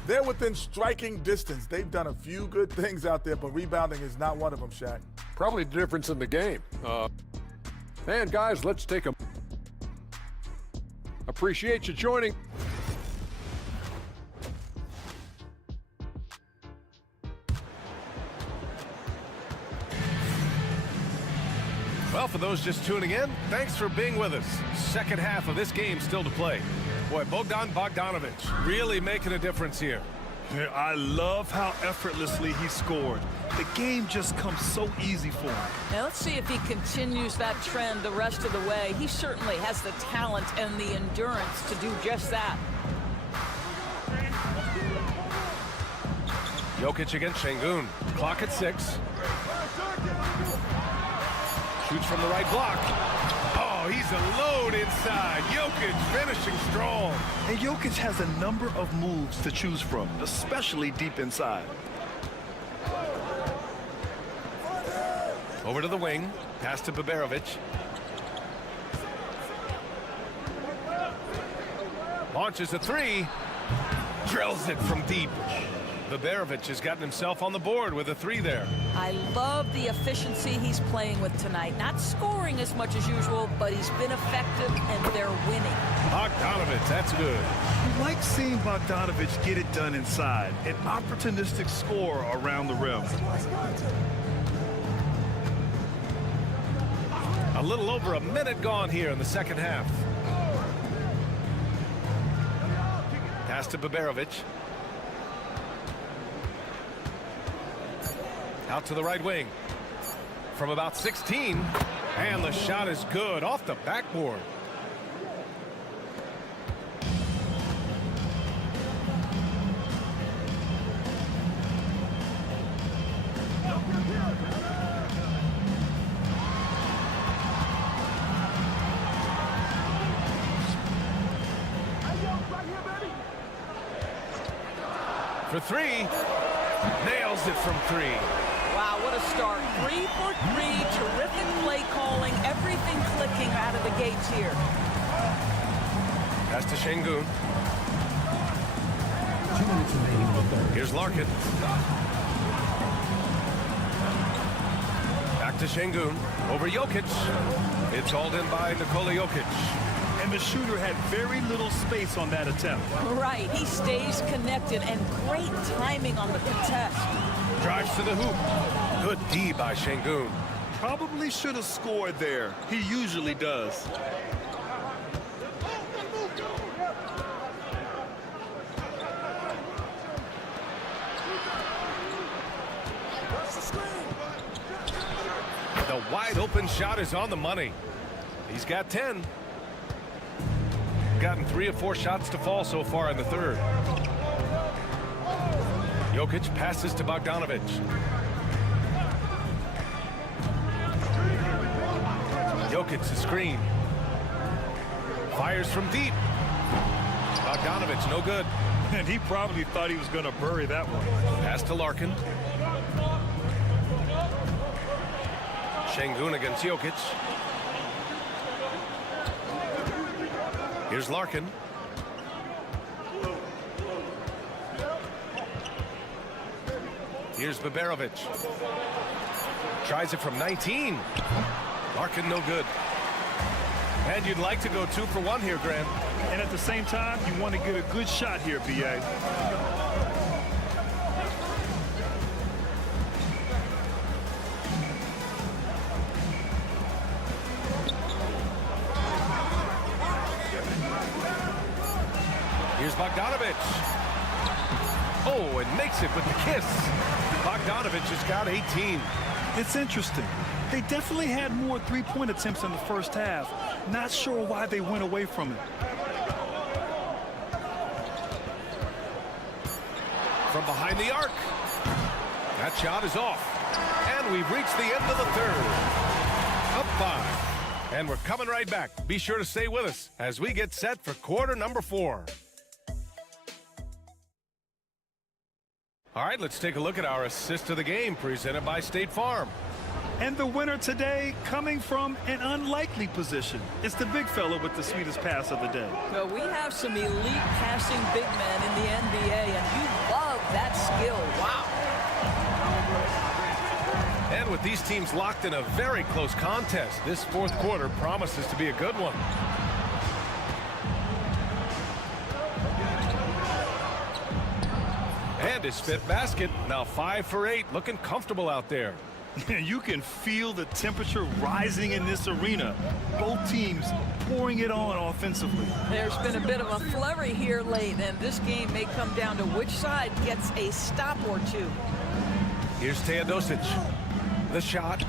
They're within striking distance. They've done a few good things out there, but rebounding is not one of them, Shaq. Probably the difference in the game. And guys, let's take a... Appreciate you joining. Well, for those just tuning in, thanks for being with us. Second half of this game still to play. Boy, Bogdanovic really making a difference here. I love how effortlessly he scored. The game just comes so easy for him. Now let's see if he continues that trend the rest of the way. He certainly has the talent and the endurance to do just that. Jokic against Şengün. Clock at 6. Shoots from the right block. Oh, he's a load inside. Jokic finishing strong. And Jokic has a number of moves to choose from, especially deep inside. Over to the wing. Pass to Baberovic. Launches a 3. Drills it from deep. Baberovic has gotten himself on the board with a 3 there. I love the efficiency he's playing with tonight. Not scoring as much as usual, but he's been effective and they're winning. Bogdanovic, that's good. You like seeing Bogdanovic get it done inside. An opportunistic score around the rim. A little over a minute gone here in the second half. Pass to Baberovic. Out to the right wing. From about 16. And the shot is good off the backboard. For 3. Nails it from 3. Wow, what a start. 3 for 3. Terrific play calling. Everything clicking out of the gates here. Pass to Şengün. Here's Larkin. Back to Şengün. Over Jokic. It's hauled in by Nikola Jokic. And the shooter had very little space on that attempt. Right, he stays connected and great timing on the contest. Drives to the hoop. Good D by Şengün. Probably should have scored there. He usually does. The wide open shot is on the money. He's got 10. Gotten 3 of 4 shots to fall so far in the third. Jokic passes to Bogdanovic. Jokic the screen. Fires from deep. Bogdanovic no good. And he probably thought he was going to bury that one. Pass to Larkin. Şengün against Jokic. Here's Larkin. Here's Baberovic. Tries it from 19. Larkin no good. And you'd like to go 2 for 1 here, Grant. And at the same time, you want to get a good shot here, B.A. Bogdanovic. Oh, and makes it with the kiss. Bogdanovic has got 18. It's interesting. They definitely had more three-point attempts in the first half. Not sure why they went away from it. From behind the arc. That shot is off. And we've reached the end of the third. Up 5. And we're coming right back. Be sure to stay with us as we get set for quarter number 4. All right, let's take a look at our assist of the game presented by State Farm. And the winner today coming from an unlikely position. It's the big fella with the sweetest pass of the day. Well, we have some elite passing big men in the NBA, and you love that skill. Wow. And with these teams locked in a very close contest, this fourth quarter promises to be a good one. And his fifth basket, now 5 for 8, looking comfortable out there. You can feel the temperature rising in this arena. Both teams pouring it on offensively. There's been a bit of a flurry here late, and this game may come down to which side gets a stop or two. Here's Teodosic. The shot.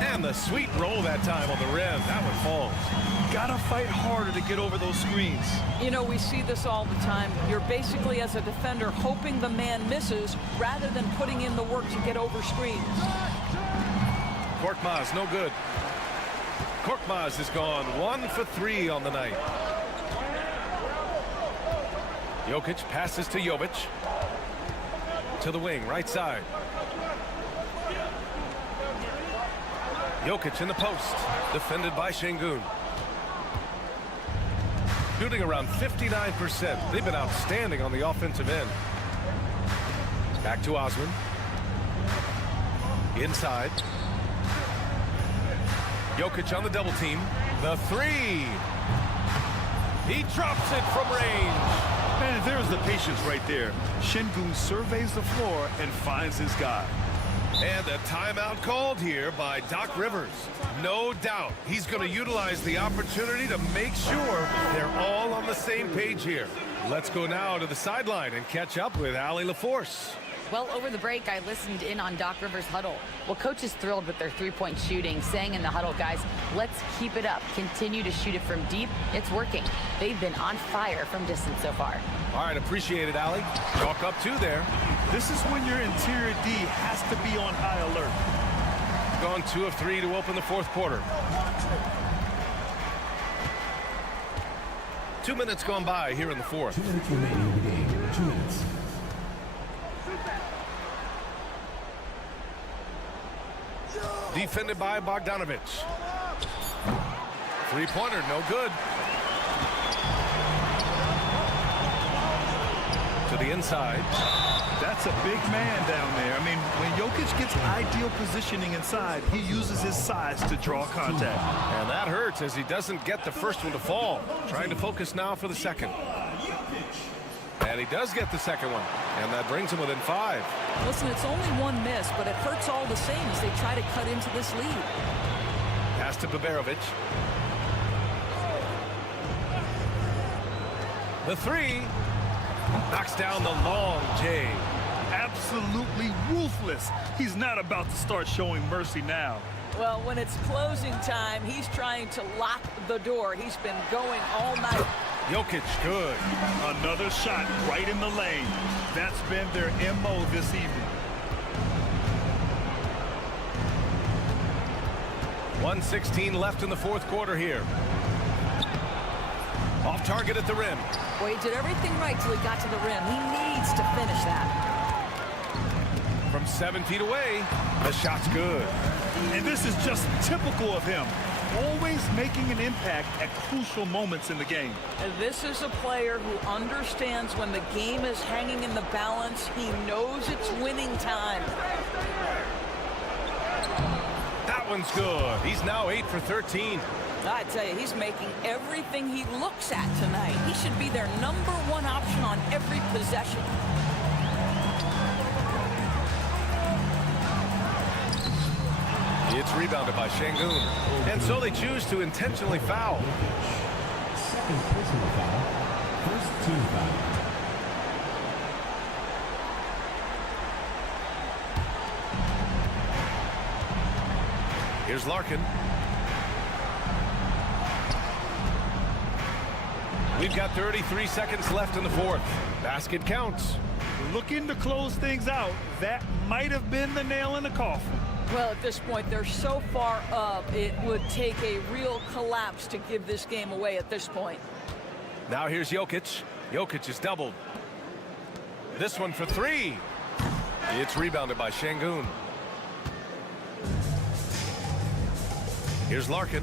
And the sweet roll that time on the rim. That one falls. Gotta fight harder to get over those screens. You know, we see this all the time. You're basically, as a defender, hoping the man misses rather than putting in the work to get over screens. Korkmaz, no good. Korkmaz has gone 1 for 3 on the night. Jokic passes to Jovic. To the wing, right side. Jokic in the post, defended by Şengün. Shooting around 59%. They've been outstanding on the offensive end. Back to Osman. Inside. Jokic on the double team. The 3. He drops it from range. Man, there's the patience right there. Şengün surveys the floor and finds his guy. And a timeout called here by Doc Rivers. No doubt he's going to utilize the opportunity to make sure they're all on the same page here. Let's go now to the sideline and catch up with Allie LaForce. Well, over the break, I listened in on Doc Rivers' huddle. Well, coach is thrilled with their three-point shooting, saying in the huddle, guys, let's keep it up. Continue to shoot it from deep. It's working. They've been on fire from distance so far. All right, appreciate it, Allie. Chalk up 2 there. This is when your interior D has to be on high alert. Gone 2 of 3 to open the fourth quarter. 2 minutes gone by here in the fourth. 2 minutes remaining in the game. 2 minutes. Defended by Bogdanovic. Three-pointer, no good. To the inside. That's a big man down there. I mean, when Jokic gets ideal positioning inside, he uses his size to draw contact. And that hurts as he doesn't get the first one to fall. Trying to focus now for the second. And he does get the second one. And that brings him within 5. Listen, it's only one miss, but it hurts all the same as they try to cut into this lead. Pass to Baberovic. The 3. Knocks down the long J. Absolutely ruthless. He's not about to start showing mercy now. Well, when it's closing time, he's trying to lock the door. He's been going all night. Jokic, good. Another shot right in the lane. That's been their MO this evening. 1:16 left in the fourth quarter here. Off target at the rim. Well, he did everything right till he got to the rim. He needs to finish that. From 7 feet away, the shot's good. And this is just typical of him. Always making an impact at crucial moments in the game. And this is a player who understands when the game is hanging in the balance. He knows it's winning time. That one's good. He's now 8 for 13. I tell you, he's making everything he looks at tonight. He should be their #1 option on every possession. It's rebounded by Şengün. And so they choose to intentionally foul. Second personal foul. First team foul. Here's Larkin. We've got 33 seconds left in the fourth. Basket counts. Looking to close things out. That might have been the nail in the coffin. Well, at this point, they're so far up, it would take a real collapse to give this game away at this point. Now here's Jokic. Jokic is doubled. This one for three. It's rebounded by Şengün. Here's Larkin.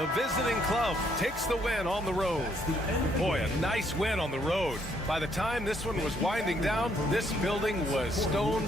The visiting club takes the win on the road. Boy, a nice win on the road. By the time this one was winding down, this building was stone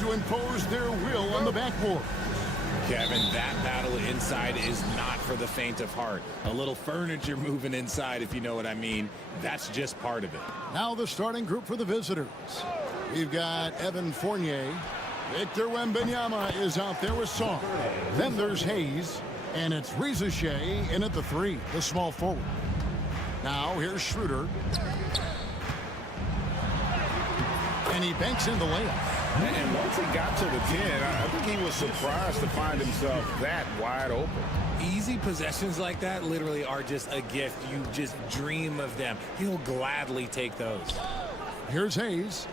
To impose their will on the backboard. Kevin, that battle inside is not for the faint of heart. A little furniture moving inside, if you know what I mean. That's just part of it. Now the starting group for the visitors. We've got Evan Fournier, Victor Wembanyama is out there with Song. Then there's Hayes. And it's Rizachet in at the 3, the small forward. Now here's Schroeder. And he banks in the layup. And once he got to the 10, I think he was surprised to find himself that wide open. Easy possessions like that literally are just a gift. You just dream of them. He'll gladly take those. Here's Hayes.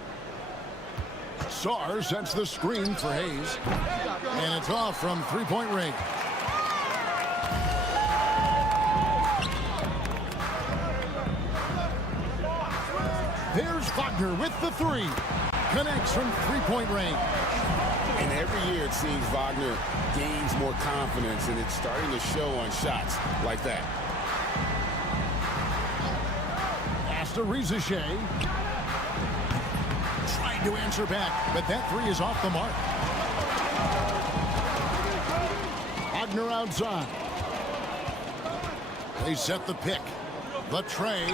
Sarr sets the screen for Hayes. And it's off from three-point range. There's Wagner with the 3. Connects from three-point range. And every year it seems Wagner gains more confidence, and it's starting to show on shots like that. Pass to Rizachet. Trying to answer back, but that 3 is off the mark. Wagner outside. They set the pick. The tray.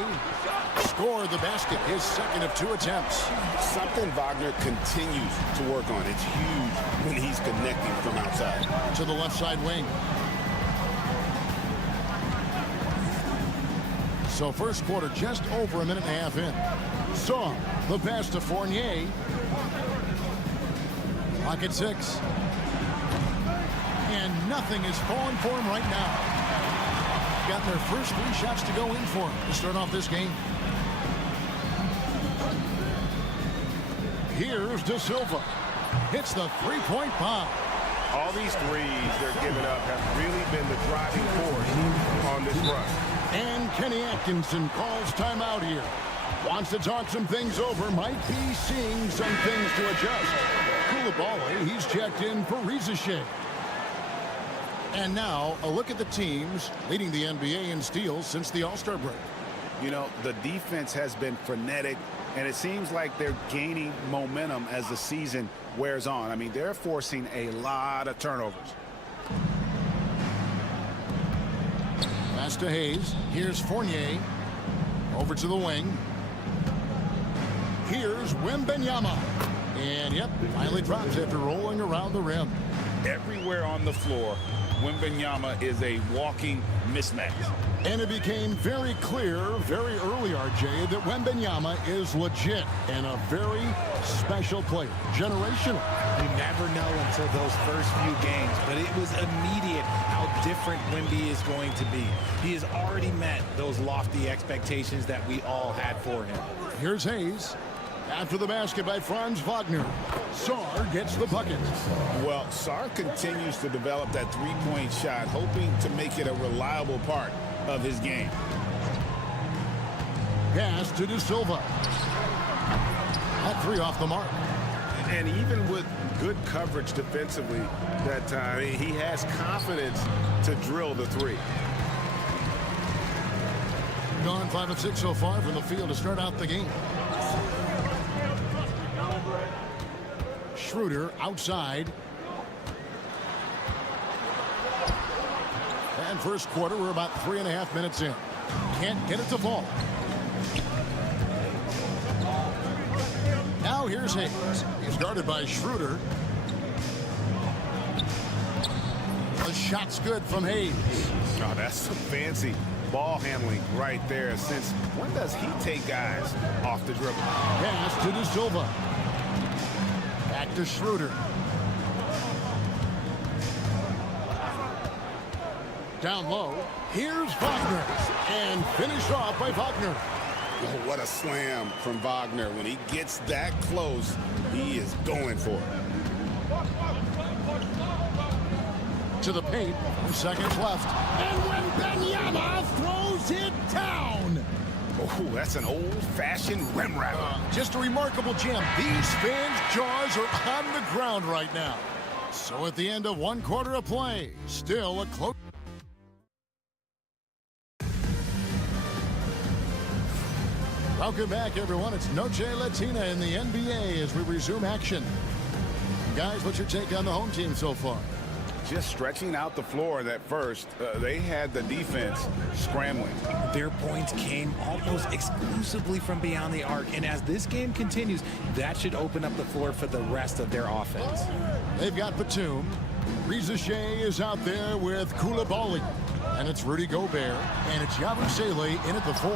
Score the basket, his second of 2 attempts. Something Wagner continues to work on. It's huge when he's connecting from outside. To the left side wing. So first quarter just over a minute and a half in. Song, the pass to Fournier. Clock at 6. And nothing is falling for him right now. Gotten their first 3 shots to go in for him to start off this game. Here's De Silva. Hits the three-point bomb. All these threes they're giving up have really been the driving force on this run. And Kenny Atkinson calls timeout here. Wants to talk some things over. Might be seeing some things to adjust. Koulibaly, he's checked in for Rizachet. And now a look at the teams leading the NBA in steals since the All-Star break. You know, the defense has been frenetic, and it seems like they're gaining momentum as the season wears on. I mean, they're forcing a lot of turnovers. Pass to Hayes. Here's Fournier. Over to the wing. Here's Wembanyama. And, yep, finally drops after rolling around the rim. Everywhere on the floor, Wembanyama is a walking mismatch. And it became very clear very early, RJ, that Wembanyama is legit and a very special player. Generational. You never know until those first few games, but it was immediate how different Wemby is going to be. He has already met those lofty expectations that we all had for him. Here's Hayes. After the basket by Franz Wagner. Sarr gets the bucket. Well, Sarr continues to develop that three-point shot, hoping to make it a reliable part of his game. Pass to De Silva. That 3 off the mark. And even with good coverage defensively that time, he has confidence to drill the 3. Gone 5 of 6 so far from the field to start out the game. Schroeder outside. And first quarter, we're about 3.5 minutes in. Can't get it to fall. Now here's Hayes. He's guarded by Schroeder. The shot's good from Hayes. Oh, that's some fancy ball handling right there. Since when does he take guys off the dribble? Pass to De Silva. Back to Schroeder. Down low. Here's Wagner. And finished off by Wagner. Oh, what a slam from Wagner. When he gets that close, he is going for it. To the paint. 4 seconds left. And Wembanyama throws it down. Oh, that's an old-fashioned rim rapper. Just a remarkable jam. These fans' jaws are on the ground right now. So at the end of 1 quarter of play, still a close. Welcome back, everyone. It's Noche Latina in the NBA as we resume action. Guys, what's your take on the home team so far? just stretching out the floor that first. They had the defense scrambling. Their points came almost exclusively from beyond the arc, and as this game continues, that should open up the floor for the rest of their offense. They've got Batum. Rizachet is out there with Koulibaly. And it's Rudy Gobert, and it's Yabusele in at the 4.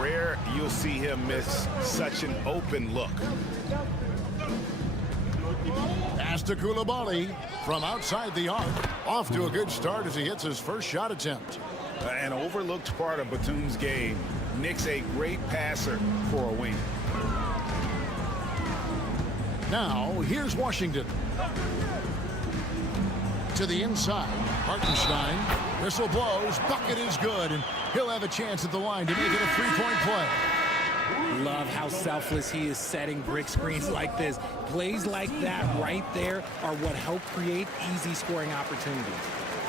Rare you'll see him miss such an open look. Pass to Koulibaly from outside the arc. Off to a good start as he hits his first shot attempt. An overlooked part of Batum's game. Nick's a great passer for a wing. Now, here's Washington. To the inside. Hartenstein. Whistle blows. Bucket is good. And he'll have a chance at the line to make it a three-point play. Love how selfless he is setting brick screens like this. Plays like that right there are what help create easy scoring opportunities.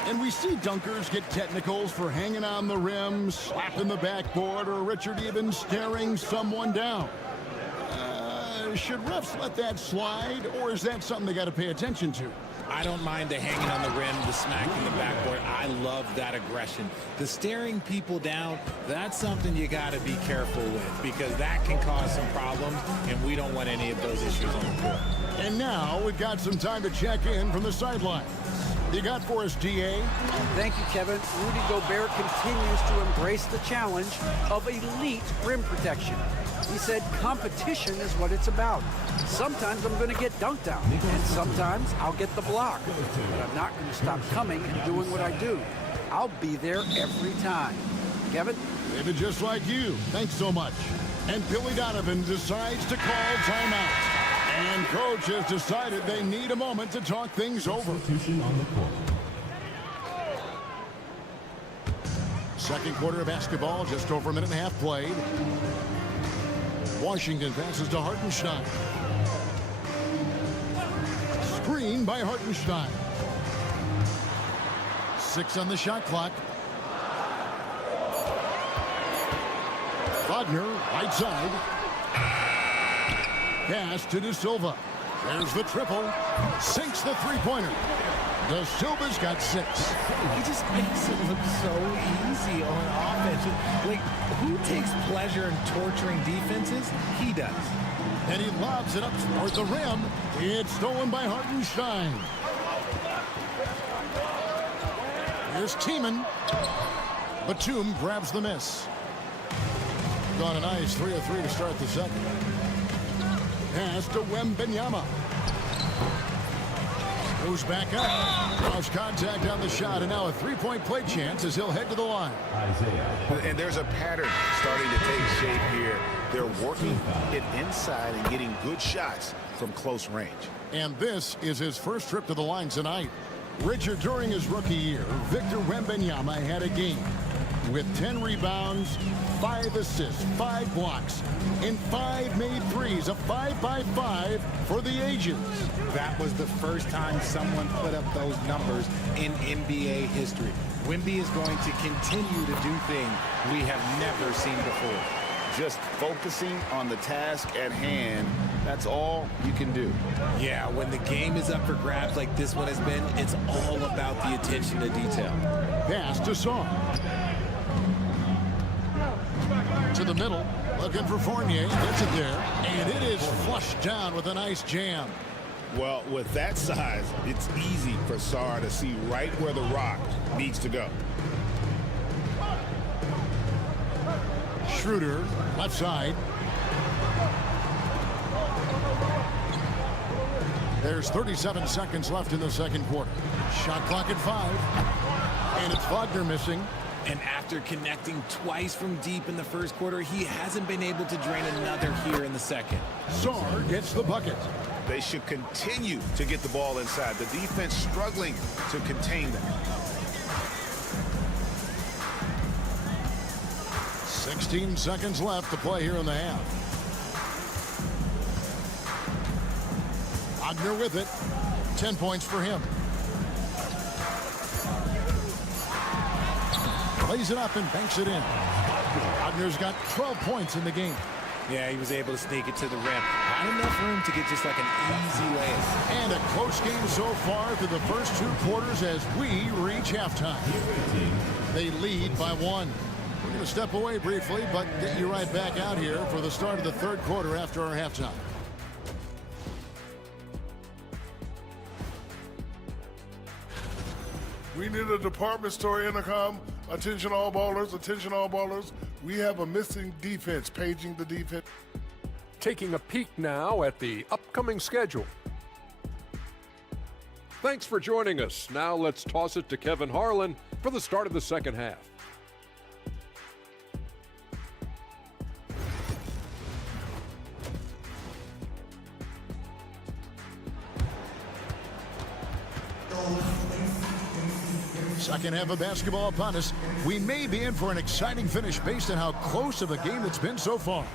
And we see dunkers get technicals for hanging on the rim, slapping the backboard, or Richard even staring someone down. Should refs let that slide, or is that something they got to pay attention to? I don't mind the hanging on the rim, the smacking the backboard. I love that aggression. The staring people down, that's something you got to be careful with because that can cause some problems, and we don't want any of those issues on the court. And now we've got some time to check in from the sideline. You got for us, DA? Thank you, Kevin. Rudy Gobert continues to embrace the challenge of elite rim protection. He said competition is what it's about. Sometimes I'm going to get dunked on, and sometimes I'll get the block. But I'm not going to stop coming and doing what I do. I'll be there every time. Kevin? Maybe just like you. Thanks so much. And Billy Donovan decides to call timeout. And coach has decided they need a moment to talk things over. Second quarter of basketball, just over a minute and a half played. Washington passes to Hartenstein. Screen by Hartenstein. 6 on the shot clock. Wagner, right side. Pass to De Silva. There's the triple. Sinks the three-pointer. De Silva's got 6. He just makes it look so easy on offense. Like, who takes pleasure in torturing defenses? He does. And he lobs it up toward the rim. It's stolen by Hartenstein. Here's Tiemann. Batum grabs the miss. Gone a nice 3 of 3 to start the second. Pass to Wembanyama. Goes back up. Lost contact on the shot, and now a three-point play chance as he'll head to the line. And there's a pattern starting to take shape here. They're working it inside and getting good shots from close range. And this is his first trip to the line tonight. Richard, during his rookie year, Victor Wembanyama had a game with 10 rebounds, 5 assists, 5 blocks, and 5 made threes, a 5-by-5 for the ages. That was the first time someone put up those numbers in NBA history. Wemby is going to continue to do things we have never seen before. Just focusing on the task at hand, that's all you can do. Yeah, when the game is up for grabs like this one has been, it's all about the attention to detail. Pass to Song. To the middle, looking for Fournier, gets it there, and it is flushed down with a nice jam. Well, with that size, it's easy for Sarr to see right where the rock needs to go. Schroeder, left side. There's 37 seconds left in the second quarter. Shot clock at 5. And it's Wagner missing. And after connecting twice from deep in the first quarter, he hasn't been able to drain another here in the second. Sarr gets the bucket. They should continue to get the ball inside. The defense struggling to contain them. 16 seconds left to play here in the half. Wagner with it. 10 points for him. Lays it up and banks it in. Wagner's got 12 points in the game. Yeah, he was able to sneak it to the rim. Not enough room to get just like an easy layup. And a close game so far through the first 2 quarters as we reach halftime. They lead by 1. We're going to step away briefly, but get you right back out here for the start of the 3rd quarter after our halftime. We need a department store intercom. Attention all ballers, attention all ballers. We have a missing defense, paging the defense. Taking a peek now at the upcoming schedule. Thanks for joining us. Now let's toss it to Kevin Harlan for the start of the 2nd half. Second half of basketball upon us. We may be in for an exciting finish based on how close of a game it's been so far.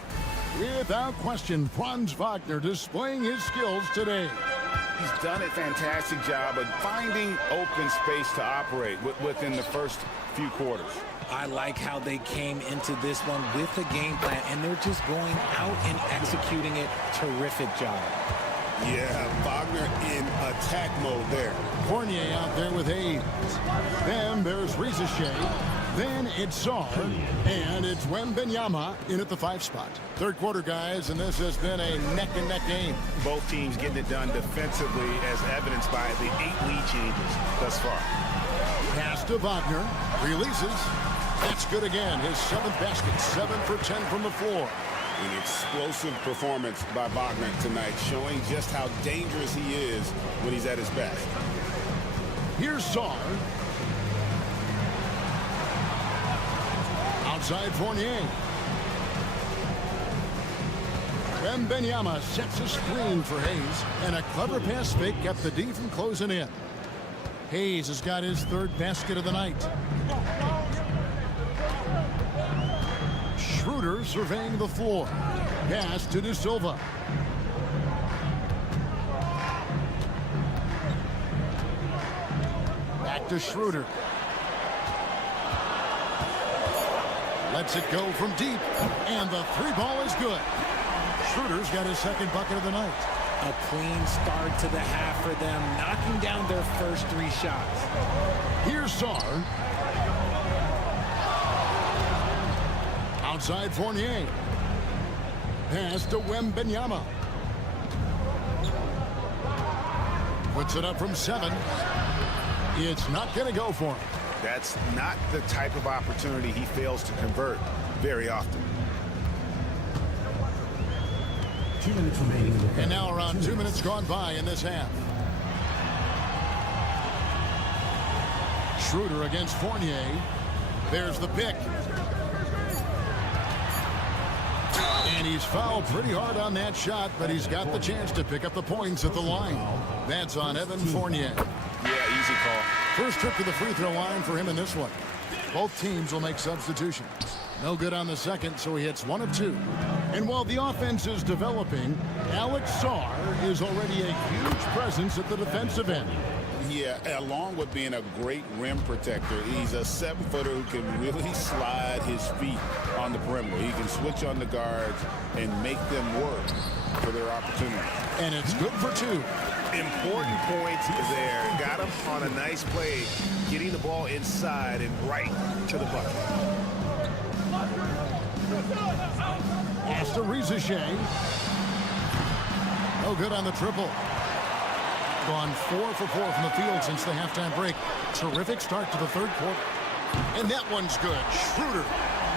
Without question, Franz Wagner displaying his skills today. He's done a fantastic job of finding open space to operate within the first few quarters. I like how they came into this one with a game plan, and they're just going out and executing it. Terrific job. Yeah, Wagner in attack mode there. Fournier out there with Hayes. Then there's Rizichet. Then it's Sarr. And it's Wembenyama in at the 5 spot. 3rd quarter, guys, and this has been a neck-and-neck game. Both teams getting it done defensively as evidenced by the 8 lead changes thus far. Pass to Wagner. Releases. That's good again. His 7th basket. 7 for 10 from the floor. An explosive performance by Wagner tonight, showing just how dangerous he is when he's at his best. Here's Sarr. Outside Fournier. Wembenyama sets a screen for Hayes, and a clever pass fake kept the D from closing in. Hayes has got his 3rd basket of the night. Schroeder surveying the floor. Pass to De Silva. Back to Schroeder. Lets it go from deep. And the 3 ball is good. Schroeder's got his 2nd bucket of the night. A clean start to the half for them, knocking down their first 3 shots. Here's Sarr. Outside Fournier. Pass to Wembenyama. Puts it up from 7. It's not going to go for him. That's not the type of opportunity he fails to convert very often. 2 minutes remaining. And now around 2 minutes gone by in this half. Schroeder against Fournier. There's the pick. And he's fouled pretty hard on that shot, but he's got the chance to pick up the points at the line. That's on Evan Fournier. Yeah, easy call. First trip to the free throw line for him in this one. Both teams will make substitutions. No good on the 2nd, so he hits 1 of 2. And while the offense is developing, Alex Sarr is already a huge presence at the defensive end. Yeah, along with being a great rim protector, he's a 7-footer who can really slide his feet on the perimeter. He can switch on the guards and make them work for their opportunity. And it's good for 2. Important points there. Got him on a nice play, getting the ball inside and right to the bucket. Pass to Rizichet. No good on the triple. Gone 4 for 4 from the field since the halftime break. Terrific start to the 3rd quarter. And that one's good. Schroeder.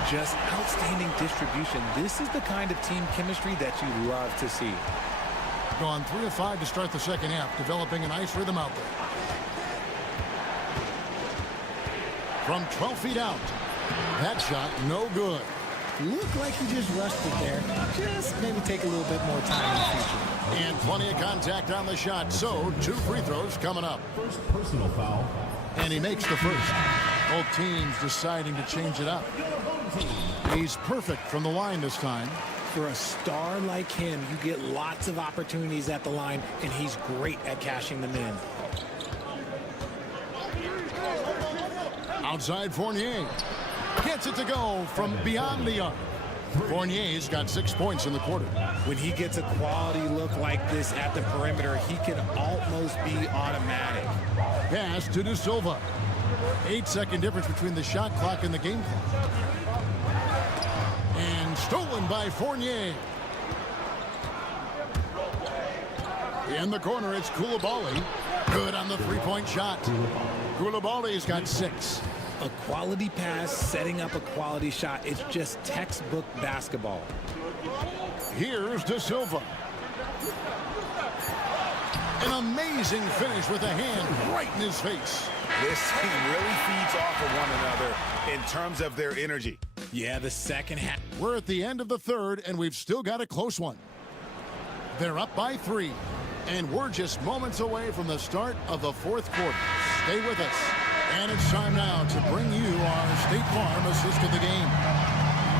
Just outstanding distribution. This is the kind of team chemistry that you love to see. Gone 3 of 5 to start the 2nd half, developing a nice rhythm out there. From 12 feet out. That shot, no good. Looked like he just rushed it there. Just maybe take a little bit more time in the future. And plenty of contact on the shot, so 2 free throws coming up. First personal foul. And he makes the first. Both teams deciding to change it up. He's perfect from the line this time. For a star like him, you get lots of opportunities at the line, and he's great at cashing them in. Outside Fournier. Gets it to go from beyond the arc. Fournier's got 6 points in the quarter. When he gets a quality look like this at the perimeter, he can almost be automatic. Pass to De Silva. 8-second difference between the shot clock and the game clock. And stolen by Fournier. In the corner, it's Koulibaly. Good on the three-point shot. Koulibaly's got 6. A quality pass, setting up a quality shot. It's just textbook basketball. Here's De Silva. An amazing finish with a hand right in his face. This team really feeds off of one another in terms of their energy. Yeah, the second half. We're at the end of the third, and we've still got a close one. They're up by 3, and we're just moments away from the start of the fourth quarter. Stay with us. And it's time now to bring you our State Farm assist of the game.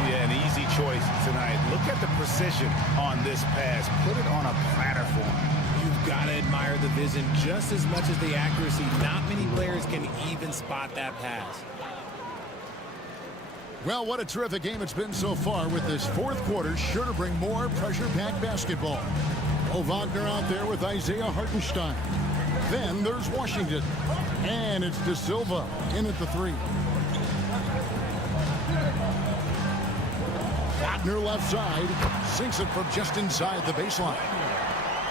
Yeah, an easy choice tonight. Look at the precision on this pass. Put it on a platter for him. You've got to admire the vision just as much as the accuracy. Not many players can even spot that pass. Well, what a terrific game it's been so far, with this fourth quarter sure to bring more pressure-packed basketball. Mo Wagner out there with Isaiah Hartenstein. Then there's Washington. And it's De Silva in at the 3. Wagner left side. Sinks it from just inside the baseline.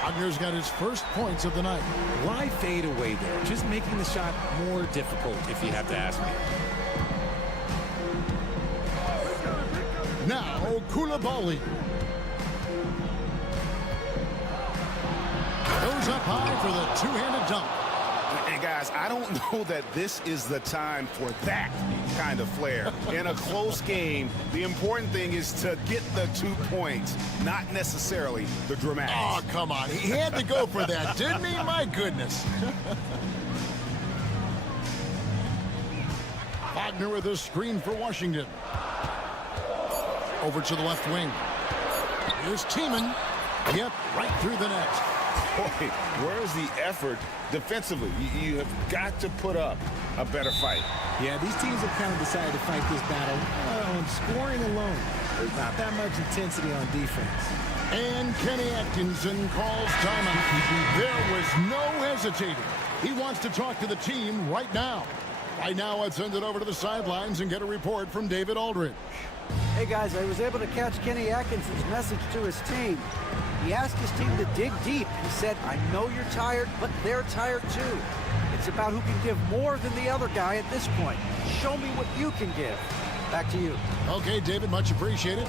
Wagner's got his first points of the night. Why fade away there? Just making the shot more difficult, if you have to ask me. Now, Koulibaly. Goes up high for the two-handed dunk. And guys, I don't know that this is the time for that kind of flair. In a close game, the important thing is to get the 2 points, not necessarily the dramatics. Oh, come on. He had to go for that, didn't he? My goodness. Wagner with a screen for Washington. Over to the left wing. Here's Tiemann. Yep, right through the net. Boy, where's the effort defensively? You have got to put up a better fight. Yeah, these teams have kind of decided to fight this battle on scoring alone. There's not that much intensity on defense. And Kenny Atkinson calls timeout. There was no hesitating. He wants to talk to the team right now. Right now, let's send it over to the sidelines and get a report from David Aldridge. Hey guys, I was able to catch Kenny Atkinson's message to his team. He asked his team to dig deep. He said, I know you're tired, but they're tired too. It's about who can give more than the other guy at this point. Show me what you can give. Back to you. Okay, David, much appreciated.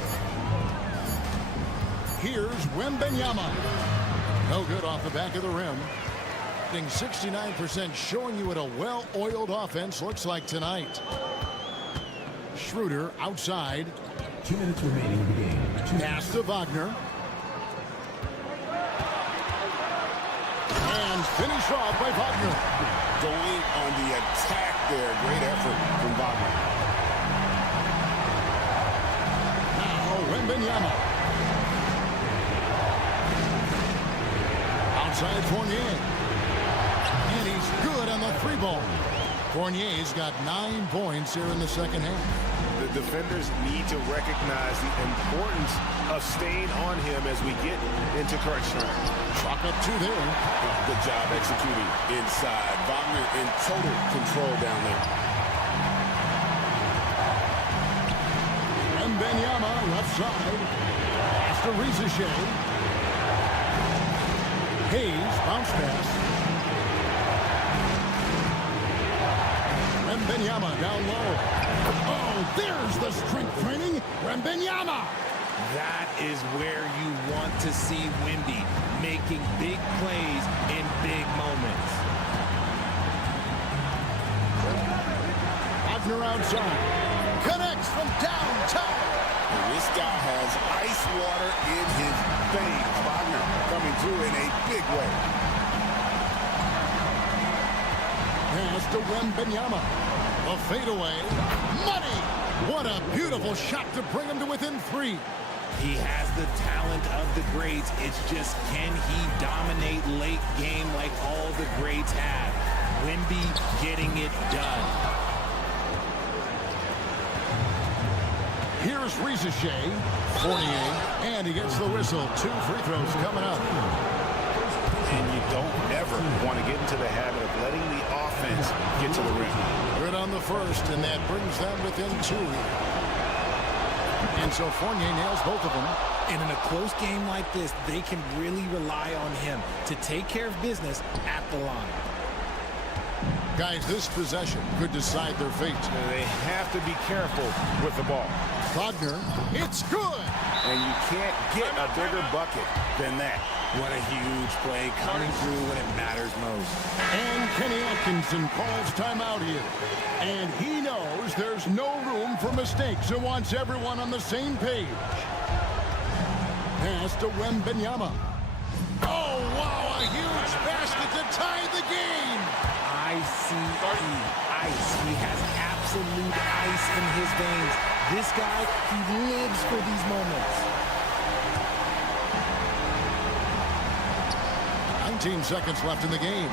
Here's Wembanyama. No good off the back of the rim. Hitting 69%, showing you what a well-oiled offense looks like tonight. Schroeder outside. 2 minutes remaining in the game. Pass to Wagner. And finish off by Wagner. Going on the attack there. Great effort from Wagner. Now Wembanyama. Outside Fournier. And he's good on the 3-ball. Fournier's got 9 points here in the second half. The defenders need to recognize the importance of staying on him as we get into crunch time. Chalk up 2 there. Good job executing inside. Wagner in total control down there. Wembanyama left side. Pass to Rizichet. Hayes bounce pass. Wembanyama down low. Oh, there's the strength training. Wembanyama. That is where you want to see Wemby, making big plays in big moments. Wagner outside. Connects from downtown. And this guy has ice water in his veins. Wagner coming through in a big way. Pass to Wembanyama. A fadeaway. Money! What a beautiful shot to bring him to within 3. He has the talent of the greats. It's just, can he dominate late game like all the greats have? Wemby getting it done. Here's Ricochet, Fournier, and he gets the whistle. 2 free throws coming up. And you don't ever want to get into the habit of letting the offense get to the rim. Good on the first, and that brings them within 2. And so Fournier nails both of them. And in a close game like this, they can really rely on him to take care of business at the line. Guys, this possession could decide their fate. They have to be careful with the ball. Wagner, it's good! And you can't get a bigger bucket than that. What a huge play coming through when it matters most. And Kenny Atkinson calls timeout here. And he knows there's no room for mistakes and wants everyone on the same page. Pass to Wembanyama. Oh, wow, a huge basket to tie the game. ICE. Ice. He has absolute ice in his veins. This guy, he lives for these moments. 19 seconds left in the game.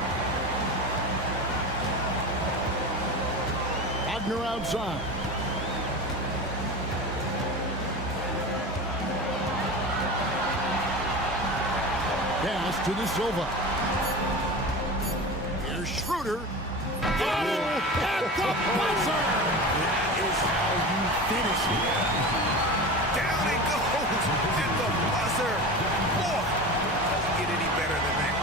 Wagner outside. Pass to De Silva. Here's Schroeder. Oh, at the buzzer! That is how you finish it. Down it goes at the buzzer. Boy, doesn't get any better than that.